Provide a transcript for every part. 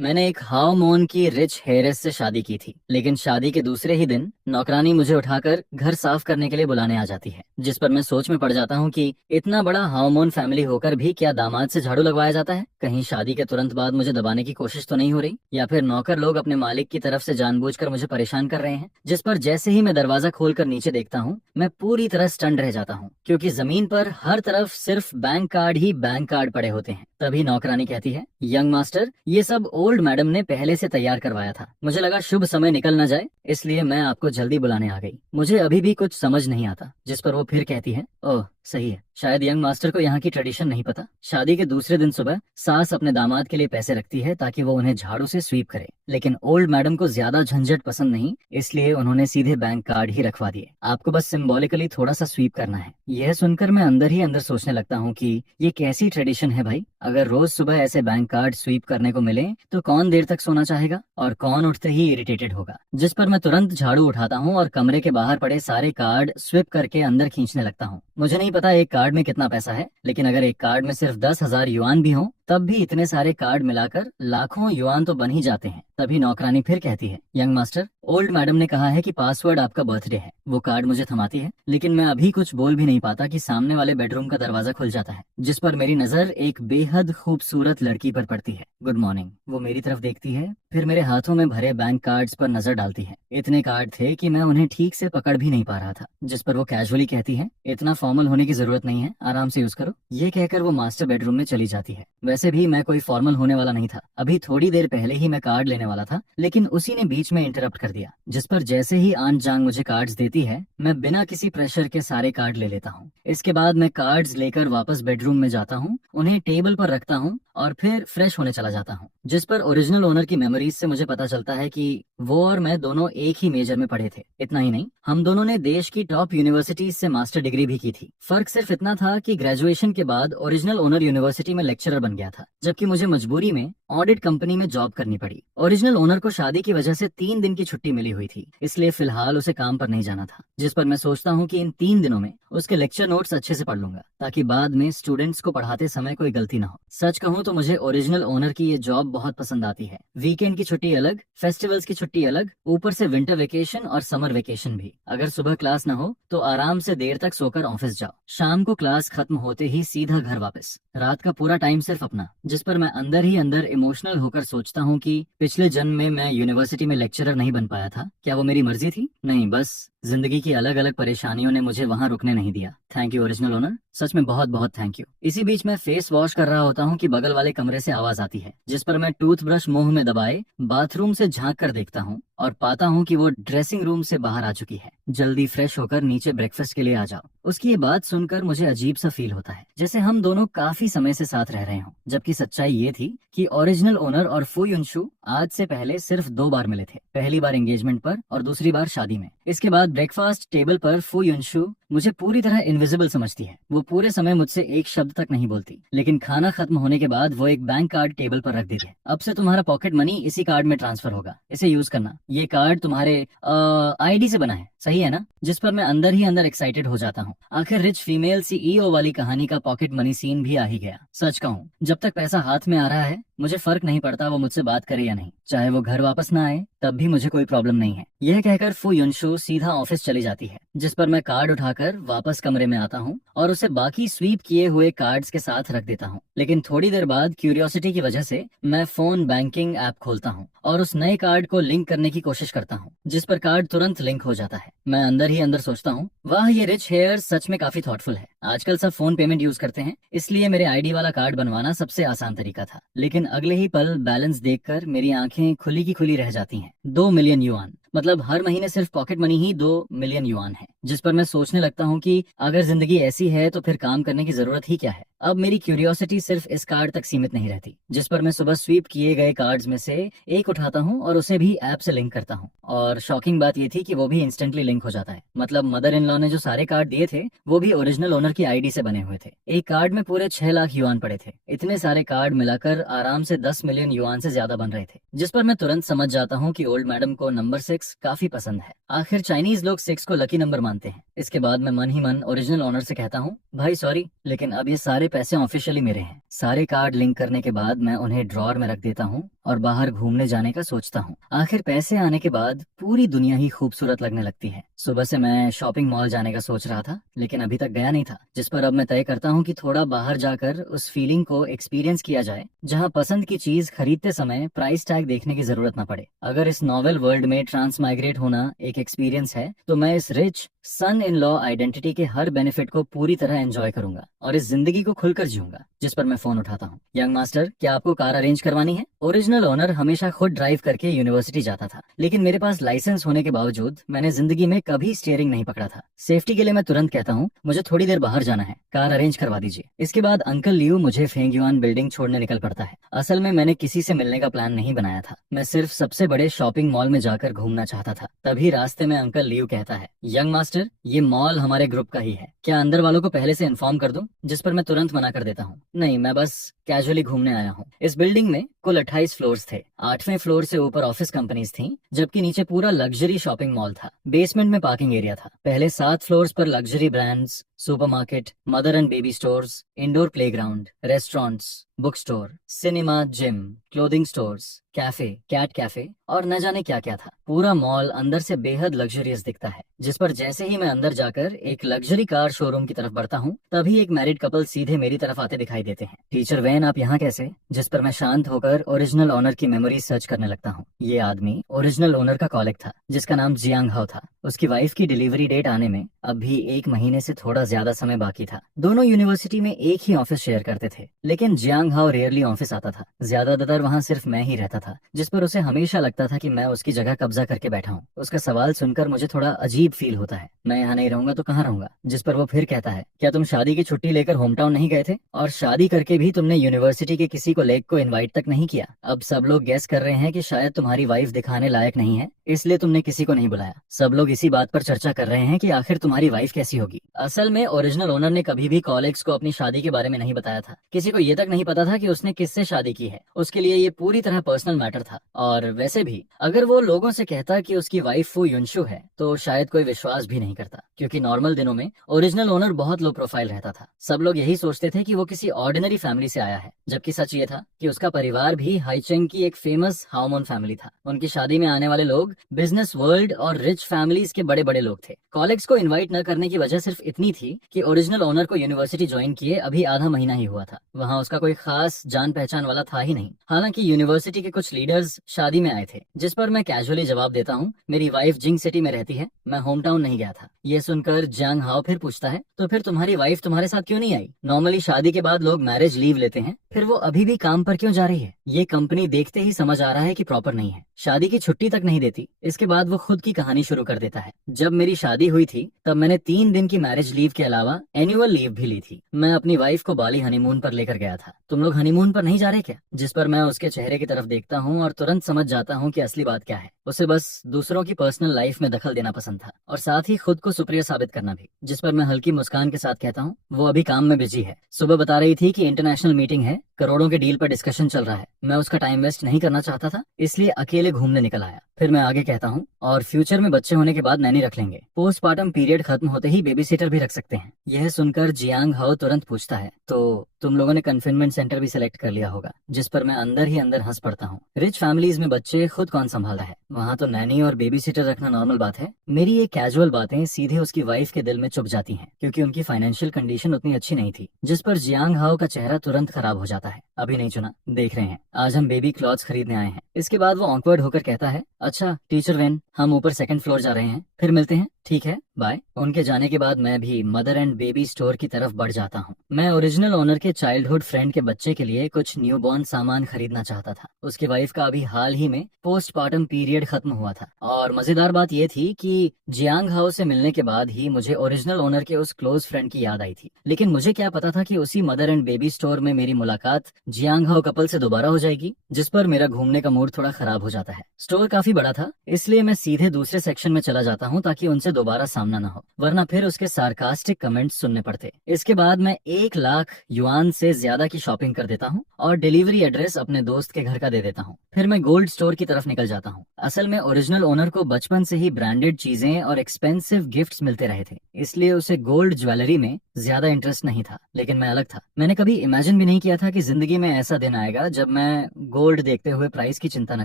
मैंने एक हाव मोन की रिच हेयरेस से शादी की थी, लेकिन शादी के दूसरे ही दिन नौकरानी मुझे उठाकर घर साफ करने के लिए बुलाने आ जाती है, जिस पर मैं सोच में पड़ जाता हूँ कि इतना बड़ा हाव फैमिली होकर भी क्या दामाद से झाड़ू लगवाया जाता है। कहीं शादी के तुरंत बाद मुझे दबाने की कोशिश तो नहीं हो रही, या फिर नौकर लोग अपने मालिक की तरफ से जानबूझकर मुझे परेशान कर रहे हैं। जिस पर जैसे ही मैं दरवाजा खोलकर नीचे देखता हूँ, मैं पूरी तरह स्टंड रह जाता हूँ, क्योंकि जमीन पर हर तरफ सिर्फ बैंक कार्ड ही बैंक कार्ड पड़े होते हैं। तभी नौकरानी कहती है, यंग मास्टर, ये सब ओल्ड मैडम ने पहले से तैयार करवाया था। मुझे लगा शुभ समय निकल न जाए, इसलिए मैं आपको जल्दी बुलाने आ गई। मुझे अभी भी कुछ समझ नहीं आता। जिस पर वो फिर कहती है, ओह सही है, शायद यंग मास्टर को यहाँ की ट्रेडिशन नहीं पता। शादी के दूसरे दिन सुबह सास अपने दामाद के लिए पैसे रखती है ताकि वो उन्हें झाड़ू से स्वीप करे, लेकिन ओल्ड मैडम को ज्यादा झंझट पसंद नहीं, इसलिए उन्होंने सीधे बैंक कार्ड ही रखवा दिए। आपको बस सिंबॉलिकली थोड़ा सा स्वीप करना है। यह सुनकर मैं अंदर ही अंदर सोचने लगता हूँ कि ये कैसी ट्रेडिशन है भाई। अगर रोज सुबह ऐसे बैंक कार्ड स्वीप करने को मिले तो कौन देर तक सोना चाहेगा और कौन उठते ही इरिटेटेड होगा। जिस पर मैं तुरंत झाड़ू उठाता हूँ और कमरे के बाहर पड़े सारे कार्ड स्विप करके अंदर खींचने लगता हूँ। मुझे नहीं पता एक कार्ड में कितना पैसा है, लेकिन अगर एक कार्ड में सिर्फ 10,000 युआन भी हो, तब भी इतने सारे कार्ड मिलाकर लाखों युआन तो बन ही जाते हैं। तभी नौकरानी फिर कहती है, यंग मास्टर, ओल्ड मैडम ने कहा है कि पासवर्ड आपका बर्थडे है। वो कार्ड मुझे थमाती है, लेकिन मैं अभी कुछ बोल भी नहीं पाता कि सामने वाले बेडरूम का दरवाजा खुल जाता है, जिस पर मेरी नजर एक बेहद खूबसूरत लड़की पर पड़ती है। Good morning. वो मेरी तरफ देखती है, फिर मेरे हाथों में भरे बैंक कार्ड्स पर नजर डालती है। इतने कार्ड थे कि मैं उन्हें ठीक से पकड़ भी नहीं पा रहा था। जिस पर वो कैजुअली कहती है, इतना फॉर्मल होने की जरूरत नहीं है, आराम से यूज करो। ये कहकर वो मास्टर बेडरूम में चली जाती है। वैसे भी मैं कोई फॉर्मल होने वाला नहीं था। अभी थोड़ी देर पहले ही मैं कार्ड लेने वाला था, लेकिन उसी ने बीच में इंटरप्ट कर दिया। जिस पर जैसे ही आंट जांग मुझे कार्ड्स देती है, मैं बिना किसी प्रेशर के सारे कार्ड ले लेता हूँ। इसके बाद मैं कार्ड्स लेकर वापस बेडरूम में जाता हूँ, उन्हें टेबल पर रखता हूँ और फिर फ्रेश होने चला जाता हूँ। जिस पर ओरिजिनल ओनर की मेमोरीज से मुझे पता चलता है कि वो और मैं दोनों एक ही मेजर में पढ़े थे। इतना ही नहीं, हम दोनों ने देश की टॉप यूनिवर्सिटीज से मास्टर डिग्री भी की थी। फर्क सिर्फ इतना था कि ग्रेजुएशन के बाद ओरिजिनल ओनर यूनिवर्सिटी में लेक्चरर बन गया था, जबकि मुझे मजबूरी में ऑडिट कंपनी में जॉब करनी पड़ी। ओरिजिनल ओनर को शादी की वजह से 3 दिन की छुट्टी मिली हुई थी, इसलिए फिलहाल उसे काम पर नहीं जाना था। जिस पर मैं सोचता हूँ कि इन 3 दिनों में उसके लेक्चर नोट्स अच्छे से पढ़ लूंगा, ताकि बाद में स्टूडेंट्स को पढ़ाते समय कोई गलती ना हो। सच कहूँ तो मुझे ओरिजिनल ओनर की ये जॉब बहुत पसंद आती है। वीकेंड की छुट्टी अलग, फेस्टिवल्स की छुट्टी अलग, ऊपर से विंटर वेकेशन और समर वेकेशन भी। अगर सुबह क्लास न हो तो आराम से देर तक सोकर ऑफिस जाओ, शाम को क्लास खत्म होते ही सीधा घर वापस, रात का पूरा टाइम सिर्फ अपना। जिस पर मैं अंदर ही अंदर इमोशनल होकर सोचता हूँ कि पिछले जन्म में मैं यूनिवर्सिटी में लेक्चरर नहीं बन पाया था। क्या वो मेरी मर्जी थी? नहीं, बस जिंदगी की अलग अलग परेशानियों ने मुझे वहां रुकने नहीं दिया। थैंक यू ओरिजिनल ओनर, सच में बहुत बहुत थैंक यू। इसी बीच मैं फेस वॉश कर रहा होता हूँ कि बगल वाले कमरे से आवाज आती है, जिस पर मैं टूथब्रश मुंह में दबाए बाथरूम से झांक कर देखता हूँ और पाता हूँ कि वो ड्रेसिंग रूम से बाहर आ चुकी है। जल्दी फ्रेश होकर नीचे ब्रेकफास्ट के लिए आ जाओ। उसकी ये बात सुनकर मुझे अजीब सा फील होता है, जैसे हम दोनों काफी समय से साथ रह रहे हों, जबकि सच्चाई ये थी कि ओरिजिनल ओनर और फू युनशु आज से पहले सिर्फ 2 बार मिले थे। पहली बार एंगेजमेंट पर और दूसरी बार शादी में। इसके बाद ब्रेकफास्ट टेबल पर फू युनशु मुझे पूरी तरह इनविजिबल समझती है। वो पूरे समय मुझसे एक शब्द तक नहीं बोलती, लेकिन खाना खत्म होने के बाद वो एक बैंक कार्ड टेबल पर रख देती है। अब से तुम्हारा पॉकेट मनी इसी कार्ड में ट्रांसफर होगा, इसे यूज करना। ये कार्ड तुम्हारे आईडी से बना है, सही है ना? जिस पर मैं अंदर ही अंदर एक्साइटेड हो जाता हूँ। आखिर रिच फीमेल सीईओ वाली कहानी का पॉकेट मनी सीन भी आ ही गया। सच कहूँ, जब तक पैसा हाथ में आ रहा है मुझे फर्क नहीं पड़ता वो मुझसे बात करे या नहीं, चाहे वो घर वापस ना आए तब भी मुझे कोई प्रॉब्लम नहीं है। यह कहकर फू युनशु सीधा ऑफिस चली जाती है। जिस पर मैं कार्ड उठाकर वापस कमरे में आता हूँ और उसे बाकी स्वीप किए हुए कार्ड्स के साथ रख देता हूँ। लेकिन थोड़ी देर बाद क्यूरियोसिटी की वजह से मैं फोन बैंकिंग ऐप खोलता हूँ और उस नए कार्ड को लिंक करने की कोशिश करता हूँ, जिस पर कार्ड तुरंत लिंक हो जाता है। मैं अंदर ही अंदर सोचता हूँ, वाह ये रिच हेयर सच में काफी थॉटफुल है। आजकल सब फोन पेमेंट यूज करते हैं, इसलिए मेरे आईडी वाला कार्ड बनवाना सबसे आसान तरीका था। लेकिन अगले ही पल बैलेंस देखकर मेरी आंखें खुली की खुली रह जाती हैं। 2 मिलियन युआन, मतलब हर महीने सिर्फ पॉकेट मनी ही 2 मिलियन युआन है। जिस पर मैं सोचने लगता हूँ कि अगर जिंदगी ऐसी है तो फिर काम करने की जरूरत ही क्या है। अब मेरी क्यूरियोसिटी सिर्फ इस कार्ड तक सीमित नहीं रहती। जिस पर मैं सुबह स्वीप किए गए कार्ड्स में से एक उठाता हूँ और उसे भी ऐप से लिंक करता हूँ। और शॉकिंग बात ये थी कि वो भी इंस्टेंटली लिंक हो जाता है। मतलब मदर इन लॉ ने जो सारे कार्ड दिए थे वो भी ओरिजिनल ओनर की आईडी से बने हुए थे। एक कार्ड में पूरे 6 लाख युआन पड़े थे। इतने सारे कार्ड मिलाकर आराम से 10 मिलियन युआन से ज्यादा बन रहे थे। जिस पर मैं तुरंत समझ जाता हूँ कि ओल्ड मैडम को नंबर 6 काफी पसंद है। आखिर चाइनीज लोग 6 को लकी नंबर मानते हैं। इसके बाद मैं मन ही मन ओरिजिनल ओनर से कहता हूँ, भाई सॉरी, लेकिन अब ये सारे पैसे ऑफिशियली मेरे हैं। सारे कार्ड लिंक करने के बाद मैं उन्हें ड्रॉअर में रख देता हूँ और बाहर घूमने जाने का सोचता हूँ। आखिर पैसे आने के बाद पूरी दुनिया ही खूबसूरत लगने लगती है। सुबह से मैं शॉपिंग मॉल जाने का सोच रहा था, लेकिन अभी तक गया नहीं था, जिस पर अब मैं तय करता हूँ कि थोड़ा बाहर जाकर उस फीलिंग को एक्सपीरियंस किया जाए जहाँ पसंद की चीज खरीदते समय प्राइस टैग देखने की जरूरत न पड़े। अगर इस नॉवेल वर्ल्ड में ट्रांस माइग्रेट होना एक एक्सपीरियंस है तो मैं इस rich son in law identity के हर बेनिफिट को पूरी तरह एंजॉय करूंगा और इस जिंदगी को खुलकर जीऊंगा। जिस पर मैं फोन उठाता हूँ। यंग मास्टर, क्या आपको कार अरेंज करवानी है? ओरिजिनल ओनर हमेशा खुद ड्राइव करके यूनिवर्सिटी जाता था, लेकिन मेरे पास लाइसेंस होने के बावजूद मैंने जिंदगी में कभी स्टीयरिंग नहीं पकड़ा था। सेफ्टी के लिए मैं तुरंत कहता हूँ, मुझे थोड़ी देर बाहर जाना है, कार अरेंज करवा दीजिए। इसके बाद अंकल लियू मुझे फेंगयुआन बिल्डिंग छोड़ने निकल पड़ता है। असल में मैंने किसी से मिलने का प्लान नहीं बनाया था, मैं सिर्फ सबसे बड़े शॉपिंग मॉल में जाकर घूमना चाहता था। तभी रास्ते में अंकल लियू कहता है, यंग मास्टर, ये मॉल हमारे ग्रुप का ही है, क्या अंदर वालों को पहले से इन्फॉर्म कर दूं? जिस पर मैं तुरंत मना कर देता हूँ, नहीं, मैं बस कैजुअली घूमने आया हूँ। इस बिल्डिंग में कुल 28 फ्लोर्स थे। 8वें फ्लोर से ऊपर ऑफिस कंपनीज थीं, जबकि नीचे पूरा लग्जरी शॉपिंग मॉल था। बेसमेंट में पार्किंग एरिया था। पहले 7 फ्लोर्स पर luxury brands, supermarket, mother and baby stores, indoor playground, restaurants, book store, cinema, gym, clothing stores, cafe, cat cafe और न जाने क्या क्या था। पूरा मॉल अंदर से बेहद लग्जरियस दिखता है। जिस पर जैसे ही मैं अंदर जाकर एक लग्जरी कार शोरूम की तरफ बढ़ता हूँ, तभी एक मैरिड कपल सीधे मेरी तरफ आते दिखाई देते हैं। टीचर वैन, आप यहाँ कैसे? जिस पर मैं शांत होकर ओरिजिनल ओनर की मेमोरी सर्च करने लगता हूँ। ये आदमी ओरिजिनल ओनर का कॉलिग था, जिसका नाम जियांग हाओ था। उसकी वाइफ की डिलीवरी डेट आने में अब भी 1 महीने से थोड़ा ज्यादा समय बाकी था। दोनों यूनिवर्सिटी में एक ही ऑफिस शेयर करते थे, लेकिन जियांग हाओ रेयरली ऑफिस आता था। ज्यादातर वहाँ सिर्फ मैं ही रहता था, जिस पर उसे हमेशा लगता था कि मैं उसकी जगह कब्जा करके बैठा हूँ। उसका सवाल सुनकर मुझे थोड़ा अजीब फील होता है, मैं यहाँ नहीं रहूंगा तो कहाँ रहूंगा? जिस पर वो फिर कहता है, क्या तुम शादी की छुट्टी लेकर होम टाउन नहीं गए थे? और शादी करके भी तुमने यूनिवर्सिटी के किसी को लेग को इनवाइट तक नहीं किया? अब सब लोग गेस कर रहे हैं कि शायद तुम्हारी वाइफ दिखाने लायक नहीं है, इसलिए तुमने किसी को नहीं बुलाया। सब लोग इसी बात पर चर्चा कर रहे हैं कि आखिर तुम्हारी वाइफ कैसी होगी। असल में ओरिजिनल ओनर ने कभी भी कॉलेग्स को अपनी शादी के बारे में नहीं बताया था। किसी को ये तक नहीं पता था कि उसने किससे शादी की है। उसके लिए ये पूरी तरह पर्सनल मैटर था। और वैसे भी अगर वो लोगों से कहता कि उसकी वाइफ फू युनशु है, तो शायद कोई विश्वास भी नहीं करता, क्योंकि नॉर्मल दिनों में ओरिजिनल ओनर बहुत लो प्रोफाइल रहता था। सब लोग यही सोचते थे कि वो किसी ऑर्डिनरी फैमिली से आया है, जबकि सच ये था कि उसका परिवार भी हाईचेंग की एक फेमस हाओमोन फैमिली था। उनकी शादी में आने वाले लोग बिजनेस वर्ल्ड और रिच फैमिलीज के बड़े बड़े लोग थे। कॉलेग्स को इनवाइट न करने की वजह सिर्फ इतनी थी कि ओरिजिनल ओनर को यूनिवर्सिटी ज्वाइन किए अभी आधा महीना ही हुआ था। वहाँ उसका कोई खास जान पहचान वाला था ही नहीं। हालांकि यूनिवर्सिटी के कुछ लीडर्स शादी में आए थे, जिस पर मैं कैजुअली जवाब देता हूँ, मेरी वाइफ जिंग सिटी में रहती है, मैं होम टाउन नहीं गया था। ये सुनकर जियांग हाओ फिर पूछता है, तो फिर तुम्हारी वाइफ तुम्हारे साथ क्यों नहीं आई? नॉर्मली शादी के बाद लोग मैरिज लीव लेते हैं, फिर वो अभी भी काम पर क्यों जा रही है? ये कंपनी देखते ही समझ आ रहा है कि प्रॉपर नहीं है, शादी की छुट्टी तक नहीं देती। इसके बाद वो खुद की कहानी शुरू कर देता है। जब मेरी शादी हुई थी तब मैंने 3 दिन की मैरिज लीव के अलावा एनुअल लीव भी ली थी। मैं अपनी वाइफ को बाली हनीमून पर लेकर गया था। तुम लोग हनीमून पर नहीं जा रहे क्या? जिस पर मैं उसके चेहरे की तरफ देखता हूँ और तुरंत समझ जाता हूँ कि असली बात क्या है। उसे बस दूसरों की पर्सनल लाइफ में दखल देना पसंद था, और साथ ही खुद को सुप्रिय साबित करना भी। जिस पर मैं हल्की मुस्कान के साथ कहता हूँ, वो अभी काम में बिजी है। सुबह बता रही थी कि इंटरनेशनल मीटिंग है, करोड़ों के डील पर डिस्कशन चल रहा है। मैं उसका टाइम वेस्ट नहीं करना चाहता था, इसलिए अकेले घूमने निकल आया। फिर मैं आगे कहता हूँ, और फ्यूचर में बच्चे होने के बाद नैनी रख लेंगे। पोस्टमार्टम पीरियड खत्म होते ही बेबी सिटर भी रख सकते हैं। यह सुनकर जियांग हाओ तुरंत पूछता है, तो तुम लोगों ने कंफाइनमेंट सेंटर भी सिलेक्ट कर लिया होगा? जिस पर मैं अंदर ही अंदर हंस पड़ता हूँ। रिच फैमिलीज में बच्चे खुद कौन संभालता है, वहाँ तो नैनी और बेबी सिटर रखना नॉर्मल बात है। मेरी ये कैजुअल बातें सीधे उसकी वाइफ के दिल में चुभ जाती हैं, क्योंकि उनकी फाइनेंशियल कंडीशन उतनी अच्छी नहीं थी। जिस पर जियांग हाओ का चेहरा तुरंत खराब हो जाता है। अभी नहीं चुना, देख रहे हैं, आज हम बेबी क्लॉथ्स खरीदने आए हैं। इसके बाद वो ऑकवर्ड होकर कहता है, अच्छा टीचर वैन, हम ऊपर 2nd फ्लोर जा रहे हैं, फिर मिलते हैं, ठीक है, बाय। उनके जाने के बाद मैं भी मदर एंड बेबी स्टोर की तरफ बढ़ जाता हूँ। मैं ओरिजिनल ओनर के चाइल्डहुड फ्रेंड के बच्चे के लिए कुछ न्यूबॉर्न सामान खरीदना चाहता था। उसकी वाइफ का अभी हाल ही में पोस्टमार्टम पीरियड खत्म हुआ था, और मजेदार बात यह थी कि जियांग हाओ से मिलने के बाद ही मुझे ओरिजिनल ओनर के उस क्लोज फ्रेंड की याद आई थी। लेकिन मुझे क्या पता था कि उसी मदर एंड बेबी स्टोर में मेरी मुलाकात जियांग हाओ कपल से दोबारा हो जाएगी। जिस पर मेरा घूमने का मूड थोड़ा खराब हो जाता है। स्टोर काफी बड़ा था, इसलिए मैं सीधे दूसरे सेक्शन में चला जाता हूँ, ताकि उनसे दोबारा सामना न हो, वरना फिर उसके सार्कास्टिक कमेंट्स सुनने पड़ते। इसके बाद मैं 1 लाख युआन से ज्यादा की शॉपिंग कर देता हूँ और डिलीवरी एड्रेस अपने दोस्त के घर का दे देता हूँ। फिर मैं गोल्ड स्टोर की तरफ निकल जाता हूँ। असल में ओरिजिनल ओनर को बचपन से ही ब्रांडेड चीजें और एक्सपेंसिव गिफ्ट्स मिलते रहे थे, इसलिए उसे गोल्ड ज्वेलरी में ज्यादा इंटरेस्ट नहीं था। लेकिन मैं अलग था। मैंने कभी इमेजिन भी नहीं किया था कि जिंदगी में ऐसा दिन आएगा जब मैं गोल्ड देखते हुए प्राइस की चिंता न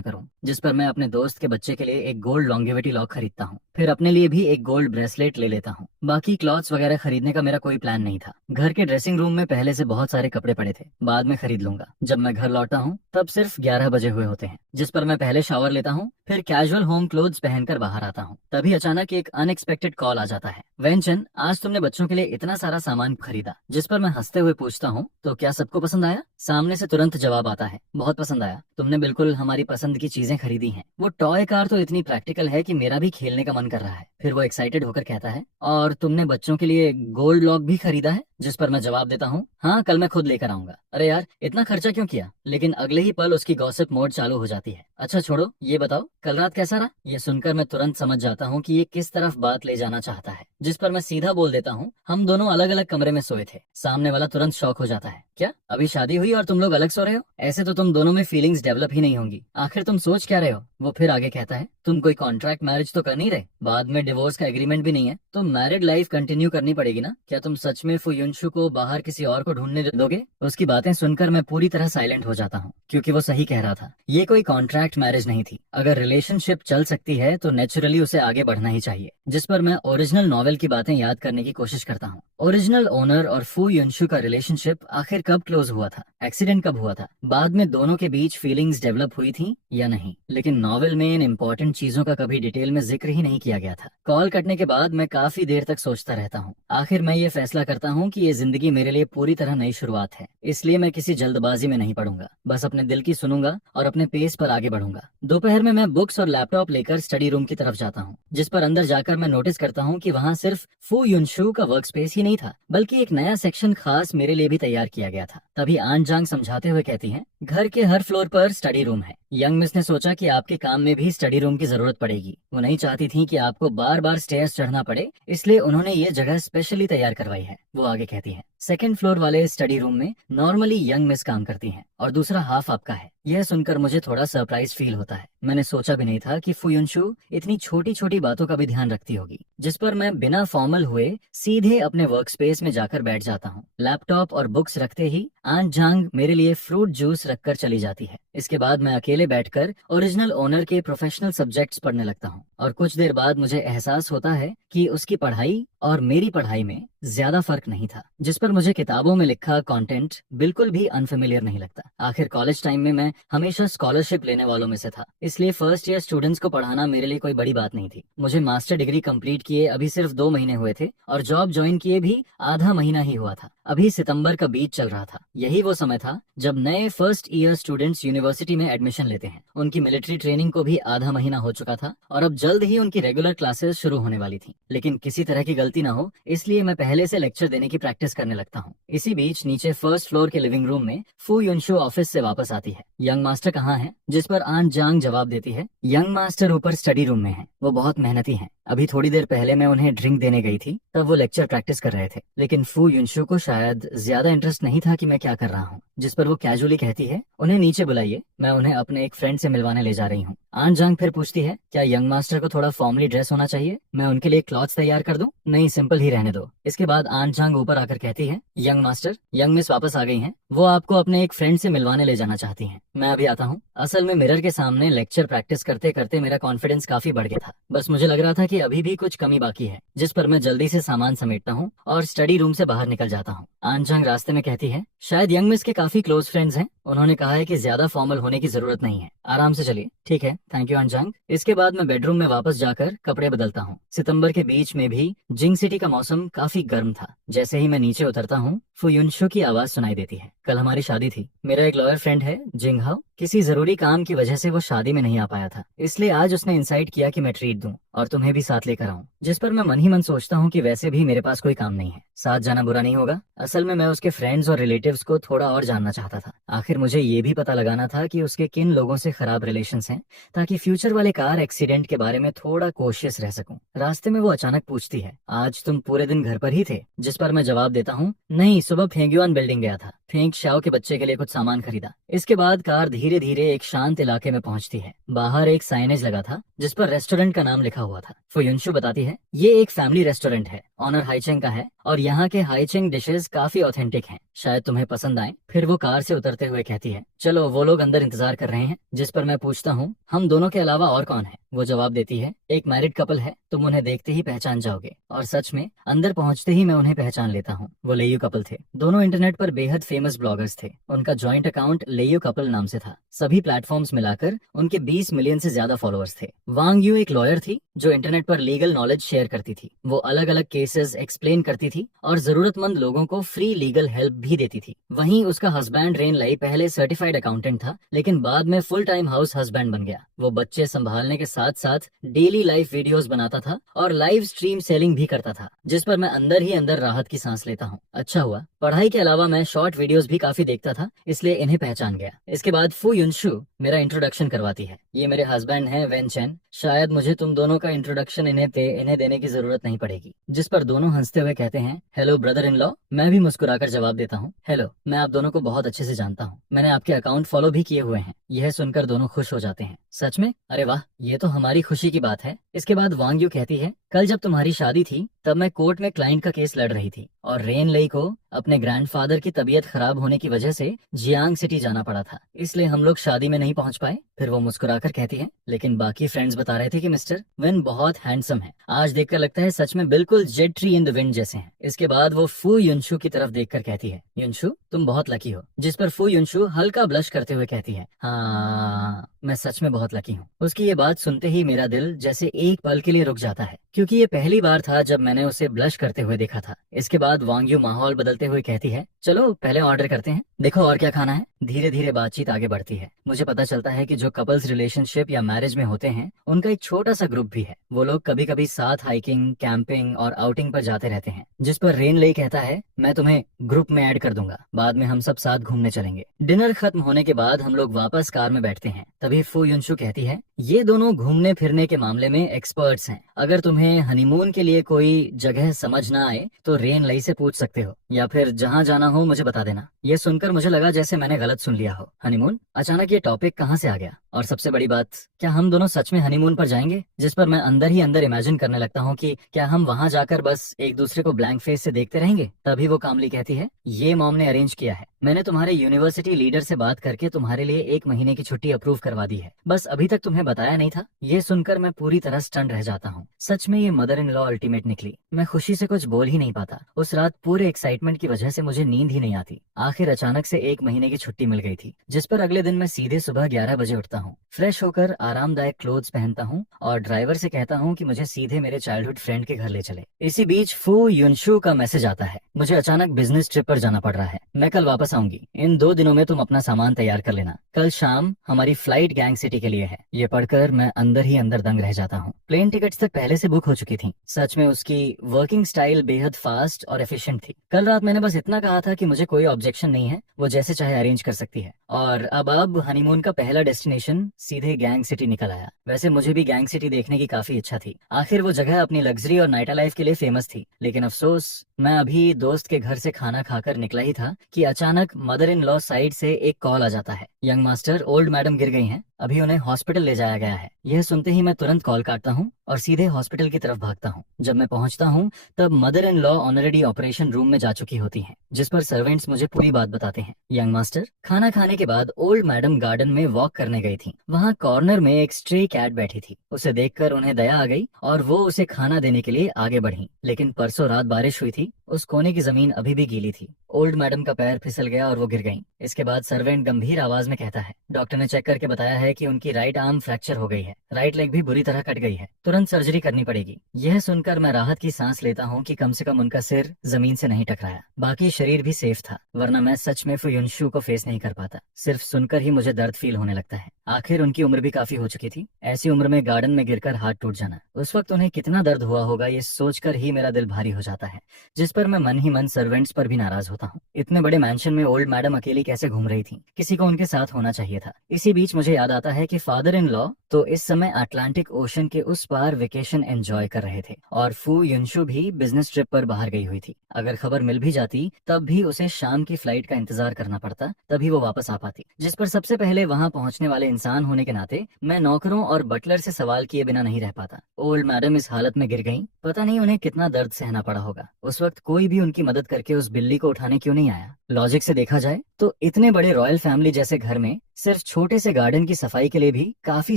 करूं। जिस पर मैं अपने दोस्त के बच्चे के लिए एक गोल्ड लॉन्गेविटी लॉक खरीदता हूं, फिर अपने लिए भी एक गोल्ड ब्रेसलेट ले लेता हूं। बाकी क्लॉथ्स वगैरह खरीदने का मेरा कोई प्लान नहीं था। घर के ड्रेसिंग रूम में पहले से बहुत सारे कपड़े पड़े थे, बाद में खरीद लूंगा। जब मैं घर लौटा हूँ तब सिर्फ 11 बजे हुए होते हैं, जिस पर मैं पहले शावर लेता हूँ, फिर कैजुअल होम क्लोथ्स पहनकर बाहर आता हूँ। तभी अचानक एक अनएक्सपेक्टेड कॉल आ जाता है। वेंचन, आज तुमने बच्चों के लिए इतना सारा सामान खरीदा। जिस पर मैं हंसते हुए पूछता हूँ, तो क्या सबको पसंद आया? सामने से तुरंत जवाब आता है, बहुत पसंद आया। तुमने बिल्कुल हमारी पसंद की चीजें खरीदी हैं। वो टॉय कार तो इतनी प्रैक्टिकल है कि मेरा भी खेलने का मन कर रहा है। फिर वो एक्साइटेड होकर कहता है, और तुमने बच्चों के लिए गोल्ड लॉक भी खरीदा है? जिस पर मैं जवाब देता हूँ, हाँ, कल मैं खुद लेकर आऊंगा। अरे यार, इतना खर्चा क्यों किया? लेकिन अगले ही पल उसकी गॉसिप मोड चालू हो जाती है। अच्छा छोड़ो, ये बताओ कल रात कैसा रहा? ये सुनकर मैं तुरंत समझ जाता हूँ कि ये किस तरफ बात ले जाना चाहता है। जिस पर मैं सीधा बोल देता हूँ, हम दोनों अलग अलग कमरे में सोए थे। सामने वाला तुरंत शॉक हो जाता है, क्या अभी शादी हुई और तुम लोग अलग सो रहे हो? ऐसे तो तुम दोनों में फीलिंग्स डेवलप ही नहीं होंगी। आखिर तुम सोच क्या रहे हो? वो फिर आगे कहता है, तुम कोई कॉन्ट्रैक्ट मैरिज तो कर नहीं रहे? बाद में डिवोर्स का एग्रीमेंट भी नहीं है तो मैरिड लाइफ कंटिन्यू करनी पड़ेगी ना? क्या तुम सच में फुयुनशु को बाहर किसी और को ढूंढने दोगे? उसकी बातें सुनकर मैं पूरी तरह साइलेंट हो जाता हूँ, क्योंकि वो सही कह रहा था। ये कोई कॉन्ट्रैक्ट मैरिज नहीं थी। अगर रिलेशनशिप चल सकती है तो नेचुरली उसे आगे बढ़ना ही चाहिए। जिस पर मैं ओरिजिनल नॉवेल की बातें याद करने की कोशिश करता हूँ। ओरिजिनल ओनर और फू युनशु का रिलेशनशिप आखिर कब क्लोज हुआ था? एक्सीडेंट कब हुआ था? बाद में दोनों के बीच फीलिंग्स डेवलप हुई थी या नहीं? लेकिन नॉवेल में इन इंपॉर्टेंट चीजों का कभी डिटेल में जिक्र ही नहीं किया गया था। कॉल कटने के बाद मैं काफी देर तक सोचता रहता हूँ। आखिर मैं ये फैसला करता हूँ कि ये जिंदगी मेरे लिए पूरी तरह नई शुरुआत है, इसलिए मैं किसी जल्दबाजी में नहीं पड़ूंगा। बस अपने दिल की सुनूंगा और अपने पेस पर आगे बढ़ूंगा। दोपहर में मैं बुक्स और लैपटॉप लेकर स्टडी रूम की तरफ जाता हूँ, जिस पर अंदर जाकर मैं नोटिस करता हूँ कि वहाँ सिर्फ फू युनशु का वर्क स्पेस ही नहीं था, बल्कि एक नया सेक्शन खास मेरे लिए भी तैयार किया गया था। तभी आन जांग समझाते हुए कहती हैं, घर के हर फ्लोर पर स्टडी रूम है। यंग मिस ने सोचा कि आपके काम में भी स्टडी रूम की जरूरत पड़ेगी। वो नहीं चाहती थी कि आपको बार बार स्टेयर्स चढ़ना पड़े, इसलिए उन्होंने ये जगह स्पेशली तैयार करवाई है। वो आगे कहती हैं, सेकंड फ्लोर वाले स्टडी रूम में नॉर्मली यंग मिस काम करती हैं और दूसरा हाफ आपका है। यह सुनकर मुझे थोड़ा सरप्राइज फील होता है। मैंने सोचा भी नहीं था कि फुयुनशु इतनी छोटी छोटी बातों का भी ध्यान रखती होगी। जिस पर मैं बिना फॉर्मल हुए सीधे अपने वर्क स्पेस में जाकर बैठ जाता हूँ। लैपटॉप और बुक्स रखते ही आन जांग मेरे लिए फ्रूट जूस रखकर चली जाती है। इसके बाद मैं अकेले बैठकर ओरिजिनल ओनर के प्रोफेशनल सब्जेक्ट्स पढ़ने लगता हूँ और कुछ देर बाद मुझे एहसास होता है कि उसकी पढ़ाई और मेरी पढ़ाई में ज्यादा फर्क नहीं था। जिस पर मुझे किताबों में लिखा कंटेंट बिल्कुल भी अनफेमिलियर नहीं लगता। आखिर कॉलेज टाइम में मैं हमेशा स्कॉलरशिप लेने वालों में से था, इसलिए फर्स्ट ईयर स्टूडेंट्स को पढ़ाना मेरे लिए कोई बड़ी बात नहीं थी। मुझे मास्टर डिग्री कंप्लीट किए अभी सिर्फ 2 महीने हुए थे और जॉब ज्वाइन किए भी आधा महीना ही हुआ था। अभी सितंबर का बीच चल रहा था। यही वो समय था जब नए फर्स्ट ईयर स्टूडेंट्स यूनिवर्सिटी में एडमिशन लेते हैं। उनकी मिलिट्री ट्रेनिंग को भी आधा महीना हो चुका था और अब जल्द ही उनकी रेगुलर क्लासेस शुरू होने वाली थी। लेकिन किसी तरह की गलती ना हो, इसलिए मैं पहले से लेक्चर देने की प्रैक्टिस करने लगता हूँ। इसी बीच नीचे फर्स्ट फ्लोर के लिविंग रूम में फू युनशु ऑफिस से वापस आती है। यंग मास्टर कहाँ है? जिस पर आन जांग जवाब देती है, यंग मास्टर ऊपर स्टडी रूम में है। वो बहुत मेहनती हैं। अभी थोड़ी देर पहले मैं उन्हें ड्रिंक देने गई थी, तब वो लेक्चर प्रैक्टिस कर रहे थे। लेकिन फू युनशु को शायद ज्यादा इंटरेस्ट नहीं था कि मैं क्या कर रहा हूँ। जिस पर वो कैजुअली कहती है, उन्हें नीचे बुलाइए, मैं उन्हें अपने एक फ्रेंड से मिलवाने ले जा रही हूँ। आन जांग फिर पूछती है, क्या यंग मास्टर को थोड़ा फॉर्मली ड्रेस होना चाहिए? मैं उनके लिए क्लॉथ्स तैयार कर दूं? नहीं, सिंपल ही रहने दो। इसके बाद आन जांग ऊपर आकर कहती है, यंग मास्टर, यंग मिस वापस आ गई हैं। वो आपको अपने एक फ्रेंड से मिलवाने ले जाना चाहती हैं। मैं अभी आता हूँ। असल में मिरर के सामने लेक्चर प्रैक्टिस करते करते मेरा कॉन्फिडेंस काफी बढ़ गया था। बस मुझे लग रहा था कि अभी भी कुछ कमी बाकी है। जिस पर मैं जल्दी से सामान समेटता हूँ और स्टडी रूम से बाहर निकल जाता हूँ। आन जांग रास्ते में कहती है, शायद यंग मिस के काफी क्लोज फ्रेंड्स हैं। उन्होंने कहा है कि ज्यादा फॉर्मल होने की जरूरत नहीं है, आराम से चलिए। ठीक है, थैंक यू आन जांग। इसके बाद मैं बेडरूम में वापस जाकर कपड़े बदलता हूँ। सितंबर के बीच में भी जिंग सिटी का मौसम काफी गर्म था। जैसे ही मैं नीचे उतरता हूँ, फुयुनशु की आवाज सुनाई देती है। कल हमारी शादी थी। मेरा एक लॉयर फ्रेंड है जिंग हाओ, किसी जरूरी काम की वजह से वो शादी में नहीं आ पाया था, इसलिए आज उसने इंसाइट किया कि मैं ट्रीट दूं और तुम्हें भी साथ लेकर आऊं। जिस पर मैं मन ही मन सोचता हूँ कि वैसे भी मेरे पास कोई काम नहीं है, साथ जाना बुरा नहीं होगा। असल में मैं उसके फ्रेंड्स और रिलेटिव्स को थोड़ा और जानना चाहता था। आखिर मुझे ये भी पता लगाना था कि उसके किन लोगों से खराब रिलेशंस हैं, ताकि फ्यूचर वाले कार एक्सीडेंट के बारे में थोड़ा कॉशियस रह सकूं। रास्ते में वो अचानक पूछती है, आज तुम पूरे दिन घर पर ही थे? जिस पर मैं जवाब देता हूँ, नहीं, सुबह फेंग्युआन बिल्डिंग गया था। फेंग शाओ के बच्चे के लिए कुछ सामान खरीदा। इसके बाद कार धीरे धीरे एक शांत इलाके में पहुंचती है। बाहर एक साइनेज लगा था जिस पर रेस्टोरेंट का नाम लिखा हुआ था। फुयुनशु बताती है, ये एक फैमिली रेस्टोरेंट है, ऑनर हाइचेंग का है और यहाँ के हाइचेंग डिशेस काफी ऑथेंटिक हैं, शायद तुम्हें पसंद आए। फिर वो कार से उतरते हुए कहती है, चलो वो लोग अंदर इंतजार कर रहे हैं। जिस पर मैं पूछता हूँ, हम दोनों के अलावा और कौन है? वो जवाब देती है, एक मैरिड कपल है, तुम उन्हें देखते ही पहचान जाओगे। और सच में अंदर पहुंचते ही मैं उन्हें पहचान लेता हूँ। वो लेयू कपल थे। दोनों इंटरनेट पर बेहद फेमस ब्लॉगर्स थे। उनका जॉइंट अकाउंट लेयू कपल नाम से था। सभी प्लेटफॉर्म्स मिलाकर उनके 20 मिलियन से ज्यादा फॉलोअर्स थे। वांग यू एक लॉयर थी जो इंटरनेट पर लीगल नॉलेज शेयर करती थी। वो अलग अलग केसेस एक्सप्लेन करती थी और जरूरतमंद लोगों को फ्री लीगल हेल्प भी देती थी। वहीं उसका हस्बैंड रेन लाई पहले सर्टिफाइड अकाउंटेंट था, लेकिन बाद में फुल टाइम हाउस हस्बैंड बन गया। वो बच्चे संभालने के साथ साथ डेली लाइफ वीडियोस बनाता था और लाइव स्ट्रीम सेलिंग भी करता था, जिस पर मैं अंदर ही अंदर राहत की सांस लेता हूँ। अच्छा हुआ पढ़ाई के अलावा मैं शॉर्ट वीडियोस भी काफी देखता था, इसलिए इन्हें पहचान गया। इसके बाद फू युनशु मेरा इंट्रोडक्शन करवाती है। ये मेरे हस्बैंड हैं वेन चेन। शायद मुझे तुम दोनों का इंट्रोडक्शन इन्हें देने की जरूरत नहीं पड़ेगी। जिस पर दोनों हंसते हुए कहते हैं, हेलो ब्रदर इन लॉ। मैं भी मुस्कुराकर जवाब देता हूँ, हेलो, मैं आप दोनों को बहुत अच्छे से जानता हूँ। मैंने आपके अकाउंट फॉलो भी किए हुए हैं। यह सुनकर दोनों खुश हो जाते हैं। सच में? अरे वाह, ये तो हमारी खुशी की बात है। इसके बाद वांग यू कहती है, कल जब तुम्हारी शादी थी तब मैं कोर्ट में क्लाइंट का केस लड़ रही थी और रेन लेई को अपने ग्रैंडफादर की तबीयत खराब होने की वजह से जियांग सिटी जाना पड़ा था, इसलिए हम लोग शादी में नहीं पहुंच पाए। फिर वो मुस्कुराकर कहती है, लेकिन बाकी फ्रेंड्स बता रहे थे कि मिस्टर वेन बहुत हैंडसम है। आज देखकर लगता है सच में बिल्कुल Z tree in the wind जैसे हैं। इसके बाद वो फू युनशु की तरफ देखकर कहती है, युनशु तुम बहुत लकी हो। जिस पर फू युनशु हल्का ब्लश करते हुए कहती है, हाँ मैं सच में बहुत लकी हूँ। उसकी ये बात सुनते ही मेरा दिल जैसे एक पल के लिए रुक जाता है, क्योंकि ये पहली बार था जब मैंने उसे ब्लश करते हुए देखा था। इसके बाद वांग यू माहौल बदलते हुए कहती है, चलो पहले ऑर्डर करते हैं, देखो और क्या खाना है। धीरे धीरे बातचीत आगे बढ़ती है। मुझे पता चलता है कि जो कपल्स रिलेशनशिप या मैरिज में होते हैं उनका एक छोटा सा ग्रुप भी है। वो लोग कभी कभी साथ हाइकिंग, कैंपिंग और आउटिंग पर जाते रहते हैं। जिस पर रेन लेई कहता है, मैं तुम्हें ग्रुप में ऐड कर दूंगा, बाद में हम सब साथ घूमने चलेंगे। डिनर खत्म होने के बाद हम लोग वापस कार में बैठते हैं। तभी फू युनशु कहती है, ये दोनों घूमने फिरने के मामले में एक्सपर्ट्स हैं। अगर तुम्हें हनीमून के लिए कोई जगह समझ ना आए तो रेन लई से पूछ सकते हो, या फिर जहाँ जाना हो मुझे बता देना। ये सुनकर मुझे लगा जैसे मैंने गलत सुन लिया हो। हनीमून? अचानक ये टॉपिक कहाँ से आ गया? और सबसे बड़ी बात, क्या हम दोनों सच में हनीमून पर जाएंगे? जिस पर मैं अंदर ही अंदर इमेजिन करने लगता हूँ कि क्या हम वहाँ जाकर बस एक दूसरे को ब्लैंक फेस से देखते रहेंगे। तभी वो कामली कहती है, ये मॉम ने अरेंज किया है। मैंने तुम्हारे यूनिवर्सिटी लीडर से बात करके तुम्हारे लिए 1 महीने की छुट्टी अप्रूव करवा दी है, बस अभी तक तुम्हें बताया नहीं था। ये सुनकर मैं पूरी तरह स्टन रह जाता हूँ। सच में ये मदर इन लॉ अल्टीमेट निकली। मैं खुशी से कुछ बोल ही नहीं पाता। उस रात पूरे एक्साइटमेंट की वजह से मुझे नींद ही नहीं आती। आखिर अचानक से 1 महीने की छुट्टी मिल गई थी, जिस पर अगले दिन मैं सीधे सुबह 11 बजे उठता हूँ, फ्रेश होकर आरामदायक क्लोथ्स पहनता हूँ और ड्राइवर से कहता हूँ कि मुझे सीधे मेरे चाइल्डहुड फ्रेंड के घर ले चले। इसी बीच फू युनशु का मैसेज आता है, मुझे अचानक बिजनेस ट्रिप पर जाना पड़ रहा है, मैं कल वापस आऊंगी। इन 2 दिनों में तुम अपना सामान तैयार कर लेना। कल शाम हमारी फ्लाइट गैंग सिटी के लिए है। ये पढ़कर मैं अंदर ही अंदर दंग रह जाता हूँ। प्लेन टिकट्स तक पहले से बुक हो चुकी थी। सच में उसकी वर्किंग स्टाइल बेहद फास्ट और एफिशिएंट थी। कल रात मैंने बस इतना कहा था कि मुझे कोई ऑब्जेक्शन नहीं है, वो जैसे चाहे अरेंज कर सकती है। और अब हनीमून का पहला डेस्टिनेशन सीधे गैंग सिटी निकल आया। वैसे मुझे भी गैंग सिटी देखने की काफी इच्छा थी। आखिर वो जगह अपनी लग्जरी और नाइट लाइफ के लिए फेमस थी। लेकिन अफसोस, मैं अभी दोस्त के घर से खाना खाकर निकला ही था कि अचानक मदर इन लॉ साइड से एक कॉल आ जाता है, यंग मास्टर, ओल्ड मैडम गिर गई हैं, अभी उन्हें हॉस्पिटल ले जाया गया है। यह सुनते ही मैं तुरंत कॉल काटता हूँ और सीधे हॉस्पिटल की तरफ भागता हूँ। जब मैं पहुंचता हूँ तब mother in law already operation room में जा चुकी होती हैं, जिस पर सर्वेंट्स मुझे पूरी बात बताते हैं। यंग मास्टर, खाना खाने के बाद ओल्ड मैडम गार्डन में वॉक करने गई थी। वहाँ कॉर्नर में एक स्ट्रे कैट बैठी थी। उसे देखकर उन्हें दया आ गई और वो उसे खाना देने के लिए आगे बढ़ी। लेकिन परसों रात बारिश हुई थी, उस कोने की जमीन अभी भी गीली थी। ओल्ड मैडम का पैर फिसल गया और वो गिर गईं। इसके बाद सर्वेंट गंभीर आवाज में कहता है, डॉक्टर ने चेक करके बताया है कि उनकी राइट आर्म फ्रैक्चर हो गई है, राइट लेग भी बुरी तरह कट गई है, तुरंत सर्जरी करनी पड़ेगी। यह सुनकर मैं राहत की सांस लेता हूँ कि कम से कम उनका सिर जमीन से नहीं टकराया, बाकी शरीर भी सेफ था, वरना मैं सच में फुयुनशु को फेस नहीं कर पाता। सिर्फ सुनकर ही मुझे दर्द फील होने लगता है। आखिर उनकी उम्र भी काफी हो चुकी थी। ऐसी उम्र में गार्डन में गिरकर हाथ टूट जाना, उस वक्त उन्हें कितना दर्द हुआ होगा, ये सोचकर ही मेरा दिल भारी हो जाता है। जिस पर मैं मन ही मन सर्वेंट्स पर भी नाराज होता हूँ। इतने बड़े मैंशन में ओल्ड मैडम अकेली कैसे घूम रही थी? किसी को उनके साथ होना चाहिए था। इसी बीच मुझे याद आता है कि फादर इन लॉ तो इस समय अटलांटिक ओशन के उस पार वेकेशन एंजॉय कर रहे थे और फू युनशु भी बिजनेस ट्रिप पर बाहर गई हुई थी। अगर खबर मिल भी जाती तब भी उसे शाम की फ्लाइट का इंतजार करना पड़ता, तभी वो वापस आ पाती। जिस पर सबसे पहले वहां पहुंचने वाले इंसान होने के नाते मैं नौकरों और बटलर से सवाल किए बिना नहीं रह पाता। ओल्ड मैडम इस हालत में गिर गईं, पता नहीं उन्हें कितना दर्द सहना पड़ा होगा। उस वक्त कोई भी उनकी मदद करके उस बिल्ली को उठाने क्यों नहीं आया? लॉजिक से देखा जाए तो इतने बड़े रॉयल फैमिली जैसे घर में सिर्फ छोटे से गार्डन की सफाई के लिए भी काफी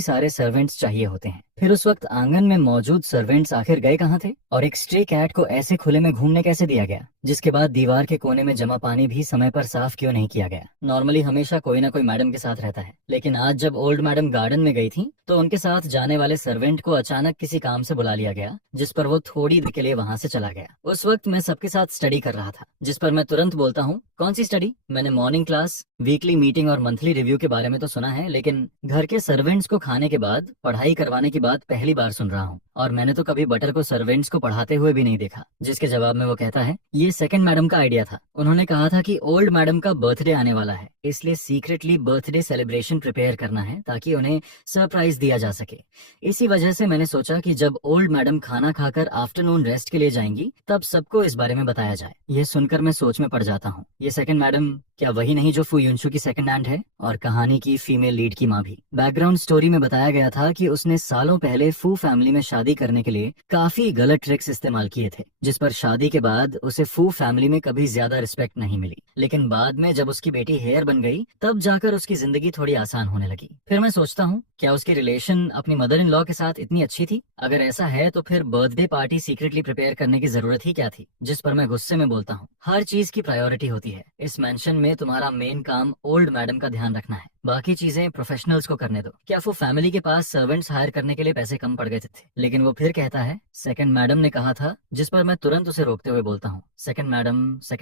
सारे सर्वेंट्स चाहिए होते हैं। फिर उस वक्त आंगन में मौजूद सर्वेंट्स आखिर गए कहाँ थे? और एक स्ट्रे कैट को ऐसे खुले में घूमने कैसे दिया गया? जिसके बाद दीवार के कोने में जमा पानी भी समय पर साफ क्यों नहीं किया गया? नॉर्मली हमेशा कोई ना कोई मैडम के साथ रहता है, लेकिन आज जब ओल्ड मैडम गार्डन में गई थी तो उनके साथ जाने वाले सर्वेंट को अचानक किसी काम से बुला लिया गया, जिस पर वो थोड़ी देर के लिए वहां से चला गया। उस वक्त मैं सबके साथ स्टडी कर रहा था, जिस पर मैं तुरंत बोलता हूँ, कौन सी स्टडी? मैंने मॉर्निंग क्लास, वीकली मीटिंग और मंथली रिव्यू के बारे में तो सुना है, लेकिन घर के सर्वेंट्स को खाने के बाद पढ़ाई करवाने की बात पहली बार सुन रहा हूँ। और मैंने तो कभी बटर को सर्वेंट्स को पढ़ाते हुए भी नहीं देखा। जिसके जवाब में वो कहता है, ये सेकंड मैडम का आइडिया था। उन्होंने कहा था कि ओल्ड मैडम का बर्थडे आने वाला है, इसलिए सीक्रेटली बर्थडे सेलिब्रेशन प्रिपेयर करना है ताकि उन्हें सरप्राइज दिया जा सके। इसी वजह से मैंने सोचा कि जब ओल्ड मैडम खाना खाकर आफ्टरनून रेस्ट के लिए जाएंगी तब सबको इस बारे में बताया जाए। यह सुनकर मैं सोच में पड़ जाता हूँ, ये सेकंड मैडम क्या वही नहीं जो फू युनशु की सेकंड हैंड है और कहानी की फीमेल लीड की माँ भी? बैकग्राउंड स्टोरी में बताया गया था कि उसने सालों पहले फू फैमिली में शादी करने के लिए काफी गलत ट्रिक्स इस्तेमाल किए थे, जिस पर शादी के बाद उसे फू फैमिली में कभी ज्यादा रिस्पेक्ट नहीं मिली। लेकिन बाद में जब उसकी बेटी हेयर बन गई तब जाकर उसकी जिंदगी थोड़ी आसान होने लगी। फिर मैं सोचता हूँ, क्या उसकी रिलेशन अपनी मदर इन लॉ के साथ इतनी अच्छी थी? अगर ऐसा है तो फिर बर्थडे पार्टी सीक्रेटली प्रिपेयर करने की जरूरत ही क्या थी? जिस पर मैं गुस्से में बोलता हूँ, हर चीज की प्रायोरिटी होती है। इस मेंशन में तुम्हारा मेन काम ओल्ड मैडम का ध्यान रखना है, बाकी चीजें प्रोफेशनल्स को करने दो। क्या वो फैमिली के पास सर्वेंट्स हायर करने के लिए पैसे कम पड़ गए थे? लेकिन वो फिर कहता है, सेकंड मैडम ने कहा था, जिस पर मैं तुरंत उसे रोकते हुए बोलता हूँ, सेकंड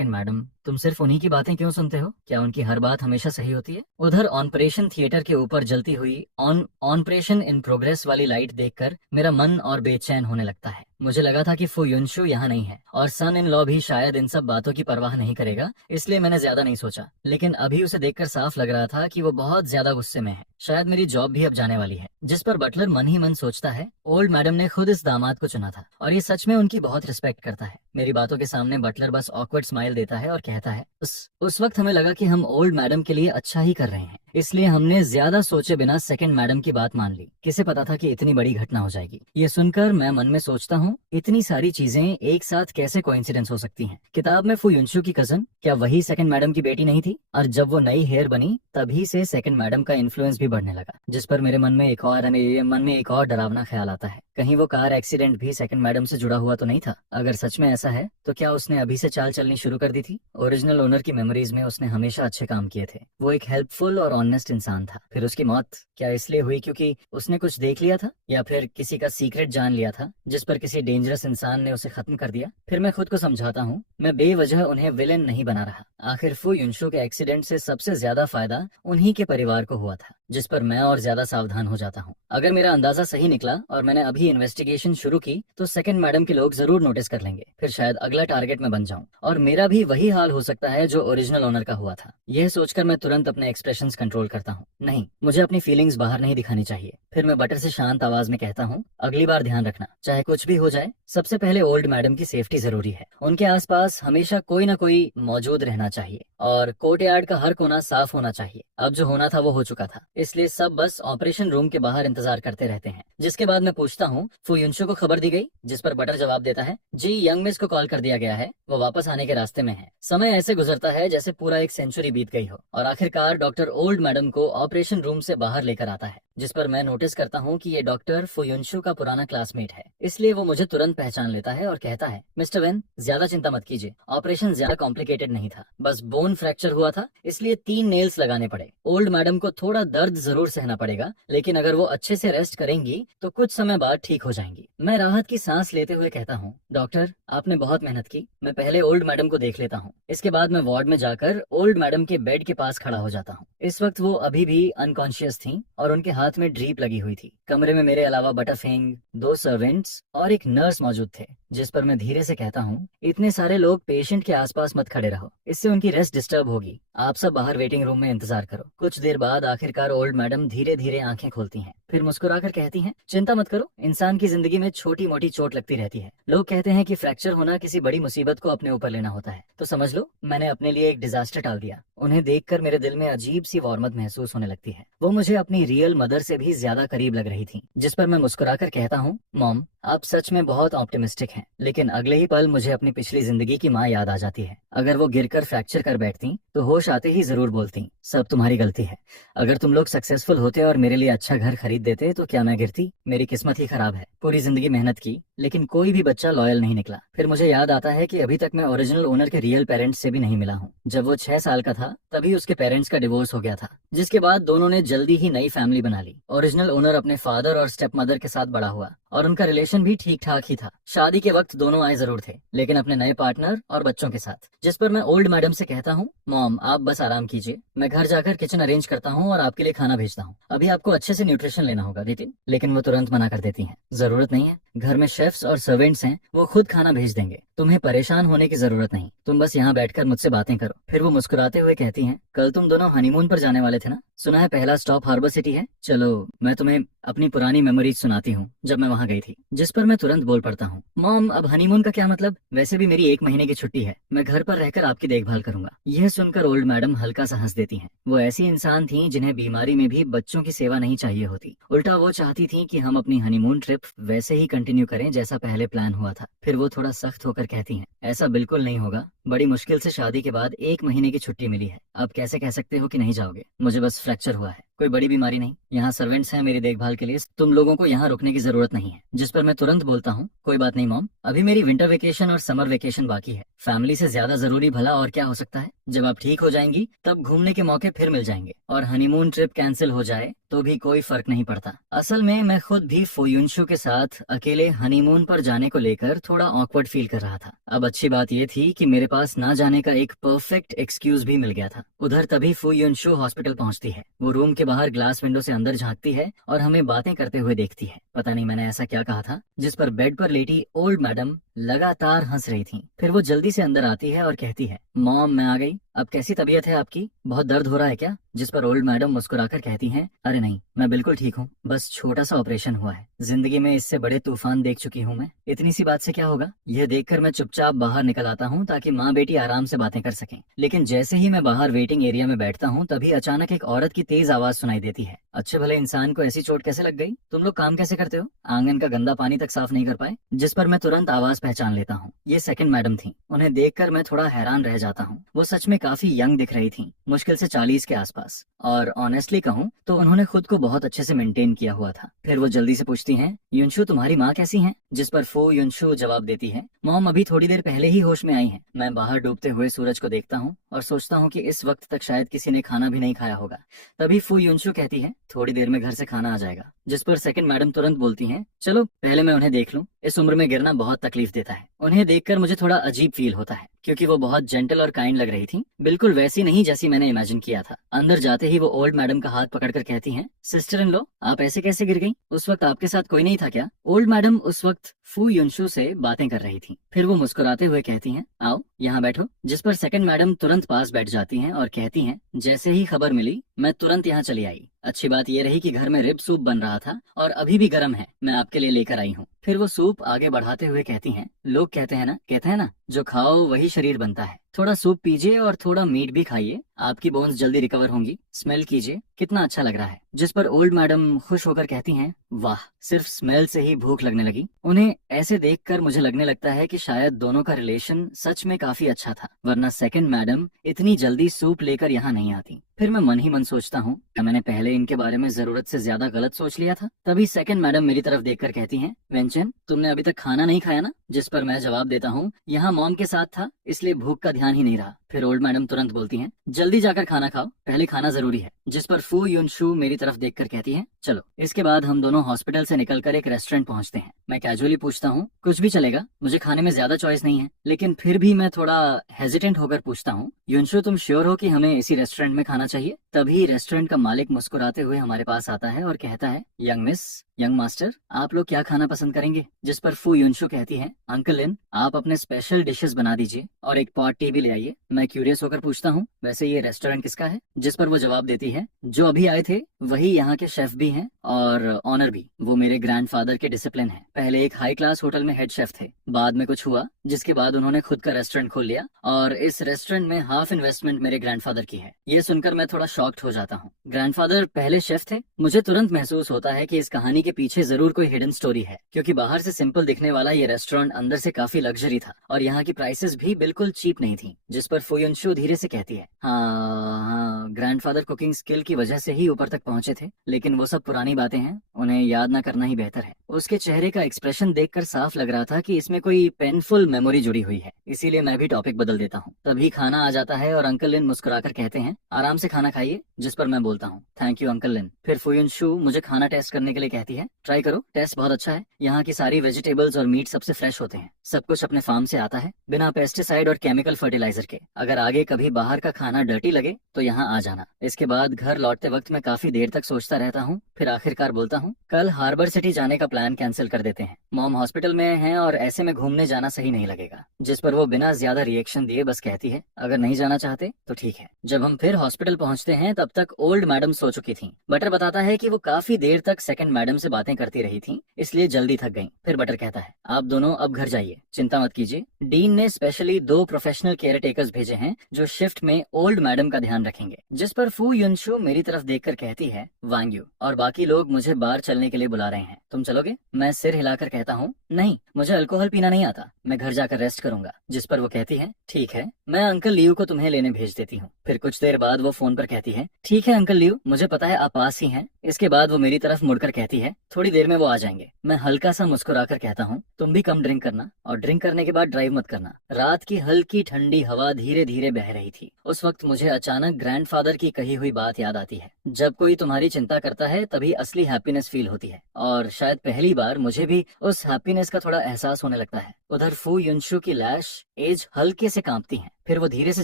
मैडम तुम सिर्फ उन्हीं की बातें क्यों सुनते हो? क्या उनकी हर बात हमेशा सही होती है? उधर ऑनपरेशन थिएटर के ऊपर जलती हुई ऑनपरेशन इन प्रोग्रेस वाली लाइट देखकर मेरा मन और बेचैन होने लगता है। मुझे लगा था कि फू युनशु यहाँ नहीं है और सन इन लॉ भी शायद इन सब बातों की परवाह नहीं करेगा, इसलिए मैंने ज्यादा नहीं सोचा। लेकिन अभी उसे देखकर साफ लग रहा था कि वो बहुत ज्यादा गुस्से में है। शायद मेरी जॉब भी अब जाने वाली है। जिस पर बटलर मन ही मन सोचता है, ओल्ड मैडम ने खुद इस दामाद को चुना था और ये सच में उनकी बहुत रिस्पेक्ट करता है। मेरी बातों के सामने बटलर बस ऑकवर्ड स्माइल देता है और कहता है, उस वक्त हमें लगा कि हम ओल्ड मैडम के लिए अच्छा ही कर रहे हैं, इसलिए हमने ज्यादा सोचे बिना सेकंड मैडम की बात मान ली। किसे पता था कि इतनी बड़ी घटना हो जाएगी? ये सुनकर मैं मन में सोचता हूँ, इतनी सारी चीजें एक साथ कैसे कोइंसिडेंस हो सकती हैं? किताब में फू युनशु की कजन क्या वही सेकंड मैडम की बेटी नहीं थी? और जब वो नई हेयर बनी तभी से सेकंड मैडम का इन्फ्लुएंस भी बढ़ने लगा। जिस पर मेरे मन में एक और डरावना ख्याल आता है, कहीं वो कार एक्सीडेंट भी सेकंड मैडम से जुड़ा हुआ तो नहीं था? अगर सच में ऐसा है तो क्या उसने अभी से चाल चलनी शुरू कर दी थी? ओरिजिनल ओनर की मेमोरीज में उसने हमेशा अच्छे काम किए थे। वो एक हेल्पफुल और ऑनेस्ट इंसान था। फिर उसकी मौत क्या इसलिए हुई क्योंकि उसने कुछ देख लिया था, या फिर किसी का सीक्रेट जान लिया था जिस पर किसी डेंजरस इंसान ने उसे खत्म कर दिया? फिर मैं खुद को समझाता हूँ, मैं बेवजह उन्हें विलेन नहीं बना रहा। आखिर फू युनशु के एक्सीडेंट से सबसे ज्यादा फायदा उन्हीं के परिवार को हुआ था, जिस पर मैं और ज्यादा सावधान हो जाता हूँ। अगर मेरा अंदाजा सही निकला और मैंने अभी इन्वेस्टिगेशन शुरू की तो सेकंड मैडम के लोग जरूर नोटिस कर लेंगे। फिर शायद अगला टारगेट में बन जाऊं और मेरा भी वही हाल हो सकता है जो ओरिजिनल ओनर का हुआ था। यह सोचकर मैं तुरंत अपने एक्सप्रेशंस कंट्रोल करता हूँ। नहीं, मुझे अपनी फीलिंग्स बाहर नहीं दिखानी चाहिए। फिर मैं बटर से शांत आवाज में कहता हूँ, अगली बार ध्यान रखना, चाहे कुछ भी हो जाए, सबसे पहले ओल्ड मैडम की सेफ्टी जरूरी है। उनके आसपास हमेशा कोई ना कोई मौजूद रहना चाहिए और कोर्टयार्ड का हर कोना साफ होना चाहिए। अब जो होना था वो हो चुका था, इसलिए सब बस ऑपरेशन रूम के बाहर इंतजार करते रहते हैं। जिसके बाद मैं पूछता हूँ, फू युनशु को खबर दी गई? जिस पर बटर जवाब देता है, जी यंग मिस को कॉल कर दिया गया है, वो वापस आने के रास्ते में है। समय ऐसे गुजरता है जैसे पूरा एक सेंचुरी बीत गई हो और आखिरकार डॉक्टर ओल्ड मैडम को ऑपरेशन रूम से बाहर लेकर आता है। जिस पर मैं नोटिस करता हूँ कि ये डॉक्टर फू युनशु का पुराना क्लासमेट है, इसलिए वो मुझे तुरंत पहचान लेता है और कहता है, मिस्टर वेन ज्यादा चिंता मत कीजिए, ऑपरेशन ज्यादा कॉम्प्लिकेटेड नहीं था, बस बोन फ्रैक्चर हुआ था, इसलिए 3 नेल्स लगाने पड़े। ओल्ड मैडम को थोड़ा दर्द जरूर सहना पड़ेगा, लेकिन अगर वो अच्छे से रेस्ट करेंगी तो कुछ समय बाद ठीक हो जाएंगी। मैं राहत की सांस लेते हुए कहता हूँ, डॉक्टर आपने बहुत मेहनत की, मैं पहले ओल्ड मैडम को देख लेता हूँ। इसके बाद मैं वार्ड में जाकर ओल्ड मैडम के बेड के पास खड़ा हो जाता हूँ। इस वक्त वो अभी भी अनकॉन्शियस थी और उनके हाथ में ड्रीप लगी हुई थी। कमरे में मेरे अलावा बटरफिंग, 2 सर्वेंट्स और एक नर्स मौजूद थे। जिस पर मैं धीरे से कहता हूँ, इतने सारे लोग पेशेंट के आसपास मत खड़े रहो, इससे उनकी रेस्ट डिस्टर्ब होगी। आप सब बाहर वेटिंग रूम में इंतजार करो। कुछ देर बाद आखिरकार ओल्ड मैडम धीरे धीरे आंखें खोलती हैं, फिर मुस्कुराकर कहती हैं, चिंता मत करो, इंसान की जिंदगी में छोटी मोटी चोट लगती रहती है। लोग कहते हैं कि फ्रैक्चर होना किसी बड़ी मुसीबत को अपने ऊपर लेना होता है, तो समझ लो मैंने अपने लिए एक डिजास्टर टाल दिया। उन्हें देखकर मेरे दिल में अजीब सी वार्मथ महसूस होने लगती है। वो मुझे अपनी रियल मदर से भी ज्यादा करीब लग रही थी। जिस पर मैं मुस्कुराकर कहता हूँ, मॉम आप सच में बहुत ऑप्टिमिस्टिक हैं। लेकिन अगले ही पल मुझे अपनी पिछली जिंदगी की माँ याद आ जाती है। अगर वो गिरकर फ्रैक्चर कर बैठती तो होश आते ही जरूर बोलती, सब तुम्हारी गलती है। अगर तुम लोग सक्सेसफुल होते और मेरे लिए अच्छा घर खरीद देते तो क्या मैं गिरती? मेरी किस्मत ही खराब है। पूरी जिंदगी मेहनत की लेकिन कोई भी बच्चा लॉयल नहीं निकला। फिर मुझे याद आता है कि अभी तक मैं ओरिजिनल ओनर के रियल पेरेंट्स से भी नहीं मिला हूँ। जब वो 6 साल का था तभी उसके पेरेंट्स का डिवोर्स हो गया था, जिसके बाद दोनों ने जल्दी ही नई फैमिली बना ली। ओरिजिनल ओनर अपने फादर और स्टेप मदर के साथ बड़ा हुआ और उनका रिलेशन भी ठीक ठाक ही था। शादी के वक्त दोनों आए जरूर थे, लेकिन अपने नए पार्टनर और बच्चों के साथ। जिस पर मैं ओल्ड मैडम से कहता हूँ, मॉम आप बस आराम कीजिए, मैं घर जाकर किचन अरेंज करता हूँ और आपके लिए खाना भेजता हूँ। अभी आपको अच्छे से न्यूट्रिशन लेना होगा नितिन। लेकिन वो तुरंत मना कर देती हैं, जरूरत नहीं है, घर में शेफ्स और सर्वेंट्स हैं, वो खुद खाना भेज देंगे। तुम्हें परेशान होने की जरूरत नहीं, तुम बस यहाँ बैठकर मुझसे बातें करो। फिर वो मुस्कुराते हुए कहती हैं, कल तुम दोनों हनीमून पर जाने वाले थे ना? सुना है पहला स्टॉप हार्बर सिटी है। चलो मैं तुम्हें अपनी पुरानी मेमोरीज सुनाती हूँ जब मैं वहाँ गई थी। जिस पर मैं तुरंत बोल पड़ता हूँ, मॉम अब हनीमून का क्या मतलब? वैसे भी मेरी 1 महीने की छुट्टी है, मैं घर पर रहकर आपकी देखभाल करूंगा। यह सुनकर ओल्ड मैडम हल्का सा हंस देती हैं। वो ऐसी इंसान थी जिन्हें बीमारी में भी बच्चों की सेवा नहीं चाहिए होती। उल्टा वो चाहती थी कि हम अपनी हनीमून ट्रिप वैसे ही कंटिन्यू करें जैसा पहले प्लान हुआ था। फिर वो थोड़ा सख्त होकर कहती हैं, ऐसा बिल्कुल नहीं होगा, बड़ी मुश्किल से शादी के बाद 1 महीने की छुट्टी मिली है, आप कैसे कह सकते हो कि नहीं जाओगे? मुझे बस फ्रैक्चर हुआ है, कोई बड़ी बीमारी नहीं। यहाँ सर्वेंट्स हैं मेरी देखभाल के लिए, तुम लोगों को यहाँ रुकने की जरूरत नहीं है। जिस पर मैं तुरंत बोलता हूँ, कोई बात नहीं मॉम, अभी मेरी विंटर वेकेशन और समर वेकेशन बाकी है। फैमिली से ज्यादा जरूरी भला और क्या हो सकता है? जब आप ठीक हो जाएंगी तब घूमने के मौके फिर मिल जाएंगे, और हनीमून ट्रिप कैंसिल हो जाए तो भी कोई फर्क नहीं पड़ता। असल में मैं खुद भी फुयुनशु के साथ अकेले हनीमून पर जाने को लेकर थोड़ा ऑकवर्ड फील कर रहा था। अब अच्छी बात यह थी कि मेरे पास ना जाने का एक परफेक्ट एक्सक्यूज भी मिल गया था। उधर तभी फुयुनशु हॉस्पिटल पहुंचती है। वो रूम के बाहर ग्लास विंडो से अंदर झांकती है और हमें बातें करते हुए देखती है। पता नहीं मैंने ऐसा क्या कहा था। जिस पर बेड पर लेटी ओल्ड मैडम लगातार हंस रही थी। फिर वो जल्दी से अंदर आती है और कहती है, मॉम मैं आ गई, अब कैसी तबीयत है आपकी? बहुत दर्द हो रहा है क्या? जिस पर ओल्ड मैडम मुस्कुराकर कहती हैं, अरे नहीं मैं बिल्कुल ठीक हूँ, बस छोटा सा ऑपरेशन हुआ है। जिंदगी में इससे बड़े तूफान देख चुकी हूँ मैं, इतनी सी बात से क्या होगा? यह देखकर मैं चुपचाप बाहर निकल आता हूँ ताकि माँ बेटी आराम से बातें कर सकें। लेकिन जैसे ही मैं बाहर वेटिंग एरिया में बैठता हूँ तभी अचानक एक औरत की तेज आवाज सुनाई देती है। अच्छे भले इंसान को ऐसी चोट कैसे लग गई? तुम लोग काम कैसे करते हो? आंगन का गंदा पानी तक साफ नहीं कर पाए? जिस पर मैं तुरंत आवाज पहचान लेता हूँ, ये सेकंड मैडम थी। उन्हें देखकर मैं थोड़ा हैरान रह जाता हूँ। वो सच में काफी यंग दिख रही थी, मुश्किल से 40 के आसपास, और ऑनेस्टली कहूँ तो उन्होंने खुद को बहुत अच्छे से मेंटेन किया हुआ था। फिर वो जल्दी से पूछती हैं, युनशु तुम्हारी माँ कैसी हैं? जिस पर फू युनशु जवाब देती है, मॉम अभी थोड़ी देर पहले ही होश में आई हैं। मैं बाहर डूबते हुए सूरज को देखता हूँ और सोचता हूँ कि इस वक्त तक शायद किसी ने खाना भी नहीं खाया होगा। तभी फू युनशु कहती है, थोड़ी देर में घर से खाना आ जाएगा। जिस पर सेकंड मैडम तुरंत बोलती हैं, चलो पहले मैं उन्हें देख लूं, इस उम्र में गिरना बहुत तकलीफ देता है। उन्हें देखकर मुझे थोड़ा अजीब फील होता है क्योंकि वो बहुत जेंटल और काइंड लग रही थी, बिल्कुल वैसी नहीं जैसी मैंने इमेजिन किया था। अंदर जाते ही वो ओल्ड मैडम का हाथ पकड़कर कहती हैं, सिस्टर इन लो आप ऐसे कैसे गिर गई? उस वक्त आपके साथ कोई नहीं था क्या? ओल्ड मैडम उस वक्त फू युनशु से बातें कर रही थी। फिर वो मुस्कुराते हुए कहती हैं, आओ यहाँ बैठो। जिस पर सेकंड मैडम तुरंत पास बैठ जाती हैं और कहती हैं, जैसे ही खबर मिली मैं तुरंत यहाँ चली आई। अच्छी बात यह रही कि घर में रिब सूप बन रहा था और अभी भी गर्म है, मैं आपके लिए लेकर आई हूँ। फिर वो सूप आगे बढ़ाते हुए कहती हैं, लोग कहते हैं ना जो खाओ वही शरीर बनता है। थोड़ा सूप पीजिए और थोड़ा मीट भी खाइए, आपकी बोन्स जल्दी रिकवर होंगी। स्मेल कीजिए कितना अच्छा लग रहा है। जिस पर ओल्ड मैडम खुश होकर कहती हैं, वाह सिर्फ स्मेल से ही भूख लगने लगी। उन्हें ऐसे देखकर मुझे लगने लगता है कि शायद दोनों का रिलेशन सच में काफी अच्छा था, वरना सेकंड मैडम इतनी जल्दी सूप लेकर यहाँ नहीं आती। फिर मैं मन ही मन सोचता हूँ क्या मैंने पहले इनके बारे में जरूरत से ज्यादा गलत सोच लिया था। तभी सेकंड मैडम मेरी तरफ देखकर कहती हैं, वेंचन तुमने अभी तक खाना नहीं खाया ना? जिस पर मैं जवाब देता हूँ, यहाँ मॉम के साथ था इसलिए भूख का ध्यान ही नहीं रहा। फिर ओल्ड मैडम तुरंत बोलती हैं, जल्दी जाकर खाना खाओ, पहले खाना जरूरी है। जिस पर फू युनशु मेरी तरफ देखकर कहती है, चलो। इसके बाद हम दोनों हॉस्पिटल से निकलकर एक रेस्टोरेंट पहुंचते हैं। मैं कैजुअली पूछता हूँ, कुछ भी चलेगा, मुझे खाने में ज्यादा चॉइस नहीं है। लेकिन फिर भी मैं थोड़ा हेजिटेंट होकर पूछता हूँ, युनशु तुम श्योर हो कि हमें इसी रेस्टोरेंट में खाना चाहिए? तभी रेस्टोरेंट का मालिक मुस्कुराते हुए हमारे पास आता है और कहता है, यंग मिस, यंग मास्टर, आप लोग क्या खाना पसंद करेंगे? जिस पर फू युनशु कहती है, अंकल लिन, आप अपने स्पेशल डिशेस बना दीजिए और एक पॉट टी भी ले आइए। मैं क्यूरियस होकर पूछता हूँ, वैसे ये रेस्टोरेंट किसका है? जिस पर वो जवाब देती है, जो अभी आए थे वही यहाँ के शेफ भी हैं और ऑनर भी। वो मेरे ग्रैंडफादर के डिसिप्लिन है। पहले एक हाई क्लास होटल में हेड शेफ थे, बाद में कुछ हुआ जिसके बाद उन्होंने खुद का रेस्टोरेंट खोल लिया और इस रेस्टोरेंट में हाफ इन्वेस्टमेंट मेरे ग्रैंडफादर की है। ये सुनकर मैं थोड़ा शॉक्ड हो जाता हूँ। ग्रैंडफादर पहले शेफ थे? मुझे तुरंत महसूस होता है कि इस कहानी के पीछे जरूर कोई हिडन स्टोरी है, क्योंकि बाहर से सिंपल दिखने वाला ये रेस्टोरेंट अंदर से काफी लग्जरी था और यहाँ की प्राइसेस भी बिल्कुल चीप नहीं थी। जिस पर फू युनशु धीरे से कहती है, हाँ, ग्रैंडफादर कुकिंग स्किल की वजह से ही ऊपर तक पहुंचे थे, लेकिन वो सब पुरानी बातें हैं, उन्हें याद ना करना ही बेहतर है। उसके चेहरे का एक्सप्रेशन देखकर साफ लग रहा था कि इसमें कोई पेनफुल मेमोरी जुड़ी हुई है, इसीलिए मैं भी टॉपिक बदल देता हूँ। तभी खाना आ जाता है और अंकल लिन मुस्कुराकर कहते हैं, आराम से खाना खाइए। जिस पर मैं बोलता हूँ, थैंक यू अंकल लिन। फिर फू युनशु मुझे खाना टेस्ट करने के लिए कहती है, ट्राई करो, टेस्ट बहुत अच्छा है। यहाँ की सारी वेजिटेबल्स और मीट सबसे फ्रेश होते हैं, सब कुछ अपने फार्म से आता है, बिना पेस्टिसाइड और केमिकल फर्टिलाइजर के। अगर आगे कभी बाहर का खाना डर्टी लगे तो यहाँ आ जाना। इसके बाद घर लौटते वक्त मैं काफी देर तक सोचता रहता हूँ, फिर आखिरकार बोलता हूँ, कल हार्बर सिटी जाने का प्लान कैंसिल कर देते हैं। मॉम हॉस्पिटल में है और ऐसे में घूमने जाना सही नहीं लगेगा। जिस पर वो बिना ज्यादा रिएक्शन दिए बस कहती है, अगर नहीं जाना चाहते तो ठीक है। जब हम फिर हॉस्पिटल पहुंचते हैं तब तक ओल्ड मैडम सो चुकी थी। बटर बताता है कि वो काफी देर तक सेकंड मैडम से बातें करती रही थी, इसलिए जल्दी थक गई। फिर बटर कहता है, आप दोनों अब घर जाइए, चिंता मत कीजिए। डीन ने स्पेशली 2 प्रोफेशनल केयर टेकर्स भेजे हैं जो शिफ्ट में ओल्ड मैडम का ध्यान रखेंगे। जिस पर फू युनशु मेरी तरफ देखकर कहती है, वांग यू, और बाकी लोग मुझे बाहर चलने के लिए बुला रहे हैं, तुम चलोगे? मैं सिर हिलाकर कहता हूँ, नहीं, मुझे अल्कोहल पीना नहीं आता, मैं घर जाकर रेस्ट करूंगा। जिस पर वो कहती है, ठीक है, मैं अंकल लियू को तुम्हें लेने भेज देती हूँ। फिर कुछ देर बाद वो फोन पर कहती है, ठीक है अंकल लियू, मुझे पता है आप पास ही हैं। इसके बाद वो मेरी तरफ मुड़कर कहती है, थोड़ी देर में वो आ जाएंगे। मैं हल्का सा मुस्कुराकर कहता हूँ, तुम भी कम ड्रिंक करना और ड्रिंक करने के बाद ड्राइव मत करना। रात की हल्की ठंडी हवा धीरे धीरे बह रही थी। उस वक्त मुझे अचानक ग्रैंडफादर की कही हुई बात याद आती है, जब कोई तुम्हारी चिंता करता है तभी असली हैप्पीनेस फील होती है। और शायद पहली बार मुझे भी उस हैप्पीनेस का थोड़ा एहसास होने लगता है। उधर फू युनशु की लैश एज हल्के से कांपती है। फिर वो धीरे से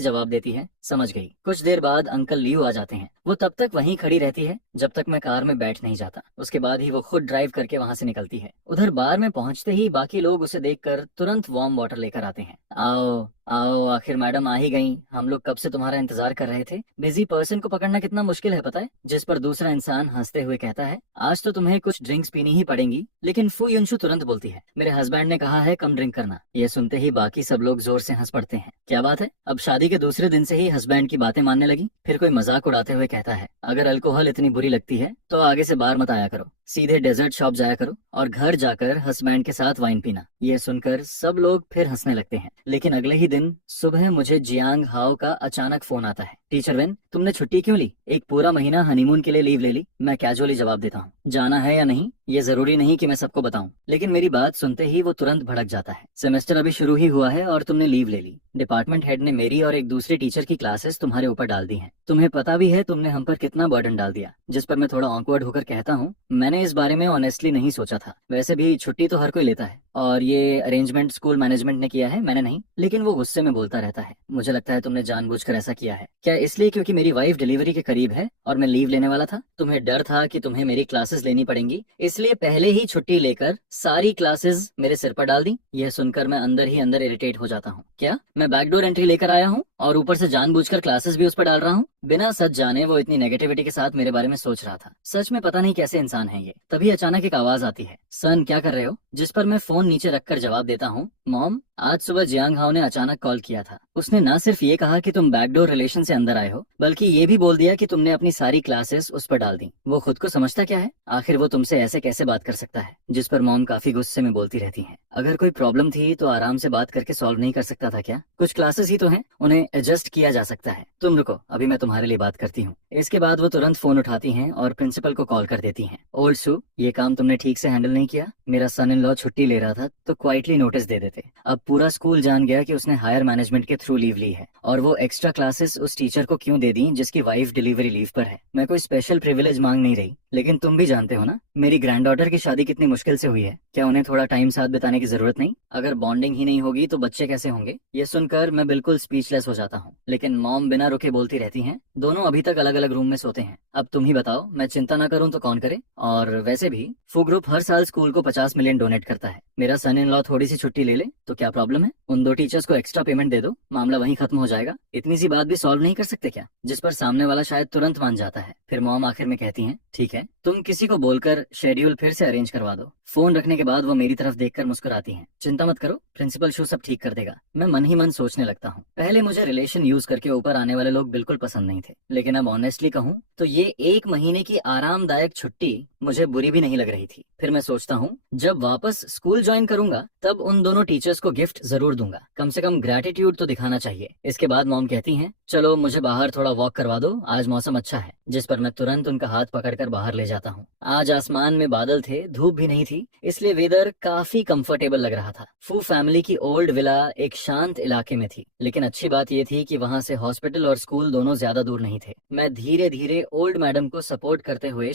जवाब देती है, समझ गई। कुछ देर बाद अंकल लियू आ जाते हैं। वो तब तक वहीं खड़ी रहती है जब तक मैं कार में बैठ नहीं जाता। उसके बाद ही वो खुद ड्राइव करके वहां से निकलती है। उधर बार में पहुंचते ही बाकी लोग उसे देखकर तुरंत वार्म वाटर लेकर आते हैं। आओ आओ, आखिर मैडम आ ही गई, हम लोग कब से तुम्हारा इंतजार कर रहे थे। बिजी पर्सन को पकड़ना कितना मुश्किल है पता है। जिस पर दूसरा इंसान हंसते हुए कहता है, आज तो तुम्हें कुछ ड्रिंक्स पीनी ही पड़ेंगी। लेकिन फू युनशु तुरंत बोलती है, मेरे हस्बैंड ने कहा है कम ड्रिंक करना। ये सुनते ही बाकी सब लोग जोर से हंस पड़ते हैं। क्या बात है, अब शादी के दूसरे दिन से ही हस्बैंड की बातें मानने लगी। फिर कोई मजाक उड़ाते हुए कहता है, अगर अल्कोहल इतनी बुरी लगती है तो आगे से बाहर मत आया करो, सीधे डेजर्ट शॉप जाया करो और घर जाकर हस्बैंड के साथ वाइन पीना। ये सुनकर सब लोग फिर हंसने लगते हैं। लेकिन अगले ही दिन सुबह मुझे जियांग हाओ का अचानक फोन आता है, टीचर वेन, तुमने छुट्टी क्यों ली? एक पूरा महीना हनीमून के लिए लीव ले ली। मैं कैजुअली जवाब देता हूँ, जाना है या नहीं ये जरूरी नहीं कि मैं सबको बताऊं। लेकिन मेरी बात सुनते ही वो तुरंत भड़क जाता है, सेमेस्टर अभी शुरू ही हुआ है और तुमने लीव ले ली। डिपार्टमेंट हेड ने मेरी और एक दूसरे टीचर की क्लासेस तुम्हारे ऊपर डाल दी हैं। तुम्हें पता भी है तुमने हम पर कितना बर्डन डाल दिया। जिस पर मैं थोड़ा ऑकवर्ड होकर कहता हूँ, मैंने इस बारे में ऑनेस्टली नहीं सोचा था। वैसे भी छुट्टी तो हर कोई लेता है और ये अरेंजमेंट स्कूल मैनेजमेंट ने किया है, मैंने नहीं। लेकिन वो गुस्से में बोलता रहता है, मुझे लगता है तुमने जानबूझकर ऐसा किया है। क्या इसलिए क्योंकि मेरी वाइफ डिलीवरी के करीब है और मैं लीव लेने वाला था? तुम्हें डर था कि तुम्हें मेरी क्लासेस लेनी पड़ेंगी, इसलिए पहले ही छुट्टी लेकर सारी क्लासेस मेरे सिर पर डाल दी। यह सुनकर मैं अंदर ही अंदर इरिटेट हो जाता हूँ। क्या मैं बैकडोर एंट्री लेकर आया हूँ और ऊपर से जानबूझकर क्लासेस भी उस पर डाल रहा हूँ? बिना सच जाने वो इतनी नेगेटिविटी के साथ मेरे बारे में सोच रहा था। सच में पता नहीं कैसे इंसान है ये। तभी अचानक एक आवाज आती है, सन क्या कर रहे हो? जिस पर मैं फोन नीचे रखकर जवाब देता हूँ, मॉम, आज सुबह जियांग हाओ ने अचानक कॉल किया था। उसने न सिर्फ ये कहा कि तुम बैकडोर रिलेशन से अंदर आए हो, बल्कि ये भी बोल दिया कि तुमने अपनी सारी क्लासेस उस पर डाल दी। वो खुद को समझता क्या है? आखिर वो तुमसे ऐसे कैसे बात कर सकता है? जिस पर मॉम काफी गुस्से में बोलती रहती है, अगर कोई प्रॉब्लम थी तो आराम से बात करके सॉल्व नहीं कर सकता था क्या? कुछ क्लासेस ही तो हैं, उन्हें एडजस्ट किया जा सकता है। तुम रुको, अभी मैं तुम्हारे लिए बात करती हूँ। इसके बाद वो तुरंत फोन उठाती हैं और प्रिंसिपल को कॉल कर देती हैं। ओल्ड सू, ये काम तुमने ठीक से हैंडल नहीं किया। मेरा सन इन लॉ छुट्टी ले रहा था तो क्वाइटली नोटिस दे देते। अब पूरा स्कूल जान गया कि उसने हायर मैनेजमेंट के थ्रू लीव ली है, और वो एक्स्ट्रा क्लासेस उस टीचर को क्यों दे दी जिसकी वाइफ डिलीवरी लीव पर है। मैं कोई स्पेशल प्रिविलेज मांग नहीं रही, लेकिन तुम भी जानते हो ना मेरी ग्रैंड डॉटर की शादी कितनी मुश्किल से हुई है। क्या उन्हें थोड़ा टाइम साथ बिताने की जरूरत नहीं? अगर बॉन्डिंग ही नहीं होगी तो बच्चे कैसे होंगे? ये सुनकर मैं बिल्कुल स्पीचलेस हो जाता हूँ, लेकिन मॉम बिना रुके बोलती रहती हैं, दोनों अभी तक अलग अलग रूम में सोते हैं। अब तुम ही बताओ, मैं चिंता ना करूँ तो कौन करे? और वैसे भी फू ग्रुप हर साल स्कूल को 50 मिलियन डोनेट करता है। मेरा सन इन लॉ थोड़ी सी छुट्टी ले ले तो क्या प्रॉब्लम है? उन 2 टीचर्स को एक्स्ट्रा पेमेंट दे दो, मामला वहीं खत्म हो जाएगा। इतनी सी बात भी सॉल्व नहीं कर सकते क्या? जिस पर सामने वाला शायद तुरंत मान जाता है। फिर मॉम आखिर में कहती हैं, ठीक है, तुम किसी को बोलकर शेड्यूल फिर से अरेंज करवा दो। फोन रखने के बाद वो मेरी तरफ देखकर मुस्कुराती हैं, चिंता मत करो, प्रिंसिपल शू सब ठीक कर देगा। मैं मन ही मन सोचने लगता हूँ, पहले मुझे रिलेशन यूज करके ऊपर आने वाले लोग बिल्कुल पसंद नहीं थे, लेकिन अब ऑनेस्टली कहूँ तो ये 1 महीने की आरामदायक छुट्टी मुझे बुरी भी नहीं लग रही थी। फिर मैं सोचता हूँ जब वापस स्कूल ज्वाइन करूंगा तब उन दोनों टीचर्स को गिफ्ट जरूर दूंगा, कम से कम ग्रेटिट्यूड तो दिखाना चाहिए। इसके बाद मॉम कहती हैं, चलो मुझे बाहर थोड़ा वॉक करवा दो, आज मौसम अच्छा है। जिस पर मैं तुरंत उनका हाथ पकड़कर बाहर ले जाता हूँ। आज आसमान में बादल थे, धूप भी नहीं थी, इसलिए वेदर काफी कंफर्टेबल लग रहा था। फू फैमिली की ओल्ड विला एक शांत इलाके में थी, लेकिन अच्छी बात यह थी कि वहाँ से हॉस्पिटल और स्कूल दोनों ज्यादा दूर नहीं थे। मैं धीरे धीरे ओल्ड मैडम को सपोर्ट करते हुए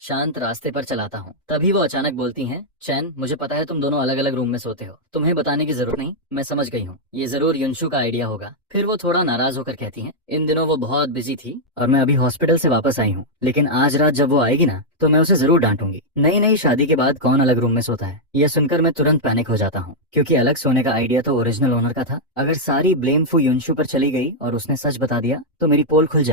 शांत रास्ते पर चलाता हूँ। तभी वो अचानक बोलती हैं, चैन, मुझे पता है तुम दोनों अलग अलग रूम में सोते हो, तुम्हें बताने की जरूरत नहीं, मैं समझ गई हूँ, ये जरूर युनशु का आइडिया होगा। फिर वो थोड़ा नाराज होकर कहती हैं, इन दिनों वो बहुत बिजी थी और मैं अभी हॉस्पिटल से वापस आई हूँ, लेकिन आज रात जब वो आएगी ना तो मैं उसे जरूर डांटूंगी। नई नई शादी के बाद कौन अलग रूम में सोता है? यह सुनकर मैं तुरंत पैनिक हो जाता हूँ, क्योंकि अलग सोने का आइडिया तो ओरिजिनल ओनर का था। अगर सारी ब्लेम फू युनशु पर चली गई और उसने सच बता दिया तो मेरी पोल खुल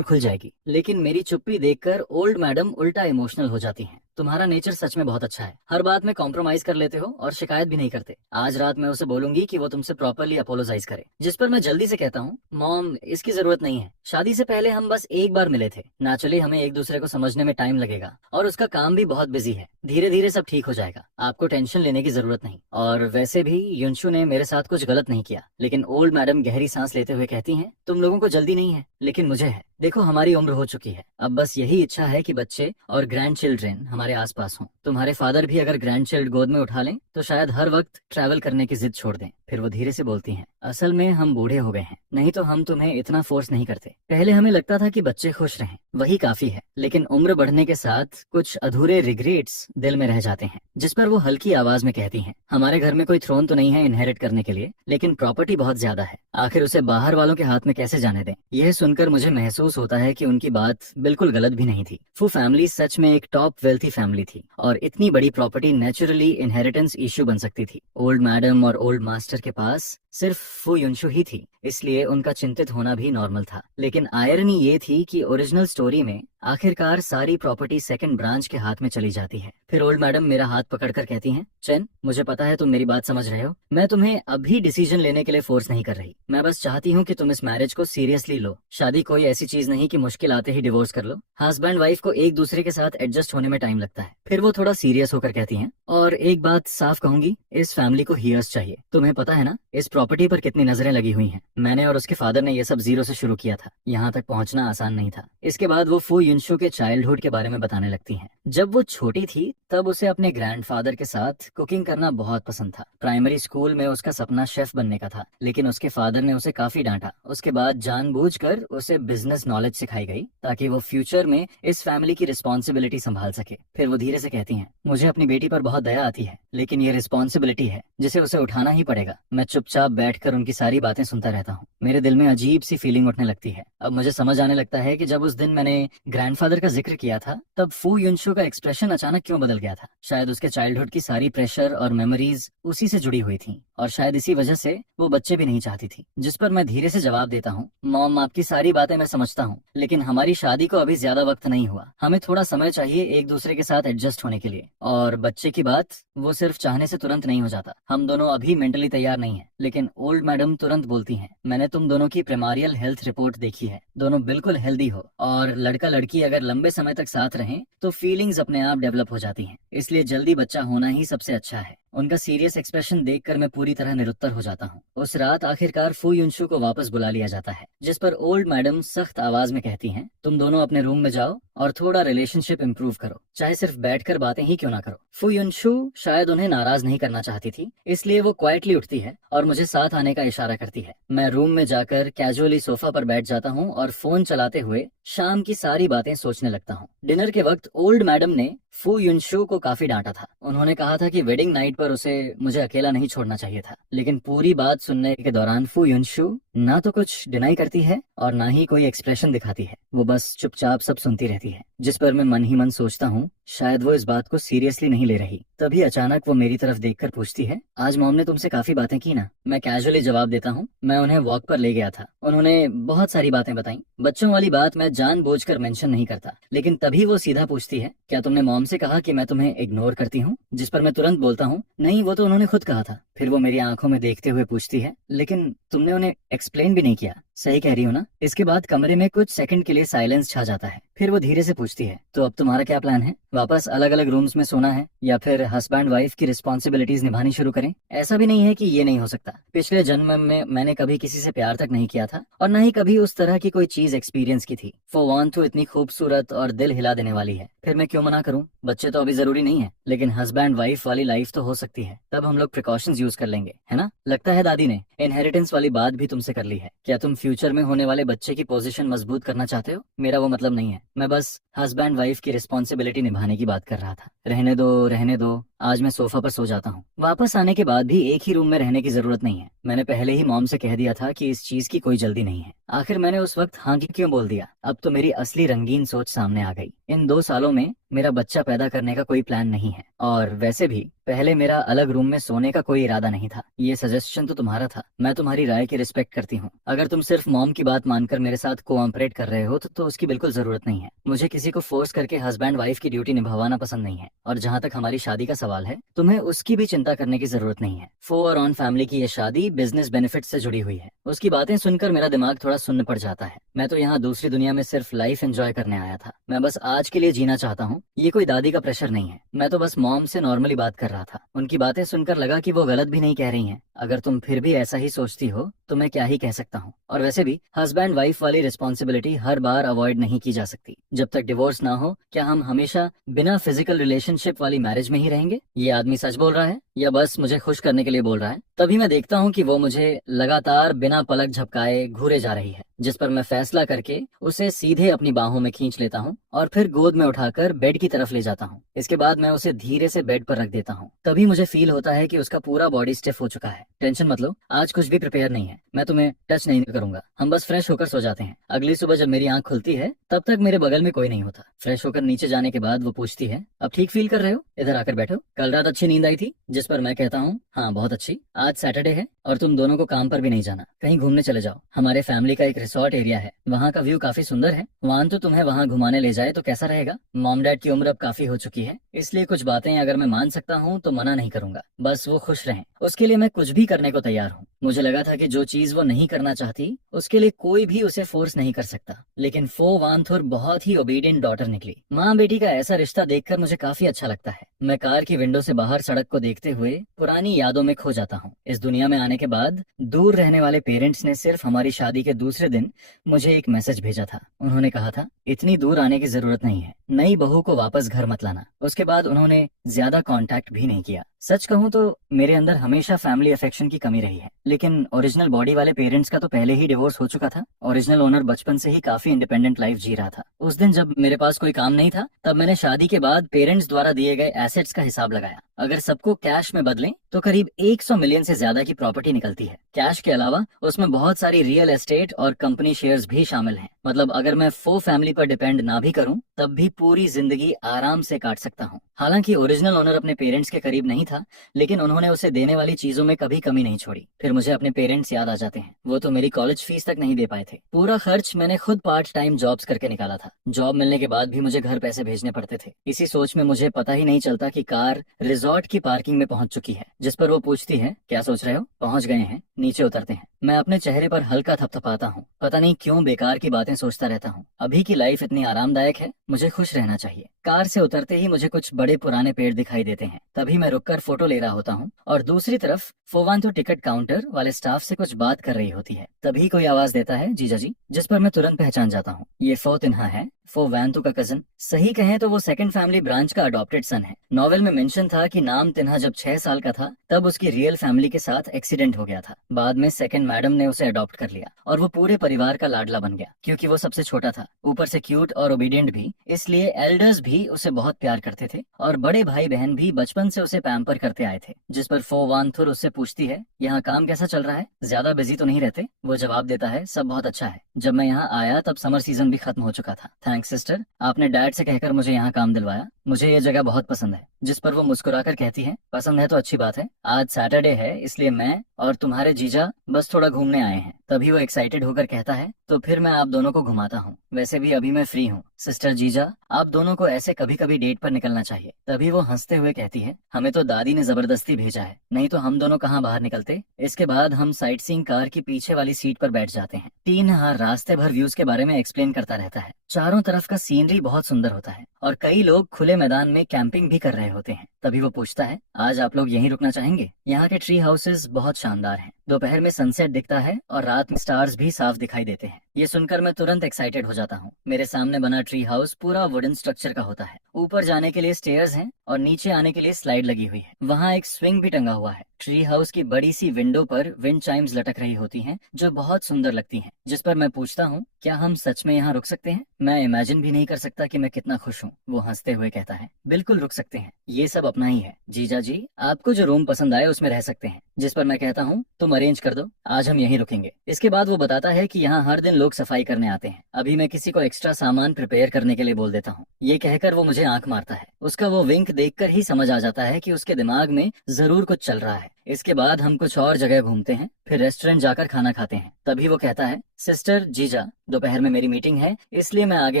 जाएगी। लेकिन मेरी चुप्पी देखकर ओल्ड मैडम उल्टा इमोशनल हो जाती हैं। तुम्हारा नेचर सच में बहुत अच्छा है, हर बात में कॉम्प्रोमाइज कर लेते हो और शिकायत भी नहीं करते। आज रात मैं उसे बोलूंगी कि वो तुमसे प्रॉपरली अपोलोजाइज करे। जिस पर मैं जल्दी से कहता हूँ, मॉम, इसकी जरूरत नहीं है, शादी से पहले हम बस एक बार मिले थे, नेचुरली हमें एक दूसरे को समझने में टाइम लगेगा और उसका काम भी बहुत बिजी है, धीरे धीरे सब ठीक हो जाएगा, आपको टेंशन लेने की जरूरत नहीं। और वैसे भी युनशु ने मेरे साथ कुछ गलत नहीं किया। लेकिन ओल्ड मैडम गहरी सांस लेते हुए कहती हैं, तुम लोगों को जल्दी नहीं है, लेकिन मुझे है। देखो, हमारी उम्र हो चुकी है, अब बस यही इच्छा है कि बच्चे और ग्रैंड चिल्ड्रेन हमारे आसपास हों। तुम्हारे फादर भी अगर ग्रैंड चाइल्ड गोद में उठा लें तो शायद हर वक्त ट्रैवल करने की जिद छोड़ दें। फिर वो धीरे से बोलती हैं, असल में हम बूढ़े हो गए हैं, नहीं तो हम तुम्हें इतना फोर्स नहीं करते। पहले हमें लगता था कि बच्चे खुश रहें, वही काफी है, लेकिन उम्र बढ़ने के साथ कुछ अधूरे रिग्रेट्स दिल में रह जाते हैं। जिस पर वो हल्की आवाज में कहती हैं, हमारे घर में कोई थ्रोन तो नहीं है इनहेरिट करने के लिए, लेकिन प्रॉपर्टी बहुत ज्यादा है, आखिर उसे बाहर वालों के हाथ में कैसे जाने दें? यह सुनकर मुझे महसूस होता है कि उनकी बात बिल्कुल गलत भी नहीं थी। फू फैमिली सच में एक टॉप वेल्थी फैमिली थी और इतनी बड़ी प्रॉपर्टी नेचुरली इनहेरिटेंस इश्यू बन सकती थी। ओल्ड मैडम और ओल्ड मास्टर के पास सिर्फ फू युनशु ही थी, इसलिए उनका चिंतित होना भी नॉर्मल था। लेकिन आयरनी ये थी कि ओरिजिनल स्टोरी में आखिरकार सारी प्रॉपर्टी सेकंड ब्रांच के हाथ में चली जाती है। फिर ओल्ड मैडम मेरा हाथ पकड़कर कहती हैं, चैन, मुझे पता है तुम मेरी बात समझ रहे हो, मैं तुम्हें अभी डिसीजन लेने के लिए फोर्स नहीं कर रही, मैं बस चाहती हूँ कि तुम इस मैरिज को सीरियसली लो। शादी कोई ऐसी चीज नहीं कि मुश्किल आते ही डिवोर्स कर लो। हस्बैंड वाइफ को एक दूसरे के साथ एडजस्ट होने में टाइम लगता है। फिर वो थोड़ा सीरियस होकर कहती हैं, और एक बात साफ कहूंगी, इस फैमिली को हीयर्स चाहिए। तुम्हें पता है ना इस प्रॉपर्टी पर कितनी नजरें लगी हुई हैं। मैंने और उसके फादर ने ये सब जीरो से शुरू किया था, यहाँ तक पहुँचना आसान नहीं था। इसके बाद वो फू युनशु के चाइल्डहुड के बारे में बताने लगती हैं। जब वो छोटी थी तब उसे अपने ग्रैंडफादर के साथ कुकिंग करना बहुत पसंद था। प्राइमरी स्कूल में उसका सपना शेफ बनने का था, लेकिन उसके फादर ने उसे काफी डांटा। उसके बाद जानबूझकर उसे बिजनेस नॉलेज सिखाई गई ताकि वो फ्यूचर में इस फैमिली की रिस्पॉन्सिबिलिटी संभाल सके। फिर वो धीरे से कहती हैं, मुझे अपनी बेटी पर बहुत दया आती है, लेकिन ये रिस्पॉन्सिबिलिटी है जिसे उसे उठाना ही पड़ेगा। मैं चुपचाप बैठकर उनकी सारी बातें सुनता रहता हूँ। मेरे दिल में अजीब सी फीलिंग उठने लगती है। अब मुझे समझ आने लगता है कि जब उस दिन मैंने ग्रैंडफादर का जिक्र किया था तब फू युनशु का एक्सप्रेशन अचानक क्यों बदल गया था। शायद उसके चाइल्डहुड की सारी प्रेशर और मेमोरीज उसी से जुड़ी हुई थी, और शायद इसी वजह से वो बच्चे भी नहीं चाहती थी। जिस पर मैं धीरे से जवाब देता हूँ, मॉम, आपकी सारी बातें मैं समझता हूँ, लेकिन हमारी शादी को अभी ज्यादा वक्त नहीं हुआ, हमें थोड़ा समय चाहिए एक दूसरे के साथ एडजस्ट होने के लिए। और बच्चे की बात, वो सिर्फ चाहने से तुरंत नहीं हो जाता। हम दोनों अभी मेंटली तैयार नहीं है। लेकिन ओल्ड मैडम तुरंत बोलती हैं, मैंने तुम दोनों की प्रीमारियल हेल्थ रिपोर्ट देखी है, दोनों बिल्कुल हेल्दी हो, और लड़का लड़की अगर लंबे समय तक साथ रहें तो फीलिंग्स अपने आप डेवलप हो जाती हैं, इसलिए जल्दी बच्चा होना ही सबसे अच्छा है। उनका सीरियस एक्सप्रेशन देखकर मैं पूरी तरह निरुत्तर हो जाता हूँ। उस रात आखिरकार फू युनशु को वापस बुला लिया जाता है, जिस पर ओल्ड मैडम सख्त आवाज में कहती हैं, तुम दोनों अपने रूम में जाओ और थोड़ा रिलेशनशिप इंप्रूव करो, चाहे सिर्फ बैठकर बातें ही क्यों ना करो। फू युनशु शायद उन्हें नाराज नहीं करना चाहती थी, इसलिए वो क्वाइटली उठती है और मुझे साथ आने का इशारा करती है। मैं रूम में जाकर कैजुअली सोफा पर बैठ जाता हूँ और फोन चलाते हुए शाम की सारी बातें सोचने लगता हूँ। डिनर के वक्त ओल्ड मैडम ने फू युनशु को काफी डांटा था। उन्होंने कहा था कि वेडिंग नाइट पर उसे मुझे अकेला नहीं छोड़ना चाहिए था, लेकिन पूरी बात सुनने के दौरान फू युनशु ना तो कुछ डिनाई करती है और ना ही कोई एक्सप्रेशन दिखाती है। वो बस चुपचाप सब सुनती रहती है, जिस पर मैं मन ही मन सोचता हूँ शायद वो इस बात को सीरियसली नहीं ले रही। तभी अचानक वो मेरी तरफ देखकर पूछती है, आज मॉम ने तुमसे काफी बातें की ना? मैं कैजुअली जवाब देता हूँ, मैं उन्हें वॉक पर ले गया था, उन्होंने बहुत सारी बातें बताई। बच्चों वाली बात मैं जानबूझकर मेंशन नहीं करता, लेकिन तभी वो सीधा पूछती है, क्या तुमने मॉम से कहा कि मैं तुम्हें इग्नोर करती हूँ? जिस पर मैं तुरंत बोलता हूँ, नहीं, वो तो उन्होंने खुद कहा था। फिर वो मेरी आंखों में देखते हुए पूछती है, लेकिन तुमने उन्हें एक्सप्लेन भी नहीं किया। सही कह रही हो ना? इसके बाद कमरे में कुछ सेकंड के लिए साइलेंस छा जाता है। फिर वो धीरे से पूछती है, तो अब तुम्हारा क्या प्लान है? वापस अलग अलग रूम्स में सोना है या फिर हस्बैंड वाइफ की रिस्पॉन्सिबिलिटीज निभानी शुरू करें? ऐसा भी नहीं है कि ये नहीं हो सकता। पिछले जन्म में मैंने कभी किसी से प्यार तक नहीं किया था और न ही कभी उस तरह की कोई चीज एक्सपीरियंस की थी। फॉर तो इतनी खूबसूरत और दिल हिला देने वाली है, फिर मैं क्यों मना करूं? बच्चे तो अभी जरूरी नहीं है, लेकिन हस्बैंड वाइफ वाली लाइफ तो हो सकती है। तब हम लोग प्रिकॉशंस यूज कर लेंगे, है ना? लगता है दादी ने इनहेरिटेंस वाली बात भी तुमसे कर ली है। क्या तुम फ्यूचर में होने वाले बच्चे की पोजीशन मजबूत करना चाहते हो? मेरा वो मतलब नहीं है, मैं बस हस्बैंड वाइफ की रिस्पॉन्सिबिलिटी निभाने की बात कर रहा था। रहने दो रहने दो, आज मैं सोफा पर सो जाता हूँ। वापस आने के बाद भी एक ही रूम में रहने की जरूरत नहीं है। मैंने पहले ही मॉम से कह दिया था कि इस चीज की कोई जल्दी नहीं है। आखिर मैंने उस वक्त हाँ की क्यों बोल दिया? अब तो मेरी असली रंगीन सोच सामने आ गई। इन 2 सालों में मेरा बच्चा पैदा करने का कोई प्लान नहीं है, और वैसे भी पहले मेरा अलग रूम में सोने का कोई इरादा नहीं था। ये सजेशन तो तुम्हारा था, मैं तुम्हारी राय की रिस्पेक्ट करती हूँ। अगर तुम सिर्फ मॉम की बात मानकर मेरे साथ कोऑपरेट कर रहे हो तो उसकी बिल्कुल जरूरत नहीं है। मुझे किसी को फोर्स करके हस्बैंड वाइफ की ड्यूटी निभाना पसंद नहीं है, और जहाँ तक हमारी शादी का सवाल है, तुम्हें उसकी भी चिंता करने की जरूरत नहीं है। 4 ऑन फैमिली की ये शादी बिजनेस बेनिफिट से जुड़ी हुई है। उसकी बातें सुनकर मेरा दिमाग थोड़ा सुन्न पड़ जाता है। मैं तो यहाँ दूसरी दुनिया में सिर्फ लाइफ एंजॉय करने आया था। मैं बस आज के लिए जीना चाहता हूँ। ये कोई दादी का प्रेशर नहीं है। मैं तो बस मॉम से नॉर्मली बात कर रहा था। उनकी बातें सुनकर लगा कि वो गलत भी नहीं कह रही हैं। अगर तुम फिर भी ऐसा ही सोचती हो तो मैं क्या ही कह सकता हूँ। और वैसे भी हस्बैंड वाइफ वाली रिस्पॉन्सिबिलिटी हर बार अवॉइड नहीं की जा सकती। जब तक डिवोर्स ना हो, क्या हम हमेशा बिना फिजिकल रिलेशनशिप वाली मैरिज में ही रहेंगे? ये आदमी सच बोल रहा है या बस मुझे खुश करने के लिए बोल रहा है? तभी मैं देखता हूँ कि वो मुझे लगातार बिना पलक झपकाए घूरे जा रही है, जिस पर मैं फैसला करके उसे सीधे अपनी बाहों में खींच लेता हूँ और फिर गोद में उठाकर बेड की तरफ ले जाता हूँ। इसके बाद मैं उसे धीरे से बेड पर रख देता हूँ। तभी मुझे फील होता है कि उसका पूरा बॉडी स्टिफ हो चुका है। टेंशन मत लो, आज कुछ भी प्रिपेयर नहीं है, मैं तुम्हें टच नहीं करूंगा। हम बस फ्रेश होकर सो जाते हैं। अगली सुबह जब मेरी आंख खुलती है तब तक मेरे बगल में कोई नहीं होता। फ्रेश होकर नीचे जाने के बाद वो पूछती है, अब ठीक फील कर रहे हो? इधर आकर बैठो। कल रात अच्छी नींद आई थी? जिस पर मैं कहता हूँ, हाँ बहुत अच्छी। आज सैटरडे है और तुम दोनों को काम पर भी नहीं जाना, कहीं घूमने चले जाओ। हमारे फैमिली का एक रिसोर्ट एरिया है, वहाँ का व्यू काफी सुंदर है। वान तो तुम्हें वहाँ घुमाने ले जाए तो कैसा रहेगा? मॉम डैड की उम्र अब काफी हो चुकी है, इसलिए कुछ बातें अगर मैं मान सकता हूँ तो मना नहीं करूंगा। बस वो खुश रहें, उसके लिए मैं कुछ भी करने को तैयार हूँ। मुझे लगा था कि जो चीज वो नहीं करना चाहती उसके लिए कोई भी उसे फोर्स नहीं कर सकता, लेकिन फो वानथुर बहुत ही ओबीडियंट डॉटर निकली। माँ बेटी का ऐसा रिश्ता देखकर मुझे काफी अच्छा लगता है। मैं कार की विंडो से बाहर सड़क को देखते हुए पुरानी यादों में खो जाता हूँ। इस दुनिया में आने के बाद दूर रहने वाले पेरेंट्स ने सिर्फ हमारी शादी के दूसरे दिन मुझे एक मैसेज भेजा था। उन्होंने कहा था, इतनी दूर आने की जरूरत नहीं है, नई बहू को वापस घर मत लाना। उसके बाद उन्होंने ज्यादा कांटेक्ट भी नहीं किया। सच कहूँ तो मेरे अंदर हमेशा फैमिली अफेक्शन की कमी रही है, लेकिन ओरिजिनल बॉडी वाले पेरेंट्स का तो पहले ही डिवोर्स हो चुका था। ओरिजिनल ओनर बचपन से ही काफी इंडिपेंडेंट लाइफ जी रहा था। उस दिन जब मेरे पास कोई काम नहीं था, तब मैंने शादी के बाद पेरेंट्स द्वारा दिए गए एसेट्स का हिसाब लगाया। अगर सबको कैश में बदलें तो करीब 100 मिलियन से ज्यादा की प्रॉपर्टी निकलती है। कैश के अलावा उसमें बहुत सारी रियल एस्टेट और कंपनी शेयर्स भी शामिल हैं। मतलब अगर मैं फो फैमिली पर डिपेंड ना भी करूं तब भी पूरी जिंदगी आराम से काट सकता हूं। हालांकि ओरिजिनल ओनर अपने पेरेंट्स के करीब नहीं था, लेकिन उन्होंने उसे देने वाली चीजों में कभी कमी नहीं छोड़ी। फिर मुझे अपने पेरेंट्स याद आ जाते हैं। वो तो मेरी कॉलेज फीस तक नहीं दे पाए थे। पूरा खर्च मैंने खुद पार्ट टाइम जॉब्स करके निकाला था। जॉब मिलने के बाद भी मुझे घर पैसे भेजने पड़ते थे। इसी सोच में मुझे पता ही नहीं चलता कि कार रिजॉर्ट की पार्किंग में पहुंच चुकी है, जिस पर वो पूछती है, क्या सोच रहे हो? पहुंच गए हैं, नीचे उतरते हैं। मैं अपने चेहरे पर हल्का थपथपाता हूँ। पता नहीं क्यों बेकार की बातें सोचता रहता हूँ। अभी की लाइफ इतनी आरामदायक है, मुझे खुश रहना चाहिए। कार से उतरते ही मुझे कुछ बड़े पुराने पेड़ दिखाई देते हैं। तभी मैं रुककर फोटो ले रहा होता हूँ और दूसरी तरफ फोवांथो टिकट काउंटर वाले स्टाफ से कुछ बात कर रही होती है। तभी कोई आवाज देता है, जीजा जी, जिस पर मैं तुरंत पहचान जाता हूँ। ये फो तिन्हा है, फो वैंतु का कजन। सही कहें तो वो सेकंड फैमिली ब्रांच का अडॉप्टेड सन है। नॉवेल में मेंशन था कि नाम तिन्हा जब 6 साल का था तब उसकी रियल फैमिली के साथ एक्सीडेंट हो गया था। बाद में सेकंड मैडम ने उसे अडॉप्ट कर लिया और वो पूरे परिवार का लाडला बन गया। क्योंकि वो सबसे छोटा था, ऊपर से क्यूट और ओबीडियंट भी, इसलिए एल्डर्स भी उसे बहुत प्यार करते थे और बड़े भाई बहन भी बचपन से उसे पैम्पर करते आए थे। जिस पर फो वांथुर उससे पूछती है, यहाँ काम कैसा चल रहा है, ज्यादा बिजी तो नहीं रहते? वो जवाब देता है, सब बहुत अच्छा है। जब मैं यहाँ आया तब समर सीजन भी खत्म हो चुका था। थैंक्स सिस्टर, आपने डैड से कहकर मुझे यहाँ काम दिलवाया। मुझे ये जगह बहुत पसंद है। जिस पर वो मुस्कुराकर कहती है, पसंद है तो अच्छी बात है। आज सैटरडे है इसलिए मैं और तुम्हारे जीजा बस थोड़ा घूमने आए हैं। तभी वो एक्साइटेड होकर कहता है, तो फिर मैं आप दोनों को घुमाता हूँ। वैसे भी अभी मैं फ्री हूँ। सिस्टर जीजा, आप दोनों को ऐसे कभी कभी डेट पर निकलना चाहिए। तभी वो हंसते हुए कहती है, हमें तो दादी ने जबरदस्ती भेजा है, नहीं तो हम दोनों कहाँ बाहर निकलते। इसके बाद हम साइट सीइंग कार की पीछे वाली सीट पर बैठ जाते हैं। तीन हार रास्ते भर व्यूज के बारे में एक्सप्लेन करता रहता है। चारों तरफ का सीनरी बहुत सुंदर होता है और कई लोग खुले मैदान में कैंपिंग भी कर रहे होते हैं। तभी वो पूछता है, आज आप लोग यहीं रुकना चाहेंगे? यहाँ के ट्री हाउसेस बहुत शानदार हैं। दोपहर में सनसेट दिखता है और रात में स्टार्स भी साफ दिखाई देते हैं। ये सुनकर मैं तुरंत एक्साइटेड हो जाता हूँ। मेरे सामने बना ट्री हाउस पूरा वुडन स्ट्रक्चर का होता है। ऊपर जाने के लिए स्टेयर्स हैं और नीचे आने के लिए स्लाइड लगी हुई है। वहाँ एक स्विंग भी टंगा हुआ है। ट्री हाउस की बड़ी सी विंडो पर विंड चाइम्स लटक रही होती हैं, जो बहुत सुंदर लगती हैं। जिस पर मैं पूछता हूँ, क्या हम सच में यहाँ रुक सकते हैं? मैं इमेजिन भी नहीं कर सकता कि मैं कितना खुश हूँ। वो हंसते हुए कहता है, बिल्कुल रुक सकते हैं, ये सब अपना ही है। जीजा जी, आपको जो रूम पसंद आए उसमें रह सकते हैं। जिस पर मैं कहता हूँ, तुम अरेंज कर दो, आज हम यहीं रुकेंगे। इसके बाद वो बताता है कि यहाँ हर दिन लोग सफाई करने आते हैं। अभी मैं किसी को एक्स्ट्रा सामान प्रिपेयर करने के लिए बोल देता हूँ। ये कहकर वो मुझे आंख मारता है। उसका वो विंक देखकर ही समझ आ जाता है कि उसके दिमाग में जरूर कुछ चल रहा है। इसके बाद हम कुछ और जगह घूमते हैं, फिर रेस्टोरेंट जाकर खाना खाते हैं। तभी वो कहता है, सिस्टर जीजा, दोपहर में मेरी मीटिंग है इसलिए मैं आगे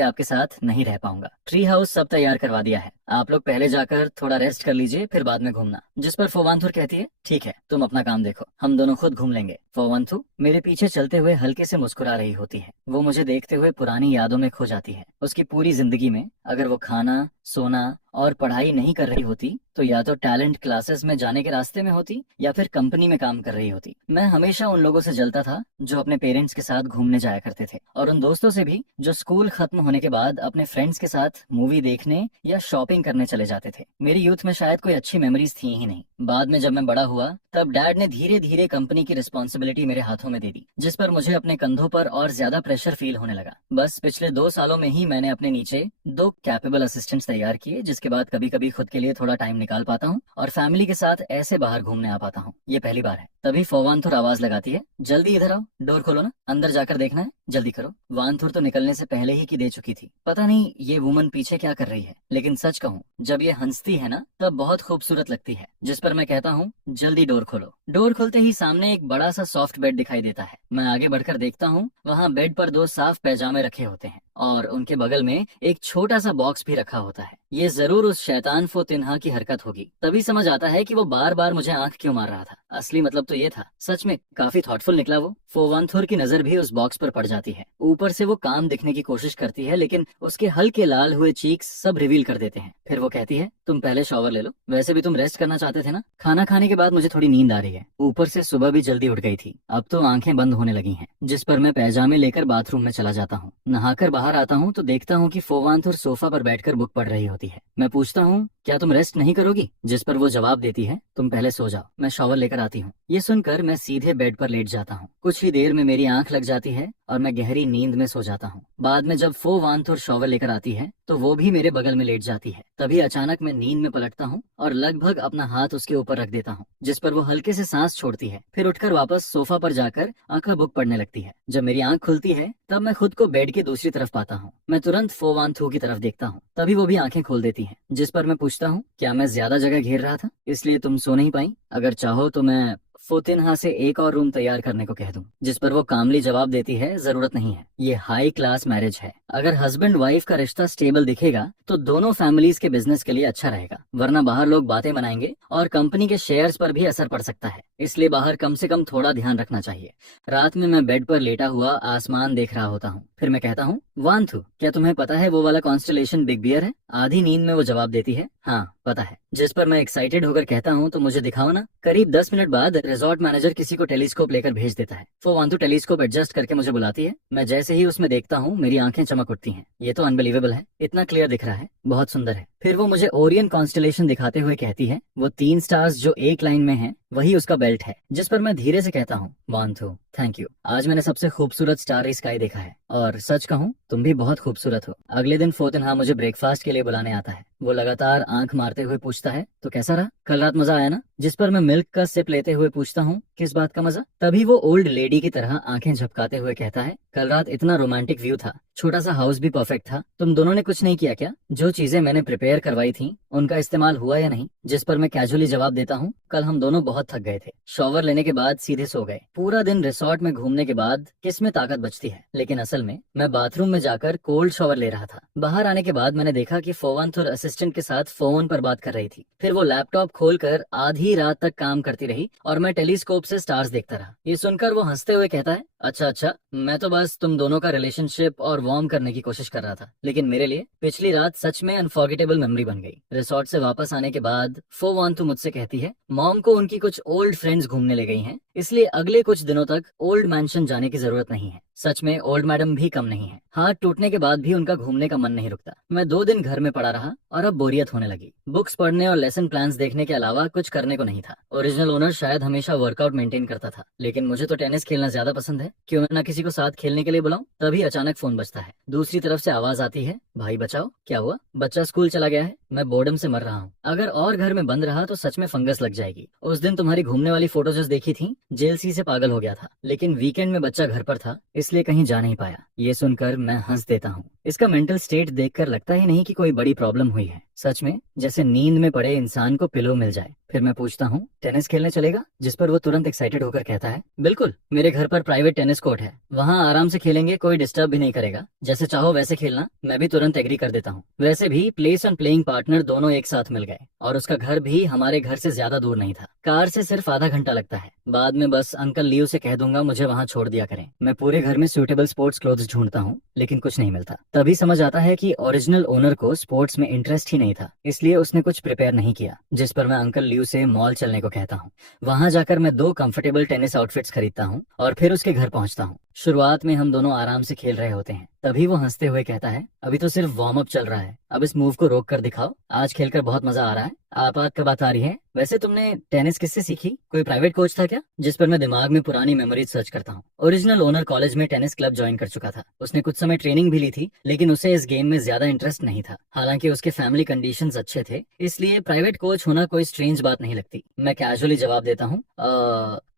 आपके साथ नहीं रह पाऊंगा। ट्री हाउस सब तैयार करवा दिया है, आप लोग पहले जाकर थोड़ा रेस्ट कर लीजिए, फिर बाद में घूमना। जिस पर फोवांथुर कहती है, ठीक है, तुम अपना काम देखो, हम दोनों खुद घूम लेंगे। फोवांथु मेरे पीछे चलते हुए हल्के से मुस्कुरा रही होती है। वो मुझे देखते हुए पुरानी यादों में खो जाती है। उसकी पूरी जिंदगी में अगर वो खाना, सोना और पढ़ाई नहीं कर रही होती तो या तो टैलेंट क्लासेस में जाने के रास्ते में होती या फिर कंपनी में काम कर रही होती। मैं हमेशा उन लोगों से जलता था जो अपने पेरेंट्स के साथ घूमने जाया करते थे, और उन दोस्तों से भी जो स्कूल खत्म होने के बाद अपने फ्रेंड्स के साथ मूवी देखने या शॉपिंग करने चले जाते थे। मेरी यूथ में शायद कोई अच्छी मेमोरीज थी ही नहीं। बाद में जब मैं बड़ा हुआ तब डैड ने धीरे धीरे कंपनी की रिस्पॉन्सिबिलिटी मेरे हाथों में दे दी, जिस पर मुझे अपने कंधों पर और ज्यादा प्रेशर फील होने लगा। बस पिछले 2 सालों में ही मैंने अपने नीचे 2 कैपेबल असिस्टेंट्स तैयार किए, जिसके बाद कभी कभी खुद के लिए थोड़ा टाइम निकाल पाता हूँ और फैमिली के साथ ऐसे बाहर घूमने आ पाता हूँ। ये पहली बार है। तभी फोवांथुर आवाज लगाती है, जल्दी इधर आओ, डोर खोलो ना, अंदर जाकर देखना है, जल्दी करो। वांथुर तो निकलने से पहले ही की दे चुकी थी। पता नहीं ये वुमन पीछे क्या कर रही है, लेकिन सच कहूँ जब ये हंसती है ना तब बहुत खूबसूरत लगती है। जिस पर मैं कहता हूँ, जल्दी डोर खोलो। डोर खोलते ही सामने एक बड़ा सा सॉफ्ट बेड दिखाई देता है। मैं आगे बढ़कर देखता हूँ, वहाँ बेड पर 2 साफ पैजामे रखे होते हैं और उनके बगल में एक छोटा सा बॉक्स भी रखा होता है। ये जरूर उस शैतान फो तिन्हा की हरकत होगी। तभी समझ आता है कि वो बार बार मुझे आंख क्यों मार रहा था। असली मतलब तो ये था। सच में काफी थॉटफुल निकला वो। फोवांथुर की नजर भी उस बॉक्स पर पड़ जाती है। ऊपर से वो काम दिखने की कोशिश करती है, लेकिन उसके हल्के लाल हुए चीक्स सब रिवील कर देते हैं। फिर वो कहती है, तुम पहले शॉवर ले लो, वैसे भी तुम रेस्ट करना चाहते थे ना। खाना खाने के बाद मुझे थोड़ी नींद आ रही है, ऊपर से सुबह भी जल्दी उठ गई थी, अब तो आंखें बंद होने लगी हैं। जिस पर मैं पैजामे लेकर बाथरूम में चला जाता हूँ। नहाकर बाहर आता हूँ तो देखता हूँ कि फोवांथुर सोफा पर बैठकर बुक पढ़ रही होती है। मैं पूछता हूँ, क्या तुम रेस्ट नहीं करोगी? जिस पर वो जवाब देती है, तुम पहले सो जाओ, मैं शॉवर लेकर आती हूँ। ये सुनकर मैं सीधे बेड पर लेट जाता हूँ। कुछ ही देर में मेरी आंख लग जाती है और मैं गहरी नींद में सो जाता हूँ। बाद में जब फोवांथुर शॉवर लेकर आती है तो वो भी मेरे बगल में लेट जाती है। तभी अचानक मैं नींद में पलटता हूँ और लगभग अपना हाथ उसके ऊपर रख देता हूँ, जिस पर वो हल्के से सांस छोड़ती है। फिर उठकर वापस सोफा पर जाकर आंखों बुक पढ़ने लगती है। जब मेरी आंख खुलती है तब मैं खुद को बेड की दूसरी तरफ पाता हूँ। मैं तुरंत फोवांथु की तरफ देखता हूँ। तभी वो भी आंखें खोल देती है। जिस पर मैं पूछता हूँ, क्या मैं ज्यादा जगह घेर रहा था इसलिए तुम सो नहीं पाई? अगर चाहो तो मैं फोतिनहा से एक और रूम तैयार करने को कह दूं, जिस पर वो कामली जवाब देती है जरूरत नहीं है, ये हाई क्लास मैरिज है। अगर हस्बैंड वाइफ का रिश्ता स्टेबल दिखेगा तो दोनों फैमिलीज के बिजनेस के लिए अच्छा रहेगा, वरना बाहर लोग बातें बनाएंगे और कंपनी के शेयर्स पर भी असर पड़ सकता है। इसलिए बाहर कम से कम थोड़ा ध्यान रखना चाहिए। रात में मैं बेड पर लेटा हुआ आसमान देख रहा होता हूँ। फिर मैं कहता हूँ, वांथु, क्या तुम्हें पता है वो वाला कॉन्स्टलेशन बिग बियर है? आधी नींद में वो जवाब देती है, हाँ पता है। जिस पर मैं एक्साइटेड होकर कहता हूँ, तो मुझे दिखाओ ना। करीब 10 मिनट बाद रिजॉर्ट मैनेजर किसी को टेलीस्कोप लेकर भेज देता है। वो वांतु टेलीस्कोप एडजस्ट करके मुझे बुलाती है। मैं जैसे ही उसमें देखता हूँ मेरी आंखें चमक उठती हैं। ये तो अनबिलीवेबल है, इतना क्लियर दिख रहा है, बहुत सुंदर है। फिर वो मुझे ओरियन कॉन्स्टलेशन दिखाते हुए कहती है, वो 3 स्टार्स जो एक लाइन में हैं, वही उसका बेल्ट है। जिस पर मैं धीरे से कहता हूँ, वांथु थैंक यू, आज मैंने सबसे खूबसूरत स्टारी स्काई देखा है, और सच कहूँ तुम भी बहुत खूबसूरत हो। अगले दिन फोतिनहा मुझे ब्रेकफास्ट के लिए बुलाने आता है। वो लगातार आंख मारते हुए पूछता है, तो कैसा रहा? कल रात मजा आया ना? जिस पर मैं मिल्क का सिप लेते हुए पूछता हूँ, किस बात का मजा? तभी वो ओल्ड लेडी की तरह आंखें झपकाते हुए कहता है, कल रात इतना रोमांटिक व्यू था, छोटा सा हाउस भी परफेक्ट था, तुम दोनों ने कुछ नहीं किया क्या? जो चीजें मैंने प्रिपेयर करवाई थी उनका इस्तेमाल हुआ या नहीं? जिस पर मैं कैजुअली जवाब देता हूँ, कल हम दोनों बहुत थक गए थे, शॉवर लेने के बाद सीधे सो गए। पूरा दिन रिसोर्ट में घूमने के बाद किस में ताकत बचती है? लेकिन असल में मैं बाथरूम में जाकर कोल्ड शॉवर ले रहा था। बाहर आने के बाद मैंने देखा कि फोवांथुर असिस्टेंट के साथ फोन पर बात कर रही थी। फिर वो लैपटॉप खोलकर आधी रात तक काम करती रही और मैं टेलीस्कोप से स्टार्स देखता रहा। ये सुनकर वो हंसते हुए कहता है, अच्छा अच्छा, मैं तो बस तुम दोनों का रिलेशनशिप और वार्म करने की कोशिश कर रहा था, लेकिन मेरे लिए पिछली रात सच में अनफॉरगेटेबल मेमोरी बन गई। रिसोर्ट से वापस आने के बाद फोवांथु मुझसे कहती है, मॉम को उनकी कुछ ओल्ड फ्रेंड्स घूमने ले गई हैं, इसलिए अगले कुछ दिनों तक ओल्ड मैंशन जाने की जरूरत नहीं है। सच में ओल्ड मैडम भी कम नहीं है, हाथ टूटने के बाद भी उनका घूमने का मन नहीं रुकता। मैं 2 दिन घर में पड़ा रहा और अब बोरियत होने लगी। बुक्स पढ़ने और लेसन प्लान्स देखने के अलावा कुछ करने को नहीं था। ओरिजिनल ओनर शायद हमेशा वर्कआउट मेंटेन करता था, लेकिन मुझे तो टेनिस खेलना ज्यादा पसंद है, क्यों ना किसी को साथ खेलने के लिए बुलाऊं? तभी अचानक फोन बजता है। दूसरी तरफ से आवाज आती है, भाई बचाओ, क्या हुआ? बच्चा स्कूल चला गया है, मैं बोर्डम से मर रहा हूँ। अगर और घर में बंद रहा तो सच में फंगस लग जाएगी। उस दिन तुम्हारी घूमने वाली फोटोज देखी थी, जेलसी से पागल हो गया था, लेकिन वीकेंड में बच्चा घर पर था इसलिए कहीं जा नहीं पाया। ये सुनकर मैं हंस देता हूँ। इसका मेंटल स्टेट देखकर लगता ही नहीं कि कोई बड़ी प्रॉब्लम हुई है। सच में जैसे नींद में पड़े इंसान को पिलो मिल जाए। फिर मैं पूछता हूँ, टेनिस खेलने चलेगा? जिस पर वो तुरंत एक्साइटेड होकर कहता है, बिल्कुल, मेरे घर पर प्राइवेट टेनिस कोर्ट है, वहाँ आराम से खेलेंगे, कोई डिस्टर्ब भी नहीं करेगा, जैसे चाहो वैसे खेलना। मैं भी तुरंत एग्री कर देता हूँ। वैसे भी प्लेस और प्लेइंग पार्टनर दोनों एक साथ मिल गए, और उसका घर भी हमारे घर से ज्यादा दूर नहीं था, कार से सिर्फ आधा घंटा लगता है। बाद में बस अंकल लियो से कह दूंगा मुझे वहाँ छोड़ दिया करें। मैं पूरे घर में सूटेबल स्पोर्ट्स क्लोथ्स ढूंढता हूँ, लेकिन कुछ नहीं मिलता। तभी समझ आता है कि ओरिजिनल ओनर को स्पोर्ट्स में इंटरेस्ट ही नहीं था, इसलिए उसने कुछ प्रिपेयर नहीं किया। जिस पर मैं अंकल लियो से मॉल चलने को कहता हूँ। वहाँ जाकर मैं 2 कंफर्टेबल टेनिस आउटफिट्स खरीदता हूँ और फिर उसके घर पहुँचता हूँ। शुरुआत में हम दोनों आराम से खेल रहे होते हैं, तभी वो हंसते हुए कहता है, अभी तो सिर्फ वार्म अप चल रहा है, अब इस मूव को रोक कर दिखाओ, आज खेलकर बहुत मजा आ रहा है। आपात का बात आ रही है। वैसे तुमने टेनिस किससे सीखी? कोई प्राइवेट कोच था क्या? जिस पर मैं दिमाग में पुरानी मेमोरीज सर्च करता हूँ। ओरिजिनल ओनर कॉलेज में टेनिस क्लब ज्वाइन कर चुका था। उसने कुछ समय ट्रेनिंग भी ली थी, लेकिन उसे इस गेम में ज्यादा इंटरेस्ट नहीं था। हालांकि उसके फैमिली कंडीशंस अच्छे थे, इसलिए प्राइवेट कोच होना कोई स्ट्रेंज बात नहीं लगती। मैं कैजुअली जवाब देता हूँ,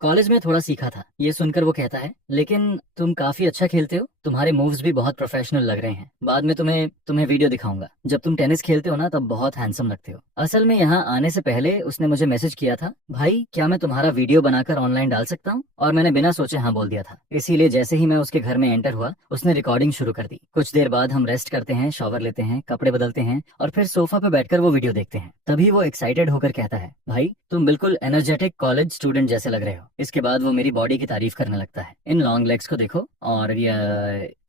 कॉलेज में थोड़ा सीखा था। ये सुनकर वो कहता है, लेकिन तुम काफी अच्छा खेलते हो, तुम्हारे मूव्स भी बहुत प्रोफेशनल लग रहे हैं। बाद में तुम्हें वीडियो दिखाऊंगा। जब तुम टेनिस खेलते हो ना, तब बहुत हैंडसम लगते हो। असल में यहाँ आने से पहले उसने मुझे मैसेज किया था, भाई क्या मैं तुम्हारा वीडियो बनाकर ऑनलाइन डाल सकता हूँ? और मैंने बिना सोचे हाँ बोल दिया था। इसीलिए जैसे ही मैं उसके घर में एंटर हुआ, उसने रिकॉर्डिंग शुरू कर दी। कुछ देर बाद हम रेस्ट करते हैं, शॉवर लेते हैं, कपड़े बदलते हैं और फिर सोफा पे बैठकर वो वीडियो देखते हैं। तभी वो एक्साइटेड होकर कहता है, भाई तुम बिल्कुल एनर्जेटिक कॉलेज स्टूडेंट जैसे लग रहे हो। इसके बाद वो मेरी बॉडी की तारीफ करने लगता है। इन लॉन्ग लेग्स को देखो, और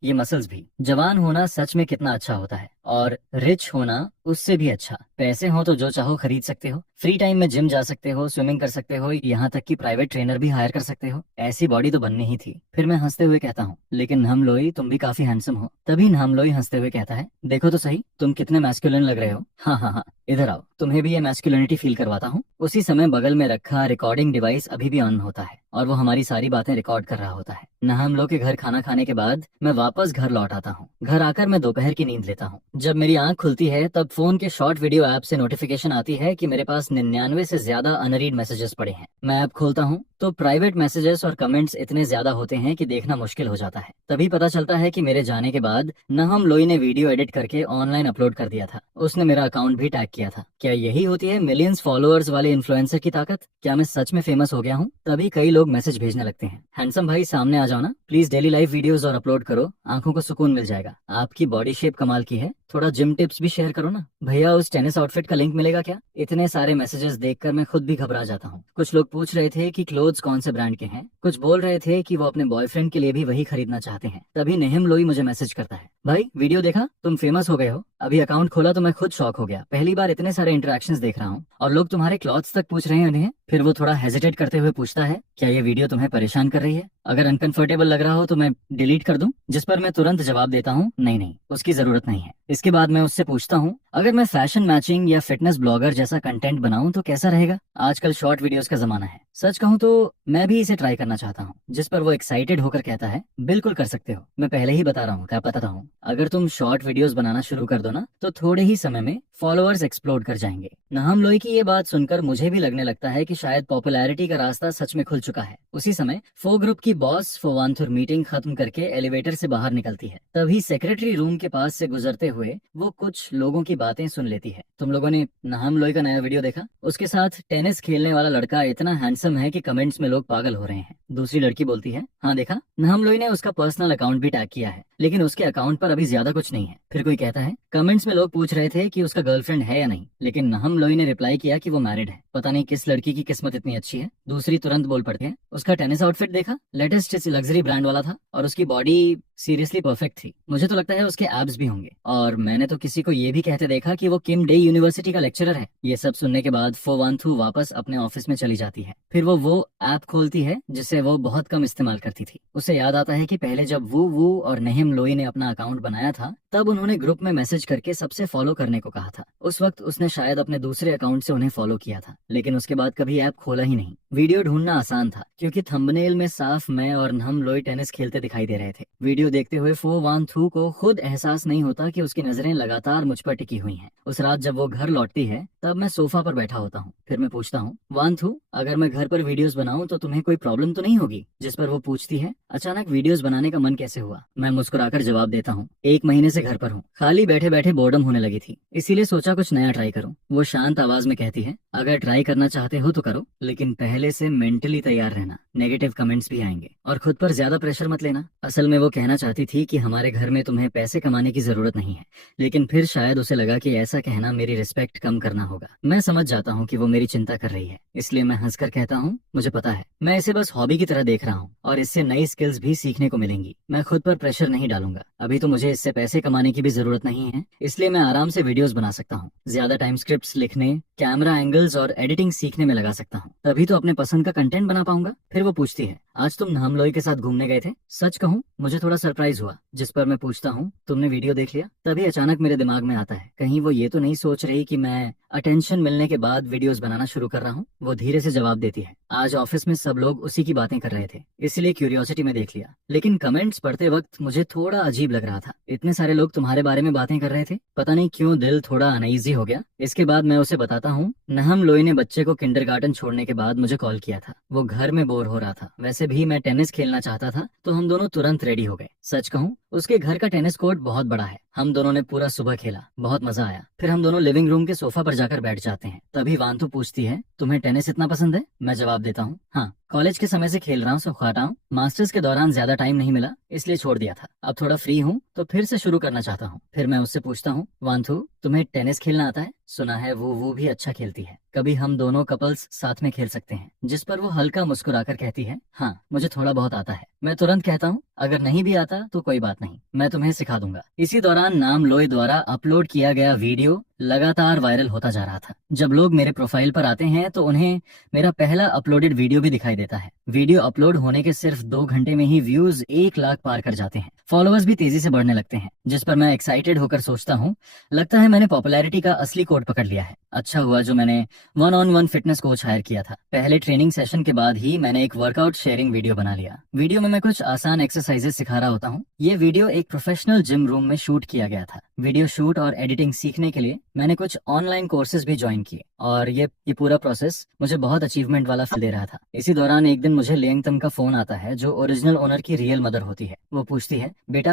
ये मसल्स भी। जवान होना सच में कितना अच्छा होता है, और रिच होना उससे भी अच्छा। पैसे हो तो जो चाहो खरीद सकते हो, फ्री टाइम में जिम जा सकते हो, स्विमिंग कर सकते हो, यहाँ तक कि प्राइवेट ट्रेनर भी हायर कर सकते हो। ऐसी बॉडी तो बननी ही थी। फिर मैं हंसते हुए कहता हूँ, लेकिन नामलोई तुम भी काफी हैंडसम हो। तभी नामलोई हंसते हुए कहता है, देखो तो सही, तुम कितने मैस्कुलिन लग रहे हो। हाँ हाँ हाँ, इधर आओ, तुम्हें भी ये मैस्कुलिनिटी फील करवाता हूँ। उसी समय बगल में रखा रिकॉर्डिंग डिवाइस अभी भी ऑन होता है और वो हमारी सारी बातें रिकॉर्ड कर रहा होता है। नहाम लोग के घर खाना खाने के बाद मैं वापस घर लौट आता हूँ। घर आकर मैं दोपहर की नींद लेता हूँ। जब मेरी आंख खुलती है तब फोन के शॉर्ट वीडियो ऐप से नोटिफिकेशन आती है कि मेरे पास 99 से ज्यादा अनरीड मैसेजेस पड़े हैं। मैं ऐप खोलता हूँ तो प्राइवेट मैसेजेस और कमेंट्स इतने ज्यादा होते हैं कि देखना मुश्किल हो जाता है। तभी पता चलता है कि मेरे जाने के बाद नहम लोई ने वीडियो एडिट करके ऑनलाइन अपलोड कर दिया था। उसने मेरा अकाउंट भी टैग किया था। क्या यही होती है मिलियंस फॉलोअर्स वाले इन्फ्लुएंसर की ताकत? क्या मैं सच में फेमस हो गया हूँ? तभी कई लोग मैसेज भेजने लगते हैं, हैंडसम भाई सामने आ जाओ ना, प्लीज डेली लाइव वीडियोस और अपलोड करो, आंखों को सुकून मिल जाएगा। आपकी बॉडी शेप कमाल की है, थोड़ा जिम टिप्स भी शेयर करो ना। भैया उस टेनिस आउटफिट का लिंक मिलेगा क्या? इतने सारे मैसेजेस देखकर मैं खुद भी घबरा जाता हूँ। कुछ लोग पूछ रहे थे कि क्लोथ्स कौन से ब्रांड के हैं, कुछ बोल रहे थे कि वो अपने बॉयफ्रेंड के लिए भी वही खरीदना चाहते हैं। तभी नेहिम लोई मुझे मैसेज करता है, भाई वीडियो देखा, तुम फेमस हो गए हो। अभी अकाउंट खोला तो मैं खुद शॉक हो गया। पहली बार इतने सारे इंटरेक्शंस देख रहा हूँ और लोग तुम्हारे क्लॉथ्स तक पूछ रहे हैं उन्हें। फिर वो थोड़ा हेजिटेट करते हुए पूछता है, क्या ये वीडियो तुम्हें परेशान कर रही है? अगर अनकंफर्टेबल लग रहा हो तो मैं डिलीट कर दूं? जिस पर मैं तुरंत जवाब देता हूँ, नहीं नहीं, उसकी जरूरत नहीं है। इसके बाद मैं उससे पूछता हूँ, अगर मैं फैशन मैचिंग या फिटनेस ब्लॉगर जैसा कंटेंट बनाऊं तो कैसा रहेगा? आजकल शॉर्ट वीडियोस का जमाना है। सच कहूँ तो मैं भी इसे ट्राई करना चाहता हूँ। जिस पर वो एक्साइटेड होकर कहता है, बिल्कुल कर सकते हो। मैं पहले ही बता रहा हूँ, क्या पता हूँ, अगर तुम शॉर्ट वीडियोस बनाना शुरू कर दो ना तो थोड़े ही समय में फॉलोअर्स एक्सप्लोड कर जाएंगे। नहम लोई की ये बात सुनकर मुझे भी लगने लगता है कि शायद पॉपुलैरिटी का रास्ता सच में खुल चुका है। उसी समय फो ग्रुप की बॉस फोवांथुर मीटिंग खत्म करके एलिवेटर से बाहर निकलती है। तभी सेक्रेटरी रूम के पास से गुजरते हुए वो कुछ लोगों की बातें सुन लेती है। तुम लोगों ने नहम लोई का नया वीडियो देखा? उसके साथ टेनिस खेलने वाला लड़का इतना हैंडसम है कि कमेंट्स में लोग पागल हो रहे हैं। दूसरी लड़की बोलती है, हाँ देखा, नहम लोई ने उसका पर्सनल अकाउंट भी टैग किया है, लेकिन उसके अकाउंट पर अभी ज्यादा कुछ नहीं है। फिर कोई कहता है, कमेंट्स में लोग पूछ रहे थे कि उसका गर्लफ्रेंड है या नहीं, लेकिन नहम लोई ने रिप्लाई किया कि वो मैरिड है। पता नहीं किस लड़की की किस्मत इतनी अच्छी है। दूसरी तुरंत बोल पड़ती है, उसका टेनिस आउटफिट देखा, लेटेस्ट लग्जरी ब्रांड वाला था और उसकी बॉडी सीरियसली परफेक्ट थी। मुझे तो लगता है उसके एब्स भी होंगे। और मैंने तो किसी को ये भी कहते देखा कि वो किम डे यूनिवर्सिटी का लेक्चरर है। ये सब सुनने के बाद फोवांथु वापस अपने ऑफिस में चली जाती है। फिर वो ऐप खोलती है जिसे वो बहुत कम इस्तेमाल करती थी। उसे याद आता है कि पहले जब वो और नहिम लोई ने अपना अकाउंट बनाया था तब उन्होंने ग्रुप में मैसेज करके सबसे फॉलो करने को कहा था। उस वक्त उसने शायद अपने दूसरे अकाउंट से उन्हें फॉलो किया था, लेकिन उसके बाद कभी ऐप खोला ही नहीं। वीडियो ढूंढना आसान था क्योंकि थंबनेल में साफ मैं और नहम लोई टेनिस खेलते दिखाई दे रहे थे। वीडियो देखते हुए फो वान थू को खुद एहसास नहीं होता कि उसकी नजरें लगातार मुझ पर टिकी हुई हैं। उस रात जब वो घर लौटती है तब मैं सोफा पर बैठा होता हूँ। फिर मैं पूछता हूँ, वान थू, अगर मैं घर पर वीडियोस बनाऊं तो तुम्हें कोई प्रॉब्लम तो नहीं होगी? जिस पर वो पूछती है, अचानक वीडियोस बनाने का मन कैसे हुआ? मैं मुस्कुराकर जवाब देता हूँ, 1 महीने से घर पर हूँ, खाली बैठे बैठे बोर्डम होने लगी थी, इसीलिए सोचा कुछ नया ट्राई करूँ। वो शांत आवाज में कहती है, अगर ट्राई करना चाहते हो तो करो, लेकिन पहले से मेंटली तैयार रहना, नेगेटिव कमेंट्स भी आएंगे और खुद पर ज्यादा प्रेशर मत लेना। असल में वो कहना चाहती थी कि हमारे घर में तुम्हें पैसे कमाने की जरूरत नहीं है, लेकिन फिर शायद उसे लगा कि ऐसा कहना मेरी रिस्पेक्ट कम करना होगा। मैं समझ जाता हूँ कि वो मेरी चिंता कर रही है, इसलिए मैं हंसकर कहता हूँ, मुझे पता है, मैं इसे बस हॉबी की तरह देख रहा हूँ और इससे नई स्किल्स भी सीखने को मिलेंगी। मैं खुद पर प्रेशर नहीं डालूंगा। अभी तो मुझे इससे पैसे कमाने की भी जरूरत नहीं है, इसलिए मैं आराम से वीडियोस बना सकता हूँ। ज्यादा टाइम स्क्रिप्ट्स लिखने, कैमरा एंगल्स और एडिटिंग सीखने में लगा सकता हूँ, तभी तो अपने पसंद का कंटेंट बना पाऊंगा। फिर वो पूछती है, आज तुम नहम लोई के साथ घूमने गए थे? सच कहूँ मुझे थोड़ा सरप्राइज हुआ। जिस पर मैं पूछता हूँ, तुमने वीडियो देख लिया? तभी अचानक मेरे दिमाग में आता है, कहीं वो ये तो नहीं सोच रही कि मैं अटेंशन मिलने के बाद वीडियोस बनाना शुरू कर रहा हूँ। वो धीरे से जवाब देती है, आज ऑफिस में सब लोग उसी की बातें कर रहे थे, इसलिए क्यूरियोसिटी में देख लिया, लेकिन कमेंट्स पढ़ते वक्त मुझे थोड़ा अजीब लग रहा था। इतने सारे लोग तुम्हारे बारे में बातें कर रहे थे, पता नहीं क्यों दिल थोड़ा अनईजी हो गया। इसके बाद मैं उसे बताता हूँ, नहम लोई ने बच्चे को किंडरगार्टन छोड़ने के बाद मुझे कॉल किया था। वो घर में बोर हो रहा था, वैसे भी मैं टेनिस खेलना चाहता था, तो हम दोनों तुरंत रेडी हो गए। सच कहूँ उसके घर का टेनिस कोर्ट बहुत बड़ा है। हम दोनों ने पूरा सुबह खेला, बहुत मजा आया। फिर हम दोनों लिविंग रूम के सोफा पर जाकर बैठ जाते हैं। तभी वांतु पूछती है, तुम्हें टेनिस इतना पसंद है? मैं जवाब देता हूँ, हाँ, कॉलेज के समय से खेल रहा हूँ, सो खाता हूँ। मास्टर्स के दौरान ज्यादा टाइम नहीं मिला, इसलिए छोड़ दिया था। अब थोड़ा फ्री हूँ तो फिर से शुरू करना चाहता हूँ। फिर मैं उससे पूछता हूँ, वांथु, तुम्हें टेनिस खेलना आता है? सुना है वो भी अच्छा खेलती है, कभी हम दोनों कपल्स साथ में खेल सकते हैं। जिस पर वो हल्का मुस्कुराकर कहती है, हाँ, मुझे थोड़ा बहुत आता है। मैं तुरंत कहता हूँ, अगर नहीं भी आता तो कोई बात नहीं, मैं तुम्हें सिखा दूंगा। इसी दौरान नाम लोई द्वारा अपलोड किया गया वीडियो लगातार वायरल होता जा रहा था। जब लोग मेरे प्रोफाइल पर आते हैं तो उन्हें मेरा पहला अपलोडेड वीडियो भी दिखाई रिप्लाई देता है। वीडियो अपलोड होने के सिर्फ 2 घंटे में ही व्यूज 1 लाख पार कर जाते हैं। फॉलोअर्स भी तेजी से बढ़ने लगते हैं, जिस पर मैं एक्साइटेड होकर सोचता हूँ, लगता है मैंने पॉपुलैरिटी का असली कोड पकड़ लिया है। अच्छा हुआ जो मैंने 1-on-1 फिटनेस कोच हायर किया था। पहले ट्रेनिंग सेशन के बाद ही मैंने एक वर्कआउट शेयरिंग वीडियो बना लिया। वीडियो में मैं कुछ आसान एक्सरसाइजेस सिखा रहा होता हूँ। ये वीडियो एक प्रोफेशनल जिम रूम में शूट किया गया था। वीडियो शूट और एडिटिंग सीखने के लिए मैंने कुछ ऑनलाइन कोर्सेज भी ज्वाइन किए और ये पूरा प्रोसेस मुझे बहुत अचीवमेंट वाला फील दे रहा था। इसी दौरान एक दिन मुझे लेंगतम का फोन आता है, जो ओरिजिनल ओनर की रियल मदर होती है। वो पूछती है, बेटा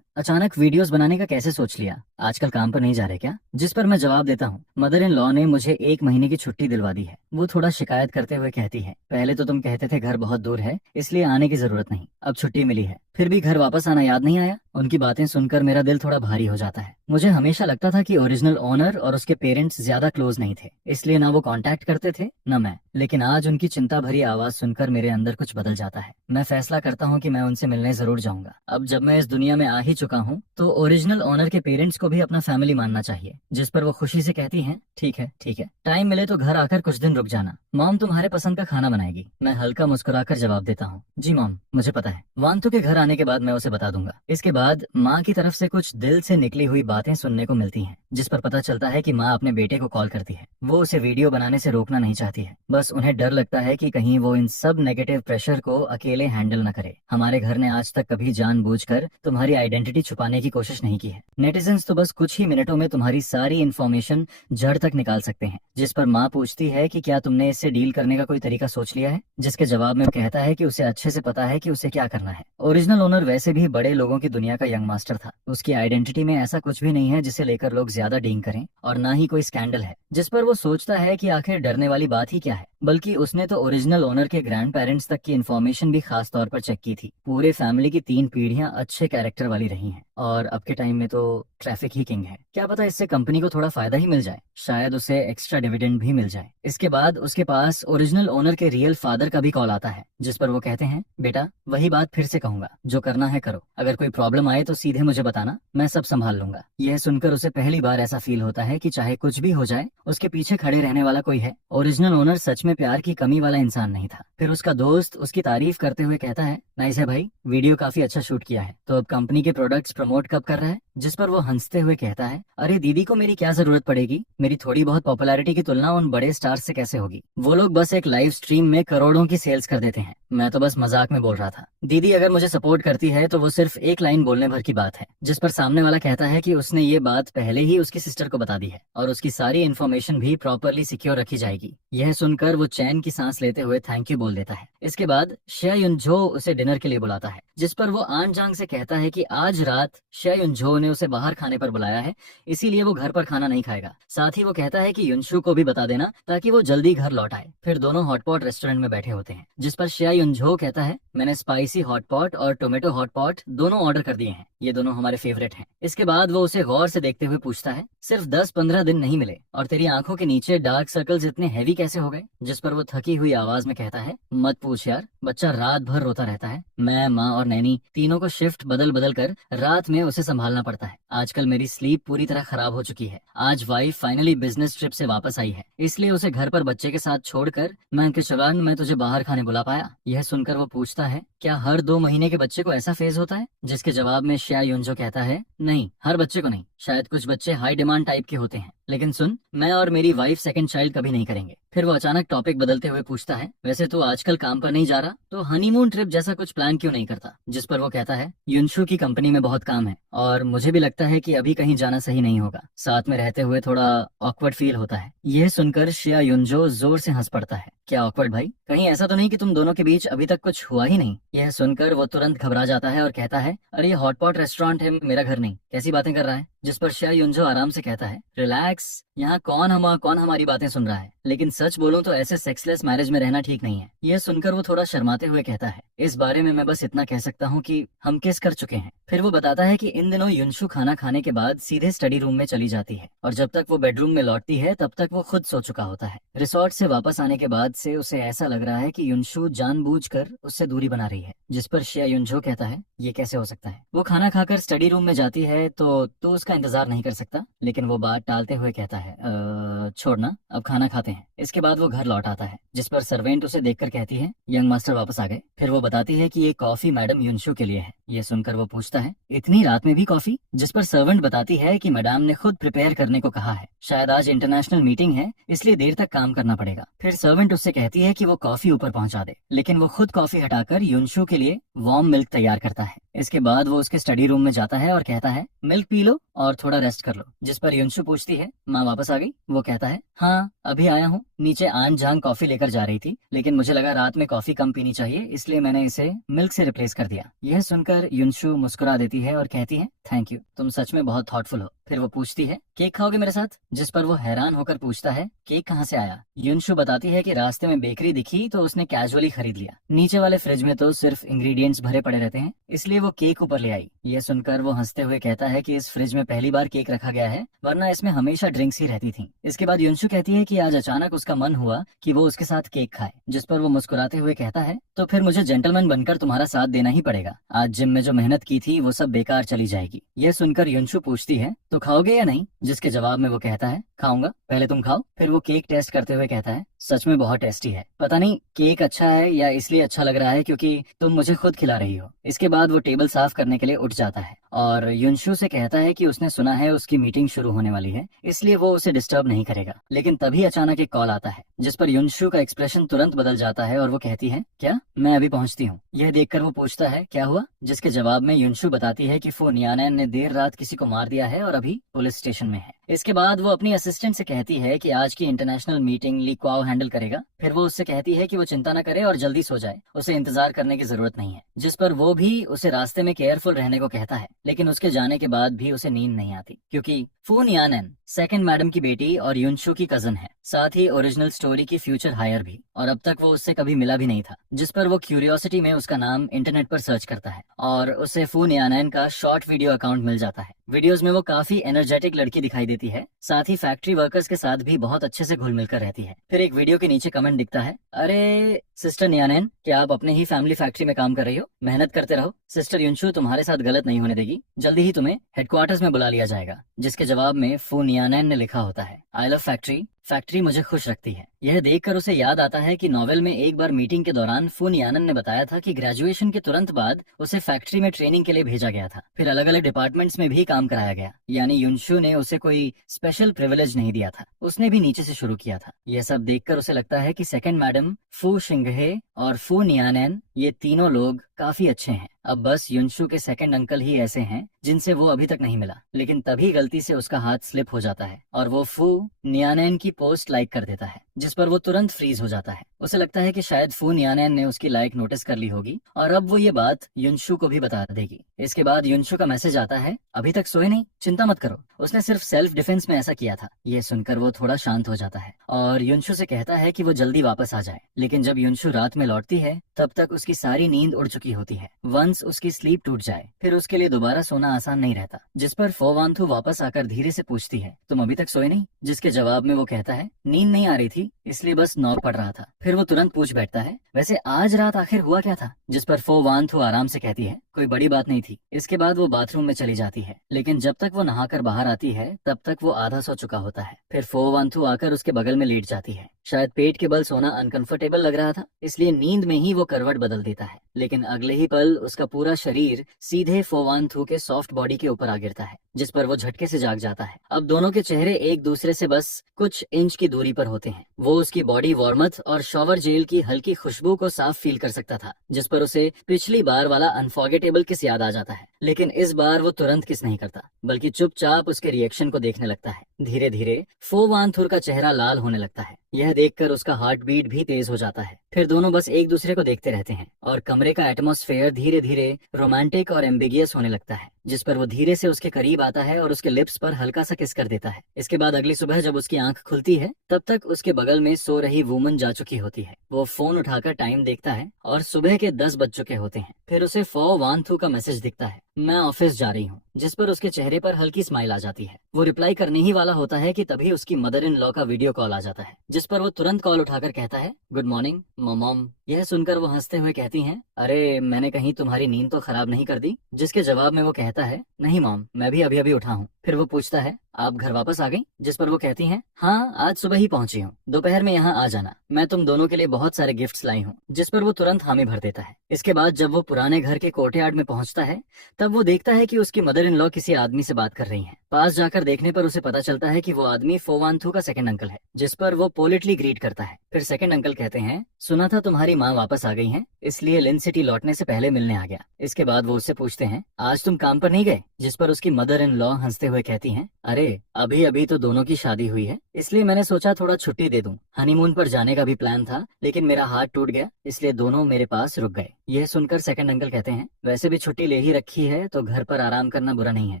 अचानक वीडियोस बनाने का कैसे सोच लिया, आजकल काम पर नहीं जा रहे क्या? जिस पर मैं जवाब देता हूँ, मदर इन लॉ ने मुझे 1 महीने की छुट्टी दिलवा दी है। वो थोड़ा शिकायत करते हुए कहती है, पहले तो तुम कहते थे घर बहुत दूर है इसलिए आने की जरूरत नहीं, अब छुट्टी मिली है फिर भी घर वापस आना याद नहीं आया? उनकी बातें सुनकर मेरा दिल थोड़ा भारी हो जाता है। मुझे हमेशा लगता था कि ओरिजिनल ओनर और उसके पेरेंट्स ज्यादा क्लोज नहीं थे, इसलिए ना वो कांटेक्ट करते थे न मैं। लेकिन आज उनकी चिंता भरी आवाज सुनकर मेरे अंदर कुछ बदल जाता है। मैं फैसला करता हूँ कि मैं उनसे मिलने जरूर जाऊंगा। अब जब मैं इस दुनिया में आ ही चुका हूँ तो ओरिजिनल ओनर के पेरेंट्स को भी अपना फैमिली मानना चाहिए। जिस पर वो खुशी से कहती है, ठीक है ठीक है, टाइम मिले तो घर आकर कुछ दिन रुक जाना, मॉम तुम्हारे पसंद का खाना बनाएगी। मैं हल्का मुस्कुराकर जवाब देता हूँ, जी मॉम मुझे पता है। वांतु के घर आने के बाद मैं उसे बता दूंगा। इसके बाद माँ की तरफ से कुछ दिल से निकली हुई बातें सुनने को मिलती हैं, जिस पर पता चलता है कि माँ अपने बेटे को कॉल करती है। वो उसे वीडियो बनाने से रोकना नहीं चाहती है, बस उन्हें डर लगता है कि कहीं वो इन सब नेगेटिव प्रेशर को अकेले हैंडल न करे। हमारे घर ने आज तक कभी जानबूझकर तुम्हारी आइडेंटिटी छुपाने की कोशिश नहीं की है। नेटिजन्स तो बस कुछ ही मिनटों में तुम्हारी सारी इन्फॉर्मेशन जड़ तक निकाल सकते हैं। जिस पर माँ पूछती है कि क्या तुमने इससे डील करने का कोई तरीका सोच लिया है? जिसके जवाब में कहता है कि उसे अच्छे से पता है कि उसे क्या करना है। ओरिजिनल ओनर वैसे भी बड़े लोगों की दुनिया का यंग मास्टर था। उसकी आइडेंटिटी में ऐसा कुछ भी नहीं है जिसे लेकर लोग ज्यादा डींग करें, और ना ही कोई स्कैंडल है जिस पर वो सोचता है कि आखिर डरने वाली बात ही क्या है। बल्कि उसने तो ओरिजिनल ओनर के ग्रैंड पेरेंट्स तक की इन्फॉर्मेशन भी खास तौर पर चेक की थी। पूरे फैमिली की 3 पीढ़ियां अच्छे कैरेक्टर वाली रही हैं, और अब के टाइम में तो ट्रैफिक ही किंग है। क्या पता इससे कंपनी को थोड़ा फायदा ही मिल जाए, शायद उसे एक्स्ट्रा डिविडेंड भी मिल जाए। इसके बाद उसके पास ओरिजिनल ओनर के रियल फादर का भी कॉल आता है, जिस पर वो कहते हैं, बेटा वही बात फिर से कहूंगा, जो करना है करो, अगर कोई प्रॉब्लम आए तो सीधे मुझे बताना, मैं सब संभाल लूंगा। यह सुनकर उसे पहली बार ऐसा फील होता है कि चाहे कुछ भी हो जाए उसके पीछे खड़े रहने वाला कोई है। ओरिजिनल ओनर सच में प्यार की कमी वाला इंसान नहीं था। फिर उसका दोस्त उसकी तारीफ करते हुए कहता है, नाइस है भाई, वीडियो काफी अच्छा शूट किया है, तो अब कंपनी के प्रोडक्ट्स प्रमोट कब कर रहा है? जिस पर वो हंसते हुए कहता है, अरे दीदी को मेरी क्या जरूरत पड़ेगी, मेरी थोड़ी बहुत पॉपुलैरिटी की तुलना उन बड़े स्टार से कैसे होगी? वो लोग बस एक लाइव स्ट्रीम में करोड़ों की सेल्स कर देते हैं, मैं तो बस मजाक में बोल रहा था। दीदी अगर मुझे सपोर्ट करती है तो वो सिर्फ एक लाइन बोलने भर की बात है। जिस पर सामने वाला कहता है कि उसने ये बात पहले ही उसकी सिस्टर को बता दी है और उसकी सारी इन्फॉर्मेशन भी प्रॉपरली सिक्योर रखी जाएगी। यह सुनकर वो चैन की सांस लेते हुए थैंक यू बोल देता है। इसके बाद शे युनझो उसे डिनर के लिए बुलाता है, जिस पर वो आन जांग से कहता है कि आज रात शे युनझो ने उसे बाहर खाने पर बुलाया है, इसीलिए वो घर पर खाना नहीं खाएगा। साथ ही वो कहता है कि युनशु को भी बता देना ताकि वो जल्दी घर लौट आए। फिर दोनों हॉटपॉट रेस्टोरेंट में बैठे होते हैं, जिस पर शे युनझो कहता है, मैंने स्पाइसी हॉटपॉट और टोमेटो हॉटपॉट दोनों ऑर्डर कर दिए हैं, ये दोनों हमारे फेवरेट हैं। इसके बाद वो उसे गौर से देखते हुए पूछता है, सिर्फ 10-15 दिन नहीं मिले और तेरी आंखों के नीचे डार्क सर्कल्स इतने हैवी कैसे हो गए? जिस पर वो थकी हुई आवाज में कहता है, मत पूछ यार, बच्चा रात भर रोता रहता है, मैं, माँ और नैनी तीनों को शिफ्ट बदल बदल कर रात में उसे संभालना पड़ता है। आजकल मेरी स्लीप पूरी तरह खराब हो चुकी है। आज वाइफ फाइनली बिजनेस ट्रिप से वापस आई है, इसलिए उसे घर पर बच्चे के साथ छोड़कर मैं उनके चलान मैं तुझे बाहर खाने बुला पाया। यह सुनकर वो पूछता है, क्या हर 2 महीने के बच्चे को ऐसा फेज होता है? जिसके जवाब में शे युनझो कहता है, नहीं, हर बच्चे को नहीं, शायद कुछ बच्चे हाई डिमांड टाइप के होते हैं, लेकिन सुन, मैं और मेरी वाइफ सेकंड चाइल्ड कभी नहीं करेंगे। फिर वो अचानक टॉपिक बदलते हुए पूछता है, वैसे तू आजकल काम पर नहीं जा रहा तो हनीमून ट्रिप जैसा कुछ प्लान क्यों नहीं करता? जिस पर वो कहता है, युनशु की कंपनी में बहुत काम है और मुझे भी लगता है कि अभी कहीं जाना सही नहीं होगा, साथ में रहते हुए थोड़ा ऑकवर्ड फील होता है। यह सुनकर शे युनझो जोर से हंस पड़ता है, क्या ऑकवर्ड भाई, कहीं ऐसा तो नहीं कि तुम दोनों के बीच अभी तक कुछ हुआ ही नहीं? यह सुनकर वो तुरंत घबरा जाता है और कहता है, अरे ये हॉटपॉट रेस्टोरेंट है, मेरा घर नहीं, कैसी बातें कर रहा है? जिस पर शे युनझो आराम से कहता है, रिलैक्स, यहाँ कौन हमारी बातें सुन रहा है, लेकिन सच बोलूं तो ऐसे सेक्सलेस मैरिज में रहना ठीक नहीं है। यह सुनकर वो थोड़ा शर्माते हुए कहता है, इस बारे में मैं बस इतना कह सकता हूँ कि हम किस कर चुके हैं। फिर वो बताता है कि इन दिनों युनशु खाना खाने के बाद सीधे स्टडी रूम में चली जाती है और जब तक वो बेडरूम में लौटती है तब तक वो खुद सो चुका होता है। रिसोर्ट से वापस आने के बाद से उसे ऐसा लग रहा है कि युनशु जानबूझकर उससे दूरी बना रही है, जिस पर शिया युनजो कहता है ये कैसे हो सकता है। वो खाना खाकर स्टडी रूम में जाती है तो उसका इंतजार नहीं कर सकता, लेकिन वो बात टालते हुए कहता है छोड़ना, अब खाना खाते हैं। इसके बाद वो घर लौट आता है, जिस पर सर्वेंट उसे देखकर कहती है यंग मास्टर वापस आ गए। फिर वो बताती है कि ये कॉफी मैडम युनशु के लिए है। ये सुनकर वो पूछता है इतनी रात में भी कॉफी, जिस पर सर्वेंट बताती है कि मैडम ने खुद प्रिपेयर करने को कहा है, शायद आज इंटरनेशनल मीटिंग है इसलिए देर तक काम करना पड़ेगा। फिर सर्वेंट उससे कहती है कि वो कॉफी ऊपर पहुंचा दे, लेकिन वो खुद कॉफी हटाकर युनशु के लिए वार्म मिल्क तैयार करता है। इसके बाद वो उसके स्टडी रूम में जाता है और कहता है मिल्क पी लो और थोड़ा रेस्ट कर लो, जिस पर युनशु पूछती है माँ वापस आ गई। वो कहता है हाँ अभी आया हूँ, नीचे आन जान कॉफी लेकर जा रही थी, लेकिन मुझे लगा रात में कॉफी कम पीनी चाहिए इसलिए मैंने इसे मिल्क से रिप्लेस कर दिया। यह सुनकर युनशु मुस्कुरा देती है और कहती है थैंक यू, तुम सच में बहुत थॉटफुल हो। फिर वो पूछती है केक खाओगे मेरे साथ, जिस पर वो हैरान होकर पूछता है केक कहाँ से आया। युनशु बताती है कि रास्ते में बेकरी दिखी तो उसने कैजुअली खरीद लिया, नीचे वाले फ्रिज में तो सिर्फ इंग्रेडिएंट्स भरे पड़े रहते हैं इसलिए वो केक ऊपर ले आई। यह सुनकर वो हंसते हुए कहता है कि इस फ्रिज में पहली बार केक रखा गया है, वरना इसमें हमेशा ड्रिंक्स ही रहती थी। इसके बाद युनशु कहती है कि आज अचानक उसका मन हुआ कि वो उसके साथ केक खाए, जिस पर वो मुस्कुराते हुए कहता है तो फिर मुझे जेंटलमैन बनकर तुम्हारा साथ देना ही पड़ेगा, आज जिम में जो मेहनत की थी वो सब बेकार चली जाएगी। यह सुनकर युनशु पूछती है तो खाओगे या नहीं, जिसके जवाब में वो कहता है खाऊंगा, पहले तुम खाओ। फिर वो केक टेस्ट करते हुए कहता है सच में बहुत टेस्टी है, पता नहीं केक अच्छा है या इसलिए अच्छा लग रहा है क्योंकि तुम मुझे खुद खिला रही हो। इसके बाद वो टेबल साफ करने के लिए उठ जाता है और युनशु से कहता है कि उसने सुना है उसकी मीटिंग शुरू होने वाली है इसलिए वो उसे डिस्टर्ब नहीं करेगा। लेकिन तभी अचानक एक कॉल आता है, जिस पर युनशु का एक्सप्रेशन तुरंत बदल जाता है और वो कहती है क्या, मैं अभी पहुंचती हूँ। यह देखकर वो पूछता है क्या हुआ, जिसके जवाब में युनशु बताती है कि फू नियानैन ने देर रात किसी को मार दिया है और अभी पुलिस स्टेशन में है। इसके बाद वो अपनी असिस्टेंट से कहती है कि आज की इंटरनेशनल मीटिंग ली क्वाओ हैंडल करेगा। फिर वो उससे कहती है कि वो चिंता न करे और जल्दी सो जाए, उसे इंतजार करने की जरूरत नहीं है, जिस पर वो भी उसे रास्ते में केयरफुल रहने को कहता है। लेकिन उसके जाने के बाद भी उसे नींद नहीं आती क्योंकि फू नियानैन सेकंड मैडम की बेटी और युनशु की कजन है, साथ ही ओरिजिनल स्टोरी की फ्यूचर हायर भी, और अब तक वो उससे कभी मिला भी नहीं था। जिस पर वो क्यूरियोसिटी में उसका नाम इंटरनेट पर सर्च करता है और उसे फू नियानैन का शॉर्ट वीडियो अकाउंट मिल जाता है। वीडियोस में वो काफी एनर्जेटिक लड़की दिखाई देती है, साथ ही फैक्ट्री वर्कर्स के साथ भी बहुत अच्छे से घुल मिलकर रहती है। फिर एक वीडियो के नीचे कमेंट दिखता है अरे सिस्टर नियानैन, क्या आप अपने ही फैमिली फैक्ट्री में काम कर रही हो, मेहनत करते रहो, सिस्टर युनशु तुम्हारे साथ गलत नहीं होने देगी, जल्दी ही तुम्हें हेडक्वार्टर्स में बुला लिया जाएगा। जिसके जवाब में फू नियानैन ने लिखा होता है आई लव फैक्ट्री, फैक्ट्री मुझे खुश रखती है। यह देखकर उसे याद आता है कि नॉवेल में एक बार मीटिंग के दौरान फू नियानन ने बताया था कि ग्रेजुएशन के तुरंत बाद उसे फैक्ट्री में ट्रेनिंग के लिए भेजा गया था, फिर अलग अलग डिपार्टमेंट्स में भी काम कराया गया, यानी युनशु ने उसे कोई स्पेशल प्रिविलेज नहीं दिया था, उसने भी नीचे से शुरू किया था। यह सब देखकर उसे लगता है कि सेकंड मैडम, फू शिंगहे और फू नियानैन ये तीनों लोग काफी अच्छे हैं। अब बस युनशु के सेकंड अंकल ही ऐसे हैं जिनसे वो अभी तक नहीं मिला। लेकिन तभी गलती से उसका हाथ स्लिप हो जाता है और वो फू नियानैन की पोस्ट लाइक कर देता है, जिस पर वो तुरंत फ्रीज हो जाता है। उसे लगता है कि शायद फू नियानैन ने उसकी लाइक नोटिस कर ली होगी और अब वो ये बात युनशु को भी बता देगी। इसके बाद युनशु का मैसेज आता है अभी तक सोए नहीं, चिंता मत करो, उसने सिर्फ सेल्फ डिफेंस में ऐसा किया था। ये सुनकर वो थोड़ा शांत हो जाता है और युनशु से कहता है कि वो जल्दी वापस आ जाए। लेकिन जब युनशु रात में लौटती है तब तक उसकी सारी नींद उड़ चुकी होती है। वंस उसकी स्लीप टूट जाए फिर उसके लिए दोबारा सोना आसान नहीं रहता, जिस पर फोवांथु वापस आकर धीरे से पूछती है तुम अभी तक सोए नहीं, जिसके जवाब में वो कहता है नींद नहीं आ रही थी इसलिए बस नॉक पड़ रहा था। फिर वो तुरंत पूछ बैठता है वैसे आज रात आखिर हुआ क्या था, जिस पर फोवांथु आराम से कहती है कोई बड़ी बात नहीं थी। इसके बाद वो बाथरूम में चली जाती है, लेकिन जब तक वो नहाकर बाहर आती है तब तक वो आधा सो चुका होता है। फिर फोवांथु आकर उसके बगल में लेट जाती है। शायद पेट के बल सोना अनकंफर्टेबल लग रहा था, इसलिए नींद में ही वो करवट बदल देता है। लेकिन अगले ही पल उसका पूरा शरीर सीधे फोवांथु के सॉफ्ट बॉडी के ऊपर आ गिरता है, जिस पर वो झटके से जाग जाता है। अब दोनों के चेहरे एक दूसरे से बस कुछ इंच की दूरी पर होते हैं। वो उसकी बॉडी वार्मथ और शॉवर जेल की हल्की खुशबू को साफ फील कर सकता था, जिस पर उसे पिछली बार वाला अनफॉरगेटेबल किस याद आ जाता है। लेकिन इस बार वो तुरंत किस नहीं करता, बल्कि चुपचाप उसके रिएक्शन को देखने लगता है। धीरे धीरे फो वांथुर का चेहरा लाल होने लगता है। यह देखकर उसका हार्ट बीट भी तेज हो जाता है। फिर दोनों बस एक दूसरे को देखते रहते हैं और कमरे का एटमॉस्फेयर धीरे धीरे रोमांटिक और एम्बिगियस होने लगता है, जिस पर वो धीरे से उसके करीब आता है और उसके लिप्स पर हल्का सा किस कर देता है। इसके बाद अगली सुबह जब उसकी आंख खुलती है, तब तक उसके बगल में सो रही वुमन जा चुकी होती है। वो फोन उठाकर टाइम देखता है और सुबह के 10 बज चुके होते हैं। फिर उसे फो वांथू का मैसेज दिखता है, मैं ऑफिस जा रही हूँ, जिस पर उसके चेहरे पर हल्की स्माइल आ जाती है। वो रिप्लाई करने ही वाला होता है कि तभी उसकी मदर इन लॉ का वीडियो कॉल आ जाता है, जिस पर वो तुरंत कॉल उठाकर कहता है, गुड मॉर्निंग मॉम। यह सुनकर वो हंसते हुए कहती हैं, अरे मैंने कहीं तुम्हारी नींद तो खराब नहीं कर दी? जिसके जवाब में वो कहता है, नहीं मॉम, मैं भी अभी अभी उठा हूँ। फिर वो पूछता है, आप घर वापस आ गई? जिस पर वो कहती हैं, हाँ आज सुबह ही पहुंची हूँ, दोपहर में यहाँ आ जाना, मैं तुम दोनों के लिए बहुत सारे गिफ्ट्स लाई हूँ। जिस पर वो तुरंत हामी भर देता है। इसके बाद जब वो पुराने घर के कोर्टयार्ड में पहुंचता है, तब वो देखता है कि उसकी मदर इन लॉ किसी आदमी से बात कर रही हैं। पास जाकर देखने पर उसे पता चलता है कि वो आदमी फोवांथू का सेकंड अंकल है, जिस पर वो पोलिटली ग्रीट करता है। फिर सेकंड अंकल कहते हैं, सुना था तुम्हारी माँ वापस आ गई है, इसलिए लिन सिटी लौटने से पहले मिलने आ गया। इसके बाद वो उससे पूछते हैं, आज तुम काम पर नहीं गए? जिस पर उसकी मदर इन लॉ हंसते हुए कहती हैं, अरे अभी अभी तो दोनों की शादी हुई है, इसलिए मैंने सोचा थोड़ा छुट्टी दे दूं। हनीमून पर जाने का भी प्लान था, लेकिन मेरा हाथ टूट गया, इसलिए दोनों मेरे पास रुक गए। यह सुनकर सेकंड अंकल कहते हैं, वैसे भी छुट्टी ले ही रखी है तो घर पर आराम करना बुरा नहीं है,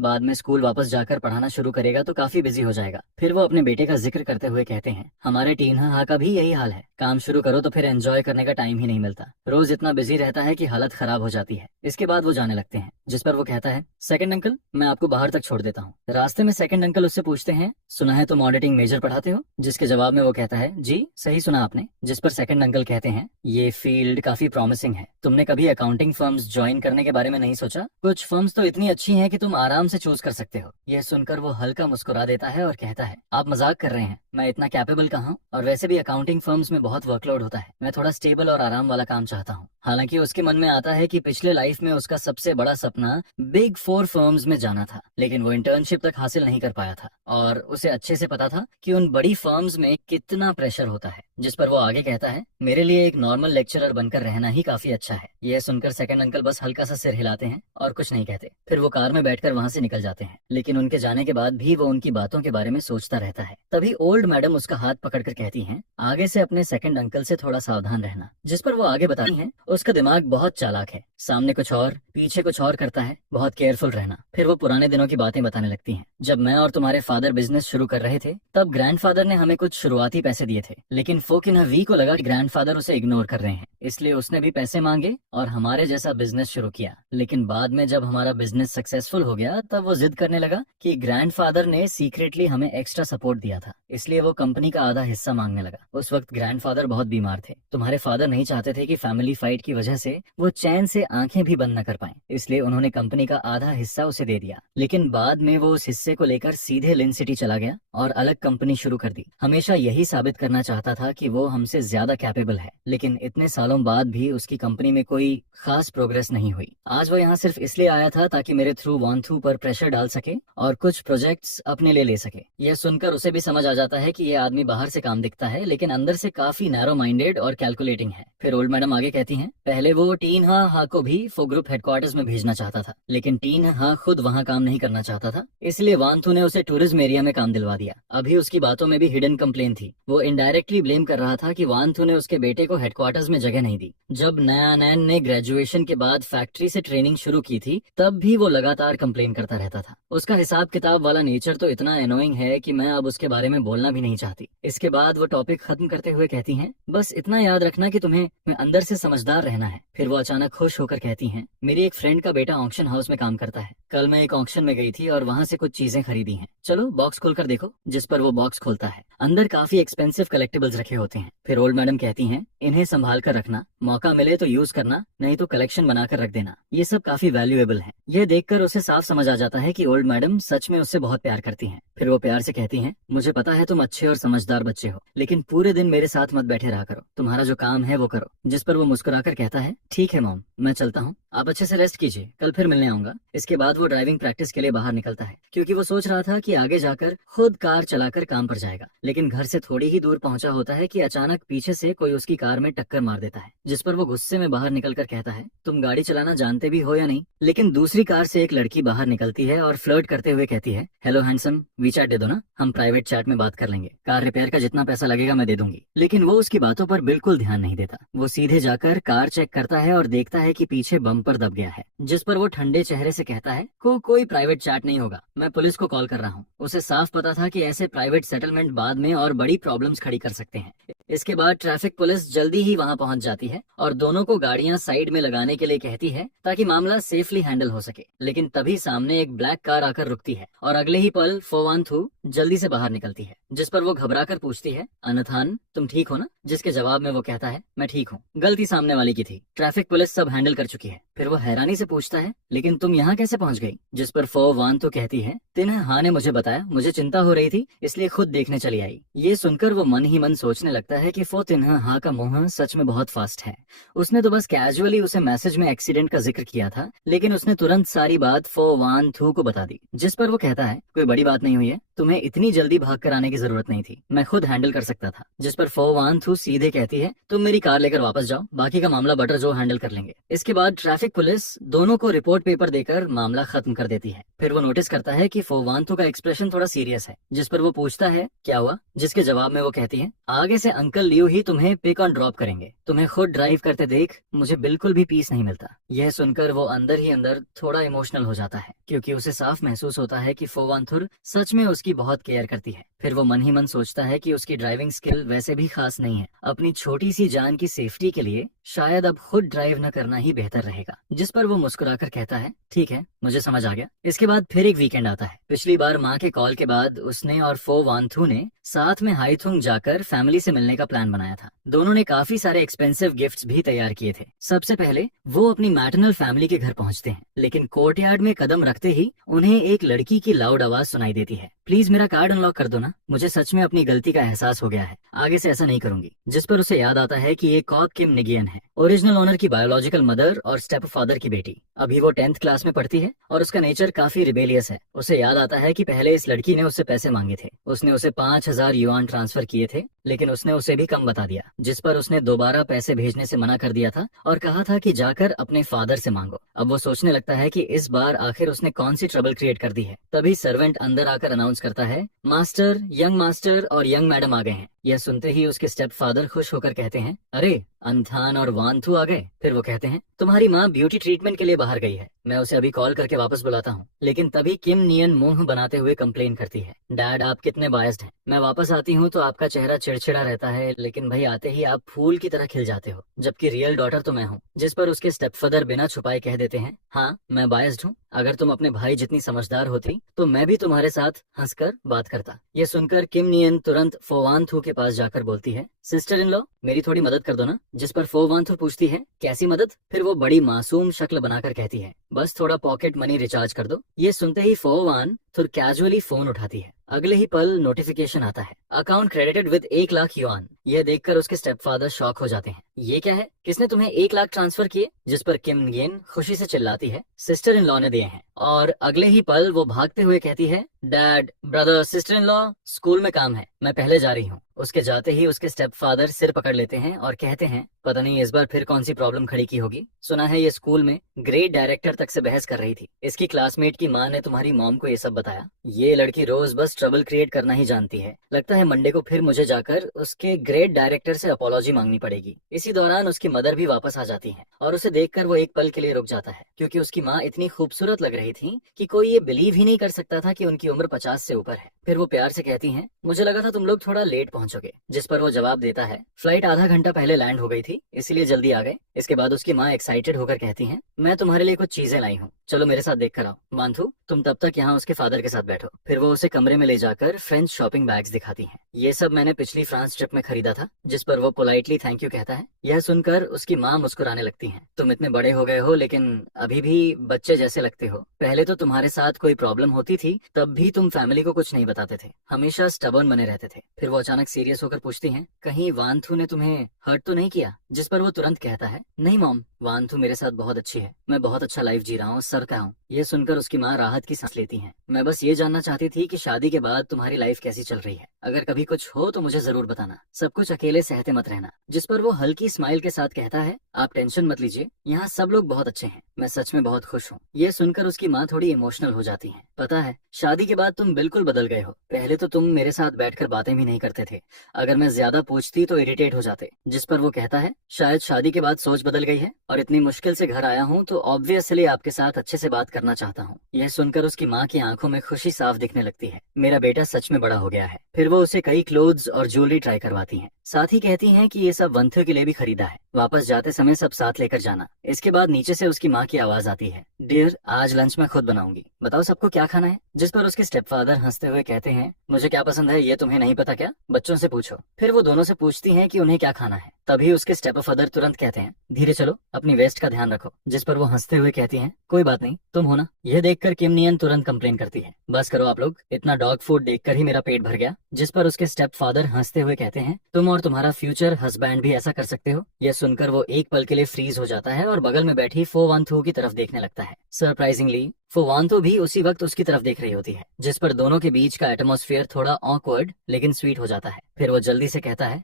बाद में स्कूल वापस जाकर पढ़ाना शुरू करेगा तो काफी बिजी हो जाएगा। फिर वो अपने बेटे का जिक्र करते हुए कहते हैं, हमारे टीनहा का भी यही हाल है, काम शुरू करो तो फिर एंजॉय करने का टाइम ही नहीं मिलता, रोज इतना बिजी रहता है कि हालत खराब हो जाती है। इसके बाद वो जाने लगते हैं, जिस पर वो कहता है, सेकंड अंकल मैं आपको बाहर तक छोड़ देता हूँ। रास्ते में सेकंड अंकल उससे पूछते हैं, सुना है तुम ऑडिटिंग मेजर पढ़ाते हो? जिसके जवाब में वो कहता है, जी सही सुना आपने। जिस पर सेकंड अंकल कहते हैं, ये फील्ड काफी प्रॉमिसिंग है, तुमने कभी अकाउंटिंग फर्म्स ज्वाइन करने के बारे में नहीं सोचा? कुछ फर्म्स तो इतनी अच्छी हैं कि तुम आराम से चूज कर सकते हो। यह सुनकर वो हल्का मुस्कुरा देता है और कहता है, आप मजाक कर रहे हैं, मैं इतना कैपेबल कहाँ हूँ, और वैसे भी अकाउंटिंग फर्म्स में बहुत वर्कलोड होता है, मैं थोड़ा स्टेबल और आराम वाला काम चाहता हूँ। हालांकि उसके मन में आता है कि पिछले लाइफ में उसका सबसे बड़ा सपना बिग 4 फर्म्स में जाना था, लेकिन वो इंटर्नशिप तक हासिल नहीं कर पाया था और उसे अच्छे से पता था कि उन बड़ी फर्म्स में कितना प्रेशर होता है। जिस पर वो आगे कहता है, मेरे लिए एक नॉर्मल लेक्चरर बनकर रहना ही काफी अच्छा है। यह सुनकर सेकंड अंकल बस हल्का सा सिर हिलाते हैं और कुछ नहीं कहते। फिर वो कार में बैठकर वहां से निकल जाते हैं, लेकिन उनके जाने के बाद भी वो उनकी बातों के बारे में सोचता रहता है। तभी ओल्ड मैडम उसका हाथ पकड़कर कहती हैं, आगे से अपने सेकंड अंकल से थोड़ा सावधान रहना। जिस पर वो आगे बताती हैं, उसका दिमाग बहुत चालाक है, सामने कुछ और पीछे कुछ और करता है, बहुत केयरफुल रहना। फिर वो पुराने दिनों की बातें बताने लगती हैं। जब मैं और तुम्हारे फादर बिजनेस शुरू कर रहे थे, तब ग्रैंडफादर ने हमें कुछ शुरुआती पैसे दिए थे, लेकिन फोकिन वी को लगा कि ग्रैंडफादर उसे इग्नोर कर रहे हैं, इसलिए उसने भी पैसे मांगे और हमारे जैसा बिजनेस शुरू किया। लेकिन बाद में जब हमारा बिजनेस सक्सेसफुल हो गया, तब वो जिद करने लगा कि ग्रैंडफादर ने सीक्रेटली हमें एक्स्ट्रा सपोर्ट दिया था, इसलिए वो कंपनी का आधा हिस्सा मांगने लगा। उस वक्त ग्रैंडफादर बहुत बीमार थे। तुम्हारे फादर नहीं चाहते थे कि फैमिली फाइट की वजह से वो चैन से आंखें भी बंद न कर पाए, इसलिए उन्होंने कंपनी का आधा हिस्सा उसे दे दिया। लेकिन बाद में वो उस हिस्से को लेकर सीधे लिन सिटी चला गया और अलग कंपनी शुरू कर दी। हमेशा यही साबित करना चाहता था कि वो हमसे ज्यादा कैपेबल है, लेकिन इतने सालों बाद भी उसकी कंपनी में कोई खास प्रोग्रेस नहीं हुई। आज वो यहाँ सिर्फ इसलिए आया था ताकि मेरे थ्रू वांथू पर प्रेशर डाल सके और कुछ प्रोजेक्ट्स अपने लिए ले सके। यह सुनकर उसे भी समझ आ जाता है कि ये आदमी बाहर से काम दिखता है, लेकिन अंदर से काफी नैरो माइंडेड और कैलकुलेटिंग है। फिर ओल्ड मैडम आगे कहती हैं, पहले वो टीनहा को भी फो ग्रुप हेडक्वार्टर्स में भेजना चाहता था, लेकिन टीनहा खुद वहाँ काम नहीं करना चाहता था, इसलिए वांथू ने उसे टूरिज्म एरिया में काम दिलवा दिया। अभी उसकी बातों में भी हिडन कंप्लेन थी। वो इनडायरेक्टली ब्लेम कर रहा था कि वांथू ने उसके बेटे को हेडक्वार्टर्स में जगह नहीं दी। जब नैन ने ग्रेजुएशन के बाद फैक्ट्री से ट्रेनिंग शुरू की थी, तब भी वो लगातार कंप्लेन करता रहता था। उसका हिसाब किताब वाला नेचर तो इतना एनोइंग है कि मैं अब उसके बारे में बोलना भी नहीं चाहती। इसके बाद वो टॉपिक खत्म करते हुए कहती हैं, बस इतना याद रखना कि तुम्हें अंदर से समझदार रहना है। फिर वो अचानक खुश होकर कहती हैं, मेरी एक फ्रेंड का बेटा ऑक्शन हाउस में काम करता है, कल मैं एक ऑक्शन में गई थी और वहाँ से कुछ चीजें खरीदी हैं, चलो बॉक्स खोलकर देखो। जिस पर वो बॉक्स खोलता है, अंदर काफी एक्सपेंसिव कलेक्टिबल्स रखे होते हैं। फिर ओल्ड मैडम कहती हैं, इन्हें संभाल कर रखना, मौका मिले तो यूज करना, नहीं तो कलेक्शन बनाकर रख देना, ये सब काफी वैल्यूएबल है। यह देखकर उसे साफ समझ आ जाता है कि ओल्ड मैडम सच में उससे बहुत प्यार करती हैं। फिर वो प्यार से कहती हैं, मुझे पता है तुम अच्छे और समझदार बच्चे हो, लेकिन पूरे दिन मेरे साथ मत बैठे रहा करो, तुम्हारा जो काम है वो करो। जिस पर वो मुस्कुराकर कहता है, ठीक है मॉम, मैं चलता हूँ, आप अच्छे से रेस्ट कीजिए, कल फिर मिलने आऊंगा। इसके बाद वो ड्राइविंग प्रैक्टिस के लिए बाहर निकलता है, क्योंकि वो सोच रहा था कि आगे जाकर खुद कार चलाकर काम पर जाएगा। लेकिन घर से थोड़ी ही दूर पहुंचा होता है कि अचानक पीछे से कोई उसकी कार में टक्कर मार देता है, जिस पर वो गुस्से में बाहर निकलकर कहता है, तुम गाड़ी चलाना जानते भी हो या नहीं। लेकिन दूसरी कार से एक लड़की बाहर निकलती है और फ्लर्ट करते हुए कहती है, हेलो हैंडसम, वीचैट दे दो ना, हम प्राइवेट चैट में बात कर लेंगे, कार रिपेयर का जितना पैसा लगेगा मैं दे दूंगी। लेकिन वो उसकी बातों पर बिल्कुल ध्यान नहीं देता। वो सीधे जाकर कार चेक करता है और देखता है कि पीछे बम्पर दब गया है, जिस पर वो ठंडे चेहरे से कहता है, कोई प्राइवेट चैट नहीं होगा, मैं पुलिस को कॉल कर रहा हूँ। उसे साफ पता था कि ऐसे प्राइवेट सेटलमेंट बाद में और बड़ी प्रॉब्लम्स खड़ी कर सकते हैं। इसके बाद ट्रैफिक पुलिस जल्दी ही वहां पहुंच जाती है और दोनों को गाड़ियां साइड में लगाने के लिए कहती है ताकि मामला सेफली हैंडल हो सके। लेकिन तभी सामने एक ब्लैक कार आकर रुकती है और अगले ही पल फोवान थू जल्दी से बाहर निकलती है, जिस पर वो घबराकर पूछती है, अनथान तुम ठीक हो ना? जिसके जवाब में वो कहता है, मैं ठीक हूँ, गलती सामने वाली की थी, ट्रैफिक पुलिस सब हैंडल कर चुकी है। फिर वो हैरानी से पूछता है, लेकिन तुम यहाँ कैसे पहुंच गई? जिस पर फोवान तो कहती है, तिन्ह हाँ ने मुझे बताया, मुझे चिंता हो रही थी इसलिए खुद देखने चली आई। ये सुनकर वो मन ही मन सोचने लगता है कि फो तिन्ह हाँ का मुंह सच में बहुत फास्ट है। उसने तो बस कैजुअली उसे मैसेज में एक्सीडेंट का जिक्र किया था, लेकिन उसने तुरंत सारी बात फोवान थू को बता दी। जिस पर वो कहता है, कोई बड़ी बात नहीं हुई है, तुम्हें इतनी जल्दी भाग कर आने की जरूरत नहीं थी, मैं खुद हैंडल कर सकता था। जिस पर फोवान थू सीधे कहती है, तुम मेरी कार लेकर वापस जाओ, बाकी का मामला बटर जो हैंडल कर लेंगे। इसके बाद ट्रैफिक पुलिस दोनों को रिपोर्ट पेपर देकर मामला खत्म कर देती है। फिर वो नोटिस करता है कि फोवान थू का एक्सप्रेशन थोड़ा सीरियस है। जिस पर वो पूछता है, क्या हुआ? जिसके जवाब में वो कहती है, आगे से अंकल लियो ही तुम्हें पिक और ड्रॉप करेंगे, तुम्हें खुद ड्राइव करते देख मुझे बिल्कुल भी पीस नहीं मिलता। यह सुनकर वो अंदर ही अंदर थोड़ा इमोशनल हो जाता है, क्योंकि उसे साफ महसूस होता है कि फोवान थुर सच में उसकी बहुत केयर करती है। फिर वो मन ही मन सोचता है कि उसकी ड्राइविंग स्किल वैसे भी खास नहीं है, अपनी छोटी सी जान की सेफ्टी के लिए शायद अब खुद ड्राइव न करना ही बेहतर रहेगा। जिस पर वो मुस्कुराकर कहता है, ठीक है, मुझे समझ आ गया। इसके बाद फिर एक वीकेंड आता है। पिछली बार माँ के कॉल के बाद उसने और फोवान थू ने साथ में हाईथुंग जाकर फैमिली से मिलने का प्लान बनाया था। दोनों ने काफी सारे एक्सपेंसिव गिफ्ट्स भी तैयार किए थे। सबसे पहले वो अपनी मैटरनल फैमिली के घर पहुंचते हैं, लेकिन कोर्टयार्ड में कदम रखते ही उन्हें एक लड़की की लाउड आवाज सुनाई देती है, प्लीज मेरा कार्ड अनलॉक कर दो ना, मुझे सच में अपनी गलती का एहसास हो गया है, आगे से ऐसा नहीं करूंगी। जिस पर उसे याद आता है कि ये कॉक किम निगियन है, ओरिजिनल ओनर की बायोलॉजिकल मदर और स्टेप फादर की बेटी। अभी वो 10th क्लास में पढ़ती है और उसका नेचर काफी रिबेलियस है। उसे याद आता है कि पहले इस लड़की ने उससे पैसे मांगे थे, उसने उसे 5000 युआन ट्रांसफर किए थे, लेकिन उसने उसे भी कम बता दिया। जिस पर उसने दोबारा पैसे भेजने से मना कर दिया था और कहा था कि जाकर अपने फादर से मांगो। अब वो सोचने लगता है कि इस बार आखिर उसने कौन सी ट्रबल क्रिएट कर दी है। तभी सर्वेंट अंदर आकर अनाउंस करता है, मास्टर और यंग मैडम आ गए हैं। यह सुनते ही उसके स्टेप फादर खुश होकर कहते हैं, अरे अंथान और वानथू आ गए। फिर वो कहते हैं, तुम्हारी माँ ब्यूटी ट्रीटमेंट के लिए बाहर गई है, मैं उसे अभी कॉल करके वापस बुलाता हूँ। लेकिन तभी किम नियन मुंह बनाते हुए कंप्लेन करती है, डैड आप कितने बायस्ड हैं, मैं वापस आती हूँ तो आपका चेहरा चिड़चिड़ा रहता है, लेकिन भाई आते ही आप फूल की तरह खिल जाते हो, जबकि रियल डॉटर तो मैं हूँ। जिस पर उसके स्टेप फादर बिना छुपाए कह देते हैं, हाँ मैं बायस्ड हूँ, अगर तुम अपने भाई जितनी समझदार होती तो मैं भी तुम्हारे साथ हंसकर बात करता। ये सुनकर किम नियन तुरंत फोवान थू के पास जाकर बोलती है, सिस्टर इन लॉ मेरी थोड़ी मदद कर दो ना। जिस पर फोवान थू पूछती है, कैसी मदद? फिर वो बड़ी मासूम शक्ल बनाकर कहती है, बस थोड़ा पॉकेट मनी रिचार्ज कर दो। ये सुनते ही फोवान थुर कैजुअली फोन उठाती है। अगले ही पल नोटिफिकेशन आता है, account credited with 1 lakh yuan. यह देखकर उसके स्टेप फादर शॉक हो जाते हैं, ये क्या है, किसने तुम्हें 1 लाख ट्रांसफर किए? जिस पर किम नियन खुशी से चिल्लाती है, सिस्टर इन लॉ ने दिए हैं। और अगले ही पल वो भागते हुए कहती है, dad brother sister in law school में काम है, मैं पहले जा रही हूँ। उसके जाते ही उसके स्टेप फादर सिर पकड़ लेते हैं और कहते हैं, पता नहीं इस बार फिर कौन सी प्रॉब्लम खड़ी की होगी, सुना है ये स्कूल में ग्रेड डायरेक्टर तक से बहस कर रही थी, इसकी क्लासमेट की माँ ने तुम्हारी मॉम को ये सब बताया। ये लड़की रोज बस ट्रबल क्रिएट करना ही जानती है, लगता है मंडे को फिर मुझे जाकर उसके ग्रेड डायरेक्टर से अपॉलॉजी मांगनी पड़ेगी। इसी दौरान उसकी मदर भी वापस आ जाती है और उसे देखकर वो एक पल के लिए रुक जाता है, क्योंकि उसकी माँ इतनी खूबसूरत लग रही थी कि कोई ये बिलीव ही नहीं कर सकता था कि उनकी उम्र 50 से ऊपर है। फिर वो प्यार से कहती हैं, मुझे लगा था तुम लोग थोड़ा लेट पहुंचोगे। जिस पर वो जवाब देता है, फ्लाइट आधा घंटा पहले लैंड हो गई थी इसलिए जल्दी आ गए। इसके बाद उसकी माँ एक्साइटेड होकर कहती हैं, मैं तुम्हारे लिए कुछ चीजें लाई हूँ, चलो मेरे साथ देख कर आओ। मानथू तुम तब तक यहाँ उसके फादर के साथ बैठो। फिर वो उसे कमरे में ले जाकर फ्रेंच शॉपिंग बैग्स दिखाती हैं, ये सब मैंने पिछली फ्रांस ट्रिप में खरीदा था। जिस पर वो पोलाइटली थैंक यू कहता है। यह सुनकर उसकी माँ मुस्कुराने लगती हैं, तुम इतने बड़े हो गए हो लेकिन अभी भी बच्चे जैसे लगते हो, पहले तो तुम्हारे साथ कोई प्रॉब्लम होती थी तब भी तुम फैमिली को कुछ नहीं बताते थे, हमेशा स्टबर्न बने रहते थे। फिर वो अचानक सीरियस होकर पूछती हैं, कहीं वानथू ने तुम्हें हर्ट तो नहीं किया? जिस पर वो तुरंत कहता है, नहीं मॉम, वांथू मेरे साथ बहुत अच्छी है, मैं बहुत अच्छा लाइफ जी रहा हूँ, सर का हूँ। ये सुनकर उसकी माँ राहत की सांस लेती है। मैं बस ये जानना चाहती थी कि शादी के बाद तुम्हारी लाइफ कैसी चल रही है, अगर कभी कुछ हो तो मुझे जरूर बताना, सब कुछ अकेले सहते मत रहना। जिस पर वो हल्की स्माइल के साथ कहता है, आप टेंशन मत लीजिए, यहाँ सब लोग बहुत अच्छे हैं, मैं सच में बहुत खुश हूँ। ये सुनकर उसकी माँ थोड़ी इमोशनल हो जाती है। पता है, शादी के बाद तुम बिल्कुल बदल गए हो, पहले तो तुम मेरे साथ बैठकर बातें भी नहीं करते थे, अगर मैं ज्यादा पूछती तो इरिटेट हो जाते। जिस पर वो कहता है, शायद शादी के बाद सोच बदल गई है और इतनी मुश्किल से घर आया हूँ तो ऑब्वियसली आपके साथ अच्छे से बात करना चाहता हूँ। यह सुनकर उसकी माँ की आंखों में खुशी साफ दिखने लगती है। मेरा बेटा सच में बड़ा हो गया है। फिर वो उसे कई क्लोथ्स और ज्वेलरी ट्राई करवाती हैं। साथ ही कहती हैं कि ये सब वंथु के लिए भी खरीदा है, वापस जाते समय सब साथ लेकर जाना। इसके बाद नीचे से उसकी माँ की आवाज आती है, डियर आज लंच मैं खुद बनाऊंगी, बताओ सबको क्या खाना है। जिस पर उसके स्टेपफादर हंसते हुए कहते हैं, मुझे क्या पसंद है ये तुम्हें नहीं पता क्या, बच्चों से पूछो। फिर वो दोनों से पूछती हैं कि उन्हें क्या खाना है। तभी उसके स्टेपफादर तुरंत कहते हैं, धीरे चलो, अपनी वेस्ट का ध्यान रखो। जिस पर वो हंसते हुए कहती हैं, कोई बात नहीं, तुम हो ना। यह देखकर किम नियन तुरंत कंप्लेन करती है, बस करो आप लोग, इतना डॉग फूड देखकर ही मेरा पेट भर गया। जिस पर उसके स्टेपफादर हंसते हुए कहते हैं, तुम और तुम्हारा फ्यूचर हस्बैंड भी ऐसा कर सकते हो। यह सुनकर वो एक पल के लिए फ्रीज हो जाता है और बगल में बैठी फो वांथू की तरफ देखने लगता है। सरप्राइजिंगली फो वांथू भी उसी वक्त उसकी तरफ देख रही होती है। जिस पर दोनों के बीच का एटमॉस्फेयर थोड़ा ऑकवर्ड लेकिन स्वीट हो जाता है। फिर वो जल्दी से कहता है,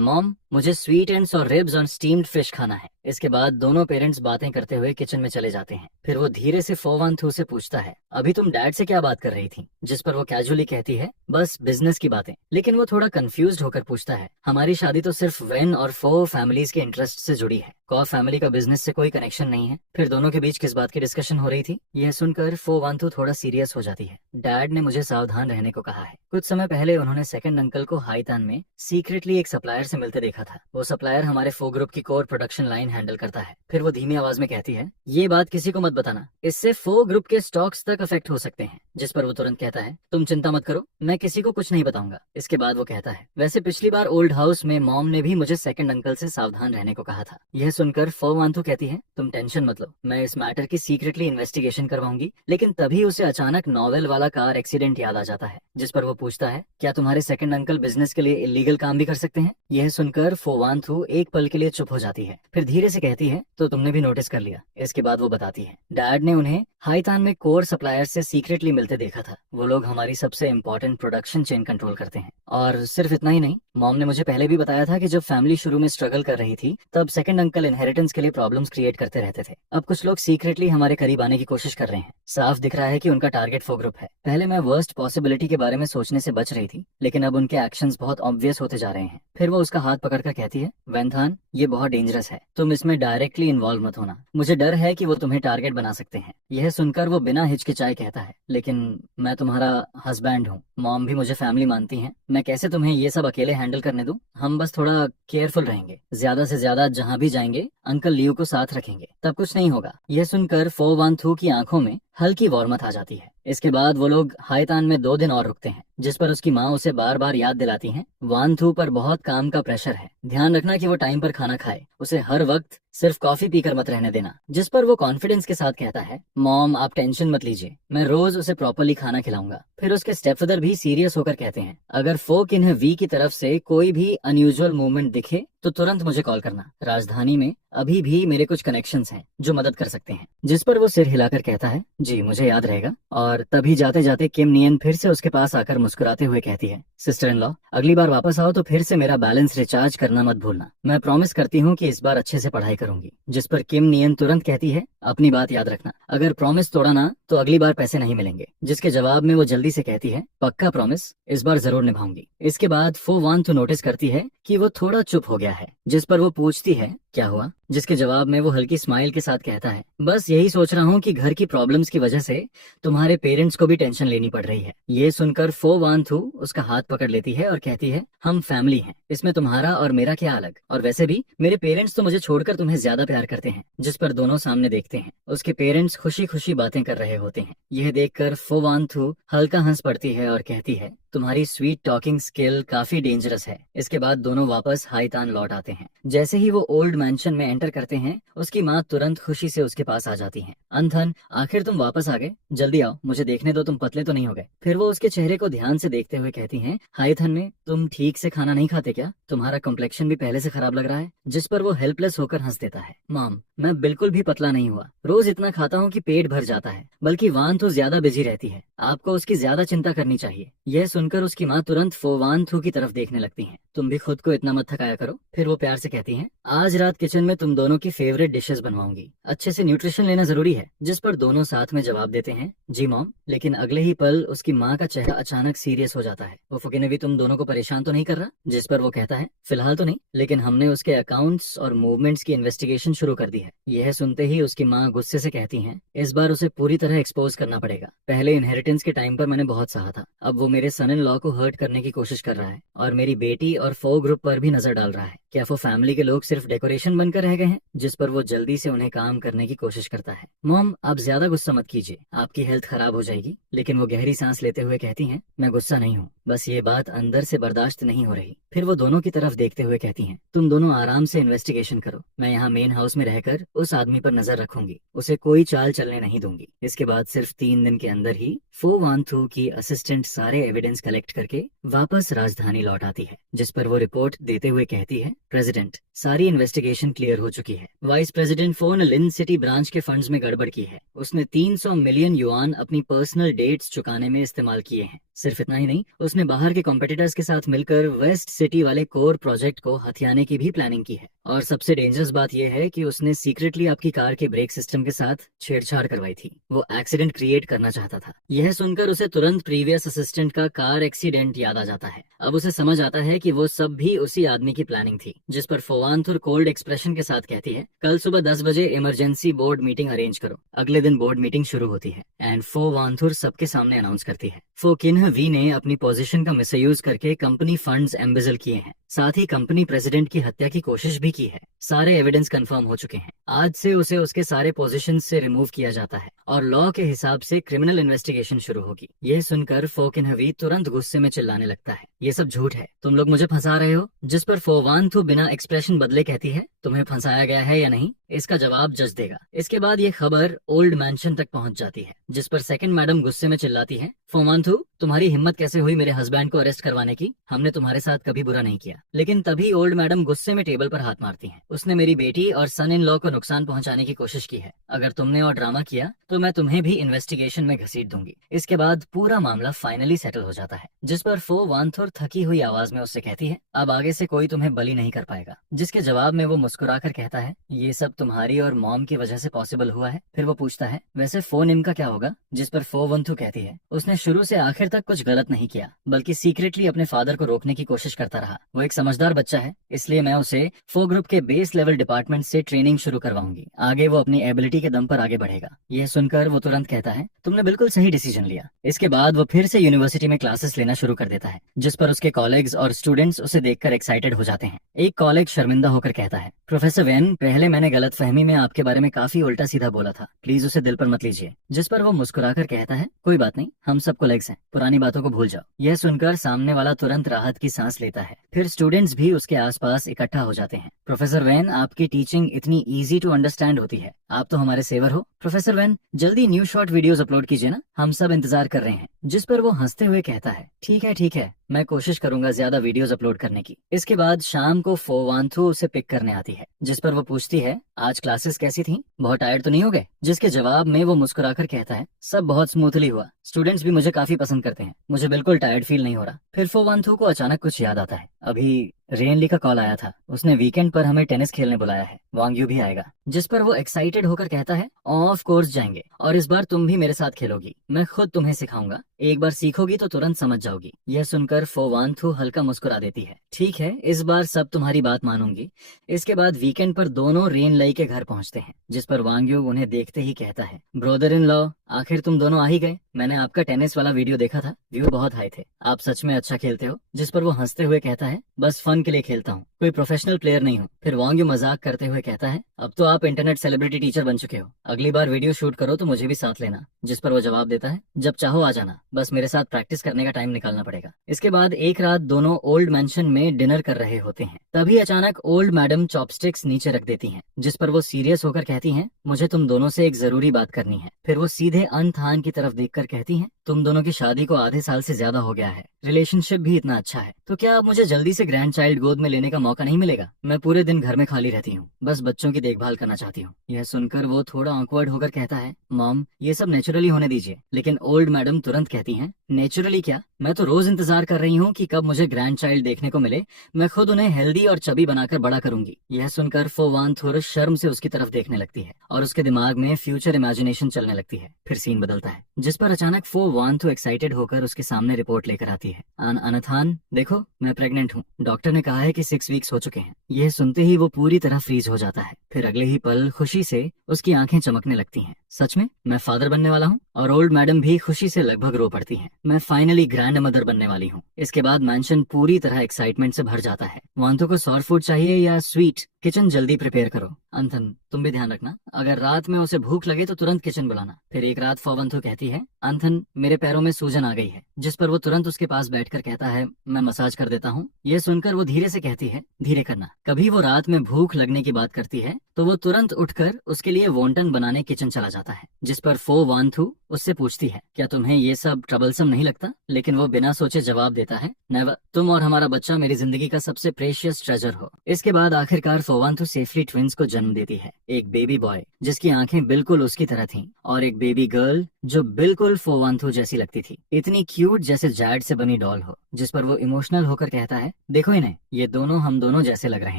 मॉम, मुझे स्वीट एंड्स और रिब्स और स्टीम्ड फिश खाना है। इसके बाद दोनों पेरेंट्स बातें करते हुए किचन में चले जाते हैं। फिर वो धीरे से फो वांथू से पूछता है, अभी तुम डैड से क्या बात कर रही थी। जिस पर वो कैजुअली कहती है, बस बिजनेस की बातें। लेकिन वो थोड़ा कंफ्यूज्ड होकर पूछता है, हमारी शादी तो सिर्फ वेन और फो फैमिलीज के इंटरेस्ट से जुड़ी है, कॉ फैमिली का बिजनेस से कोई कनेक्शन नहीं है। फिर दोनों के बीच किस बात की डिस्कशन हो रही थी। यह सुनकर फो वांथू थोड़ा सीरियस हो जाती है। डैड ने मुझे सावधान रहने को कहा है। कुछ समय पहले उन्होंने सेकंड अंकल को हाईतान में सीक्रेटली एक सप्लायर से मिलते देखा था। वो सप्लायर हमारे फो ग्रुप की कोर प्रोडक्शन लाइन हैंडल करता है। फिर वो धीमी आवाज में कहती है, ये बात किसी को मत बताना, इससे फो ग्रुप के स्टॉक्स तक अफेक्ट हो सकते हैं। जिस पर वो तुरंत कहता है, तुम चिंता मत करो, मैं किसी को कुछ नहीं बताऊंगा। इसके बाद वो कहता है, वैसे पिछली बार ओल्ड हाउस में मॉम ने भी मुझे सेकंड अंकल से सावधान रहने को कहा था। यह सुनकर फो वांथू कहती है, तुम टेंशन मत लो, मैं इस मैटर की सीक्रेटली इन्वेस्टिगेशन करवाऊंगी। लेकिन तभी उसे अचानक नॉवेल वाला कार एक्सीडेंट याद आ जाता है। जिस पर वो पूछता है, क्या तुम्हारे सेकंड अंकल बिजनेस के लिए इलीगल काम भी कर सकते हैं। यह सुनकर फो वांथू एक पल के लिए चुप हो जाती है। फिर धीरे से कहती है, तो तुमने भी नोटिस कर लिया। इसके बाद वो बताती है, डैड ने उन्हें हाईतान में कोर सप्लायर से सीक्रेटली मिलते देखा था। वो लोग हमारी सबसे इंपॉर्टेंट प्रोडक्शन चेन कंट्रोल करते हैं। और सिर्फ इतना ही नहीं, मॉम ने मुझे पहले भी बताया था कि जब फैमिली शुरू में स्ट्रगल कर रही थी तब सेकंड अंकल इनहेरिटेंस के लिए प्रॉब्लम्स क्रिएट करते रहते थे। अब कुछ लोग सीक्रेटली हमारे करीब आने की कोशिश कर रहे हैं। साफ दिख रहा है कि उनका टारगेट फो ग्रुप है। पहले मैं वर्स्ट पॉसिबिलिटी के बारे में सोचने से बच रही थी, लेकिन अब उनके एक्शंस बहुत ऑब्वियस होते जा रहे हैं। फिर वो उसका हाथ पकड़कर कहती है, वेंथान, ये बहुत डेंजरस है, तुम इसमें डायरेक्टली इन्वॉल्व मत होना, मुझे डर है कि वो तुम्हें टारगेट बना सकते हैं। यह सुनकर वो बिना हिचकिचाए कहता है, लेकिन मैं तुम्हारा हस्बैंड हूँ, मॉम भी मुझे फैमिली मानती हैं, मैं कैसे तुम्हें ये सब अकेले हैंडल करने दूं। हम बस थोड़ा केयरफुल रहेंगे, ज्यादा से ज्यादा जहाँ भी जाएंगे अंकल लियो को साथ रखेंगे, तब कुछ नहीं होगा। यह सुनकर फो वांथू की आंखों में हल्की वार्मथ आ जाती है। इसके बाद वो लोग हाईतान में 2 दिन और रुकते हैं। जिस पर उसकी माँ उसे बार बार याद दिलाती हैं, वांथू पर बहुत काम का प्रेशर है, ध्यान रखना कि वो टाइम पर खाना खाए, उसे हर वक्त सिर्फ कॉफी पीकर मत रहने देना। जिस पर वो कॉन्फिडेंस के साथ कहता है, मॉम आप टेंशन मत लीजिए, मैं रोज उसे प्रॉपरली खाना खिलाऊंगा। फिर उसके स्टेपफादर भी सीरियस होकर कहते हैं, अगर फोक इन्हें वी की तरफ से कोई भी अनयूजुअल मूवमेंट दिखे तो तुरंत मुझे कॉल करना। राजधानी में अभी भी मेरे कुछ कनेक्शंस हैं जो मदद कर सकते हैं। जिस पर वो सिर हिलाकर कहता है, जी मुझे याद रहेगा। और तभी जाते जाते किम नियन फिर से उसके पास आकर मुस्कुराते हुए कहती है, सिस्टर इन लॉ, अगली बार वापस आओ तो फिर से मेरा बैलेंस रिचार्ज करना मत भूलना, मैं प्रॉमिस करती हूँ कि इस बार अच्छे से पढ़ाई करूंगी। जिस पर किम नियन तुरंत कहती है, अपनी बात याद रखना, अगर प्रॉमिस तोड़ा ना तो अगली बार पैसे नहीं मिलेंगे। जिसके जवाब में वो जल्दी से कहती है, पक्का प्रॉमिस, इस बार जरूर निभाऊंगी। इसके बाद फो वांथू नोटिस करती है कि वो थोड़ा चुप हो गया है। जिस पर वो पूछती है, क्या हुआ। जिसके जवाब में वो हल्की स्माइल के साथ कहता है, बस यही सोच रहा हूँ कि घर की प्रॉब्लम्स की वजह से तुम्हारे पेरेंट्स को भी टेंशन लेनी पड़ रही है। ये सुनकर फो वांथू उसका हाथ पकड़ लेती है और कहती है, हम फैमिली हैं, इसमें तुम्हारा और मेरा क्या अलग, और वैसे भी मेरे पेरेंट्स तो मुझे छोड़कर तुम्हें ज्यादा प्यार करते हैं। जिस पर दोनों सामने देखते हैं, उसके पेरेंट्स खुशी खुशी बातें कर रहे होते हैं। यह देखकर फो वांथू हल्का हंस पड़ती है और कहती है, तुम्हारी स्वीट टॉकिंग स्किल काफी डेंजरस है। इसके बाद दोनों दोनों वापस हाईतान लौट आते हैं। जैसे ही वो ओल्ड मैंशन में एंटर करते हैं, उसकी माँ तुरंत खुशी से उसके पास आ जाती है। अंधन, आखिर तुम वापस आ गए, जल्दी आओ, मुझे देखने दो तुम पतले तो नहीं हो गए। फिर वो उसके चेहरे को ध्यान से देखते हुए कहती हैं, हाईथन में तुम ठीक से खाना नहीं खाते क्या? तुम्हारा कम्प्लेक्शन भी पहले से खराब लग रहा है। जिस पर वो हेल्पलेस होकर हंस देता है, मॉम मैं बिल्कुल भी पतला नहीं हुआ, रोज इतना खाता हूँ कि पेट भर जाता है, बल्कि वान तो ज्यादा बिजी रहती है, आपको उसकी ज्यादा चिंता करनी चाहिए। यह सुनकर उसकी माँ तुरंत फोवान थू की तरफ देखने लगती है। तुम भी खुद को इतना मत थकाया करो। फिर वो प्यार से कहती हैं, आज रात किचन में तुम दोनों की फेवरेट डिशेस बनवाऊंगी, अच्छे से न्यूट्रिशन लेना जरूरी है। जिस पर दोनों साथ में जवाब देते हैं, जी मॉम। लेकिन अगले ही पल उसकी माँ का चेहरा अचानक सीरियस हो जाता है। वो फुके ने भी तुम दोनों को परेशान तो नहीं कर रहा? जिस पर वो कहता है, फिलहाल तो नहीं, लेकिन हमने उसके अकाउंट्स और मूवमेंट्स की इन्वेस्टिगेशन शुरू कर दी है। यह सुनते ही उसकी माँ गुस्से से कहती हैं, इस बार उसे पूरी तरह एक्सपोज करना पड़ेगा। पहले इनहेरिटेंस के टाइम पर मैंने बहुत सहा था, अब वो मेरे सन इन लॉ को हर्ट करने की कोशिश कर रहा है और मेरी बेटी और फो ग्रुप पर भी नजर डाल रहा है। क्या वो फैमिली के लोग सिर्फ डेकोरेशन बनकर रह गए हैं? जिस पर वो जल्दी से उन्हें काम करने की कोशिश करता है। मॉम आप ज्यादा गुस्सा मत कीजिए, आपकी हेल्थ खराब हो जाएगी। लेकिन वो गहरी सांस लेते हुए कहती हैं, मैं गुस्सा नहीं हूँ, बस ये बात अंदर से बर्दाश्त नहीं हो रही। फिर वो दोनों की तरफ देखते हुए कहती हैं, तुम दोनों आराम से इन्वेस्टिगेशन करो, मैं यहाँ मेन हाउस में रहकर उस आदमी पर नजर रखूंगी, उसे कोई चाल चलने नहीं दूंगी। इसके बाद सिर्फ 3 दिन के अंदर ही फो वान थू की असिस्टेंट सारे एविडेंस कलेक्ट करके वापस राजधानी लौट आती है। जिस पर वो रिपोर्ट देते हुए कहती है, प्रेसिडेंट सारी इन्वेस्टिगेशन क्लियर हो चुकी है। वाइस प्रेसिडेंट फो ने लिन सिटी ब्रांच के फंड्स में गड़बड़ की है। उसने 300 मिलियन युआन अपनी पर्सनल डेट्स चुकाने में इस्तेमाल किए हैं। सिर्फ इतना ही नहीं, उसने बाहर के कॉम्पिटिटर्स के साथ मिलकर वेस्ट सिटी वाले कोर प्रोजेक्ट को हथियाने की भी प्लानिंग की है। और सबसे डेंजरस बात यह है कि उसने सीक्रेटली आपकी कार के ब्रेक सिस्टम के साथ छेड़छाड़ करवाई थी। वो एक्सीडेंट क्रिएट करना चाहता था। यह सुनकर उसे तुरंत प्रीवियस असिस्टेंट का कार एक्सीडेंट याद आ जाता है। अब उसे समझ आता है कि वो सब भी उसी आदमी की प्लानिंग थी। जिस पर फोवानथुर कोल्ड एक्सप्रेशन के साथ कहती है, कल सुबह 10 बजे इमरजेंसी बोर्ड मीटिंग अरेंज करो। अगले दिन बोर्ड मीटिंग शुरू होती है एंड फोवानथुर सबके सामने अनाउंस करती है, फोकिन्ह वी ने अपनी पोजीशन का मिसयूज करके कंपनी फंड्स एम्बेजल किए हैं, साथ ही कंपनी प्रेसिडेंट की हत्या की कोशिश भी की है। सारे एविडेंस कंफर्म हो चुके हैं। आज से उसे उसके सारे पोजीशन से रिमूव किया जाता है और लॉ के हिसाब से क्रिमिनल इन्वेस्टिगेशन शुरू होगी। यह सुनकर फोकिन्ह वी तुरंत गुस्से में चिल्लाने लगता है, ये सब झूठ है, तुम लोग मुझे फंसा रहे हो। जिस पर फोवानथु बिना एक्सप्रेशन बदले कहती है, तुम्हें फंसाया गया है या नहीं, इसका जवाब जज देगा। इसके बाद ये खबर ओल्ड मैंशन तक पहुंच जाती है। जिस पर सेकंड मैडम गुस्से में चिल्लाती है, फोमानथु तुम्हारी हिम्मत कैसे हुई मेरे हस्बैंड को अरेस्ट करवाने की? हमने तुम्हारे साथ कभी बुरा नहीं किया। लेकिन तभी ओल्ड मैडम गुस्से में टेबल पर हाथ मारती हैं। उसने मेरी बेटी और सन इन लॉ को नुकसान पहुंचाने की कोशिश की है। अगर तुमने और ड्रामा किया तो मैं तुम्हें भी इन्वेस्टिगेशन में घसीट दूंगी। इसके बाद पूरा मामला फाइनली सेटल हो जाता है। जिस पर फो वानथुर थकी हुई आवाज में उससे कहती है, अब आगे से कोई तुम्हें बली नहीं कर पाएगा। जिसके जवाब में वो मुस्कुराकर कहता है, ये सब तुम्हारी और मॉम की वजह से पॉसिबल हुआ है। फिर वो पूछता है, वैसे फोन इनका क्या होगा? जिस पर फो वंथु कहती है, उसने शुरू से आखिर तक कुछ गलत नहीं किया, बल्कि सीक्रेटली अपने फादर को रोकने की कोशिश करता रहा। वो एक समझदार बच्चा है, इसलिए मैं उसे फो ग्रुप के बेस लेवल डिपार्टमेंट से ट्रेनिंग शुरू करवाऊंगी। आगे वो अपनी एबिलिटी के दम पर आगे बढ़ेगा। यह सुनकर वो तुरंत कहता है, तुमने बिल्कुल सही डिसीजन लिया। इसके बाद वो फिर से यूनिवर्सिटी में क्लासेस लेना शुरू कर देता है। जिस पर उसके कॉलेग्स और स्टूडेंट्स उसे देखकर एक्साइटेड हो जाते हैं। एक कॉलेग शर्मिंदा होकर कहता है, प्रोफेसर वेन, पहले मैंने गलतफहमी में आपके बारे में काफी उल्टा सीधा बोला था, प्लीज उसे दिल पर मत लीजिए। जिस पर वो मुस्कुराकर कहता है, कोई बात नहीं, हम सबको लेग्स हैं, पुरानी बातों को भूल जाओ। यह सुनकर सामने वाला तुरंत राहत की सांस लेता है। फिर स्टूडेंट्स भी उसके आसपास इकट्ठा हो जाते हैं। प्रोफेसर वेन, आपकी टीचिंग इतनी इजी टू अंडरस्टैंड होती है, आप तो हमारे सेवर हो। प्रोफेसर वेन, जल्दी न्यू शॉर्ट वीडियोस अपलोड कीजिए ना, हम सब इंतजार कर रहे हैं। जिस पर वो हंसते हुए कहता है, ठीक है, मैं कोशिश करूंगा ज्यादा वीडियोस अपलोड करने की। इसके बाद शाम को फोवानथु उसे पिक करने आती है। जिस पर वो पूछती है, आज क्लासेस कैसी थी, बहुत टायर्ड तो नहीं हो गए? जिसके जवाब में वो मुस्कुराकर कहता है, सब बहुत स्मूथली हुआ, स्टूडेंट्स भी मुझे काफी पसंद करते हैं, मुझे बिल्कुल टायर्ड फील नहीं हो रहा। फिर फोवानथु को अचानक कुछ याद आता है, अभी रेनली का कॉल आया था, उसने वीकेंड पर हमें टेनिस खेलने बुलाया है, वांग यू भी आएगा। जिस पर वो एक्साइटेड होकर कहता है, ऑफ कोर्स जाएंगे, और इस बार तुम भी मेरे साथ खेलोगी, मैं खुद तुम्हें सिखाऊंगा, एक बार सीखोगी तो तुरंत समझ जाओगी। यह सुनकर फोवानथु हल्का मुस्कुरा देती है, ठीक है, इस बार सब तुम्हारी बात मानूंगी। इसके बाद वीकेंड पर दोनों रेन लई के घर पहुंचते हैं। जिस पर वांग यू उन्हें देखते ही कहता है, ब्रदर इन लॉ, आखिर तुम दोनों आ ही गए। मैंने आपका टेनिस वाला वीडियो देखा था, व्यू बहुत हाई थे, आप सच में अच्छा खेलते हो। जिस पर वो हंसते हुए कहता है, बस फन के लिए खेलता हूँ, कोई प्रोफेशनल प्लेयर नहीं हूँ। फिर वांग यू मजाक करते हुए कहता है, अब तो आप इंटरनेट सेलिब्रिटी टीचर बन चुके हो, अगली बार वीडियो शूट करो तो मुझे भी साथ लेना। जिस पर वो जवाब देता है, जब चाहो आ जाना, बस मेरे साथ प्रैक्टिस करने का टाइम निकालना पड़ेगा। इसके बाद एक रात दोनों ओल्ड मैंशन में डिनर कर रहे होते हैं। तभी अचानक ओल्ड मैडम चॉपस्टिक्स नीचे रख देती हैं, जिस पर वो सीरियस होकर कहती हैं, मुझे तुम दोनों से एक जरूरी बात करनी है। फिर वो सीधे अनथान की तरफ देखकर कहती हैं, तुम दोनों की शादी को आधे साल से ज्यादा हो गया है, रिलेशनशिप भी इतना अच्छा है, तो क्या अब मुझे जल्दी से ग्रैंड चाइल्ड गोद में लेने का मौका नहीं मिलेगा? मैं पूरे दिन घर में खाली रहती हूँ, बस बच्चों की देखभाल करना चाहती हूँ। यह सुनकर वो थोड़ा ऑकवर्ड होकर कहता है, मॉम ये सब नेचुरली होने दीजिए। लेकिन ओल्ड मैडम तुरंत कहती हैं, नेचुरली क्या, मैं तो रोज इंतजार कर रही हूँ कि कब मुझे ग्रैंड चाइल्ड देखने को मिले, मैं खुद उन्हें हेल्दी और चबी बनाकर बड़ा करूंगी। यह सुनकर फो वान थोड़ा शर्म से उसकी तरफ देखने लगती है और उसके दिमाग में फ्यूचर इमेजिनेशन चलने लगती है। फिर सीन बदलता है, जिस पर अचानक फो वान तो एक्साइटेड होकर उसके सामने रिपोर्ट लेकर आती है, अनथान देखो मैं प्रेग्नेंट हूँ, डॉक्टर ने कहा है कि 6 वीक्स हो चुके हैं। यह सुनते ही वो पूरी तरह फ्रीज हो जाता है। फिर अगले ही पल खुशी से उसकी आंखें चमकने लगती हैं, सच में मैं फादर बनने वाला हूँ। और ओल्ड मैडम भी खुशी से लगभग रो पड़ती हैं, मैं फाइनली ग्रैंड मदर बनने वाली हूँ। इसके बाद मैंशन पूरी तरह एक्साइटमेंट से भर जाता है। वांतो को सॉर फूड चाहिए या स्वीट? किचन जल्दी प्रिपेयर करो। अंथन तुम भी ध्यान रखना, अगर रात में उसे भूख लगे तो तुरंत किचन बुलाना। फिर एक रात फोवंथु कहती है, अंथन मेरे पैरों में सूजन आ गई है, जिस पर वो तुरंत उसके पास बैठकर कहता है, मैं मसाज कर देता हूँ। ये सुनकर वो धीरे से कहती है, धीरे करना। कभी वो रात में भूख लगने की बात करती है तो वो तुरंत उठकर उसके लिए वोंटन बनाने किचन चला जाता है, जिस पर फो वानथू उससे पूछती है, क्या तुम्हें ये सब ट्रबलसम नहीं लगता? लेकिन वो बिना सोचे जवाब देता है, नेवर, तुम और हमारा बच्चा मेरी जिंदगी का सबसे प्रेशियस ट्रेजर हो। इसके बाद आखिरकार फोवांथू सेफली ट्विंस को जन्म देती है, एक बेबी बॉय जिसकी आंखें बिल्कुल उसकी तरह थीं, और एक बेबी गर्ल जो बिल्कुल फोवांथू जैसी लगती थी, इतनी क्यूट जैसे जैड से बनी डॉल हो। जिस पर वो इमोशनल होकर कहता है, देखो इन्हें, ये दोनों हम दोनों जैसे लग रहे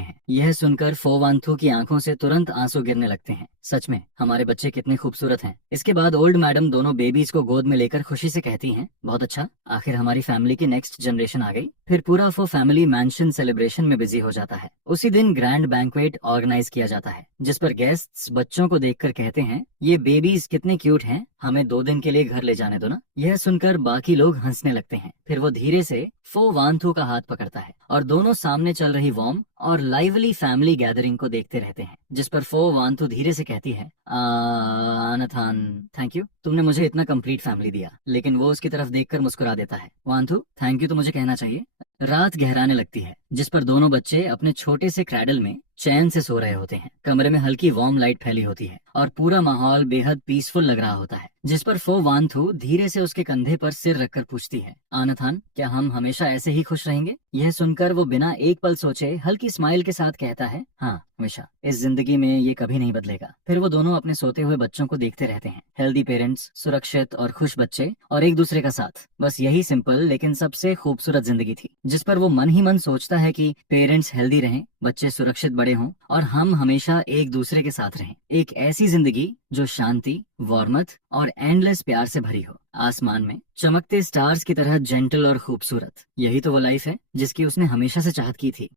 हैं। यह सुनकर फोवांथू की आंखों से तुरंत आंसू गिरने लगते हैं, सच में हमारे बच्चे कितने खूबसूरत हैं। इसके बाद ओल्ड मैडम दोनों बेबीज को गोद में लेकर खुशी से कहती हैं, बहुत अच्छा, आखिर हमारी फैमिली की नेक्स्ट जनरेशन आ गई। फिर पूरा वो फैमिली मैंशन सेलिब्रेशन में बिजी हो जाता है। उसी दिन ग्रैंड बैंक्वेट ऑर्गेनाइज किया जाता है, जिस पर गेस्ट्स बच्चों को देखकर कहते हैं, ये बेबीज कितने क्यूट हैं, हमें 2 दिन के लिए घर ले जाने दो ना। यह सुनकर बाकी लोग हंसने लगते हैं। फिर वो धीरे से फो वानथू का हाथ पकड़ता है और दोनों सामने चल रही वार्म और लाइवली फैमिली गैदरिंग को देखते रहते हैं, जिस पर फो वानथू धीरे से कहती है, अनथान थैंक यू, तुमने मुझे इतना कंप्लीट फैमिली दिया। लेकिन वो उसकी तरफ देखकर मुस्कुरा देता है, वानथू थैंक यू तो मुझे कहना चाहिए। रात गहराने लगती है, जिस पर दोनों बच्चे अपने छोटे से क्रैडल में चैन से सो रहे होते हैं। कमरे में हल्की वार्म लाइट फैली होती है और पूरा माहौल बेहद पीसफुल लग रहा होता है, जिस पर फो वानथू धीरे से उसके कंधे पर सिर रखकर पूछती है, आनथान क्या हम हमेशा ऐसे ही खुश रहेंगे? यह सुनकर वो बिना एक पल सोचे हल्की स्माइल के साथ कहता है, हाँ हमेशा, इस जिंदगी में ये कभी नहीं बदलेगा। फिर वो दोनों अपने सोते हुए बच्चों को देखते रहते हैं, हेल्दी पेरेंट्स, सुरक्षित और खुश बच्चे और एक दूसरे का साथ। बस यही सिंपल लेकिन सबसे खूबसूरत जिंदगी थी, जिस पर वो मन ही मन सोचता है कि पेरेंट्स हेल्दी रहें, बच्चे सुरक्षित बड़े हों और हम हमेशा एक दूसरे के साथ रहें। एक ऐसी जिंदगी जो शांति, वार्मथ और एंडलेस प्यार से भरी हो, आसमान में चमकते स्टार्स की तरह जेंटल और खूबसूरत। यही तो वो लाइफ है जिसकी उसने हमेशा से चाहत की थी।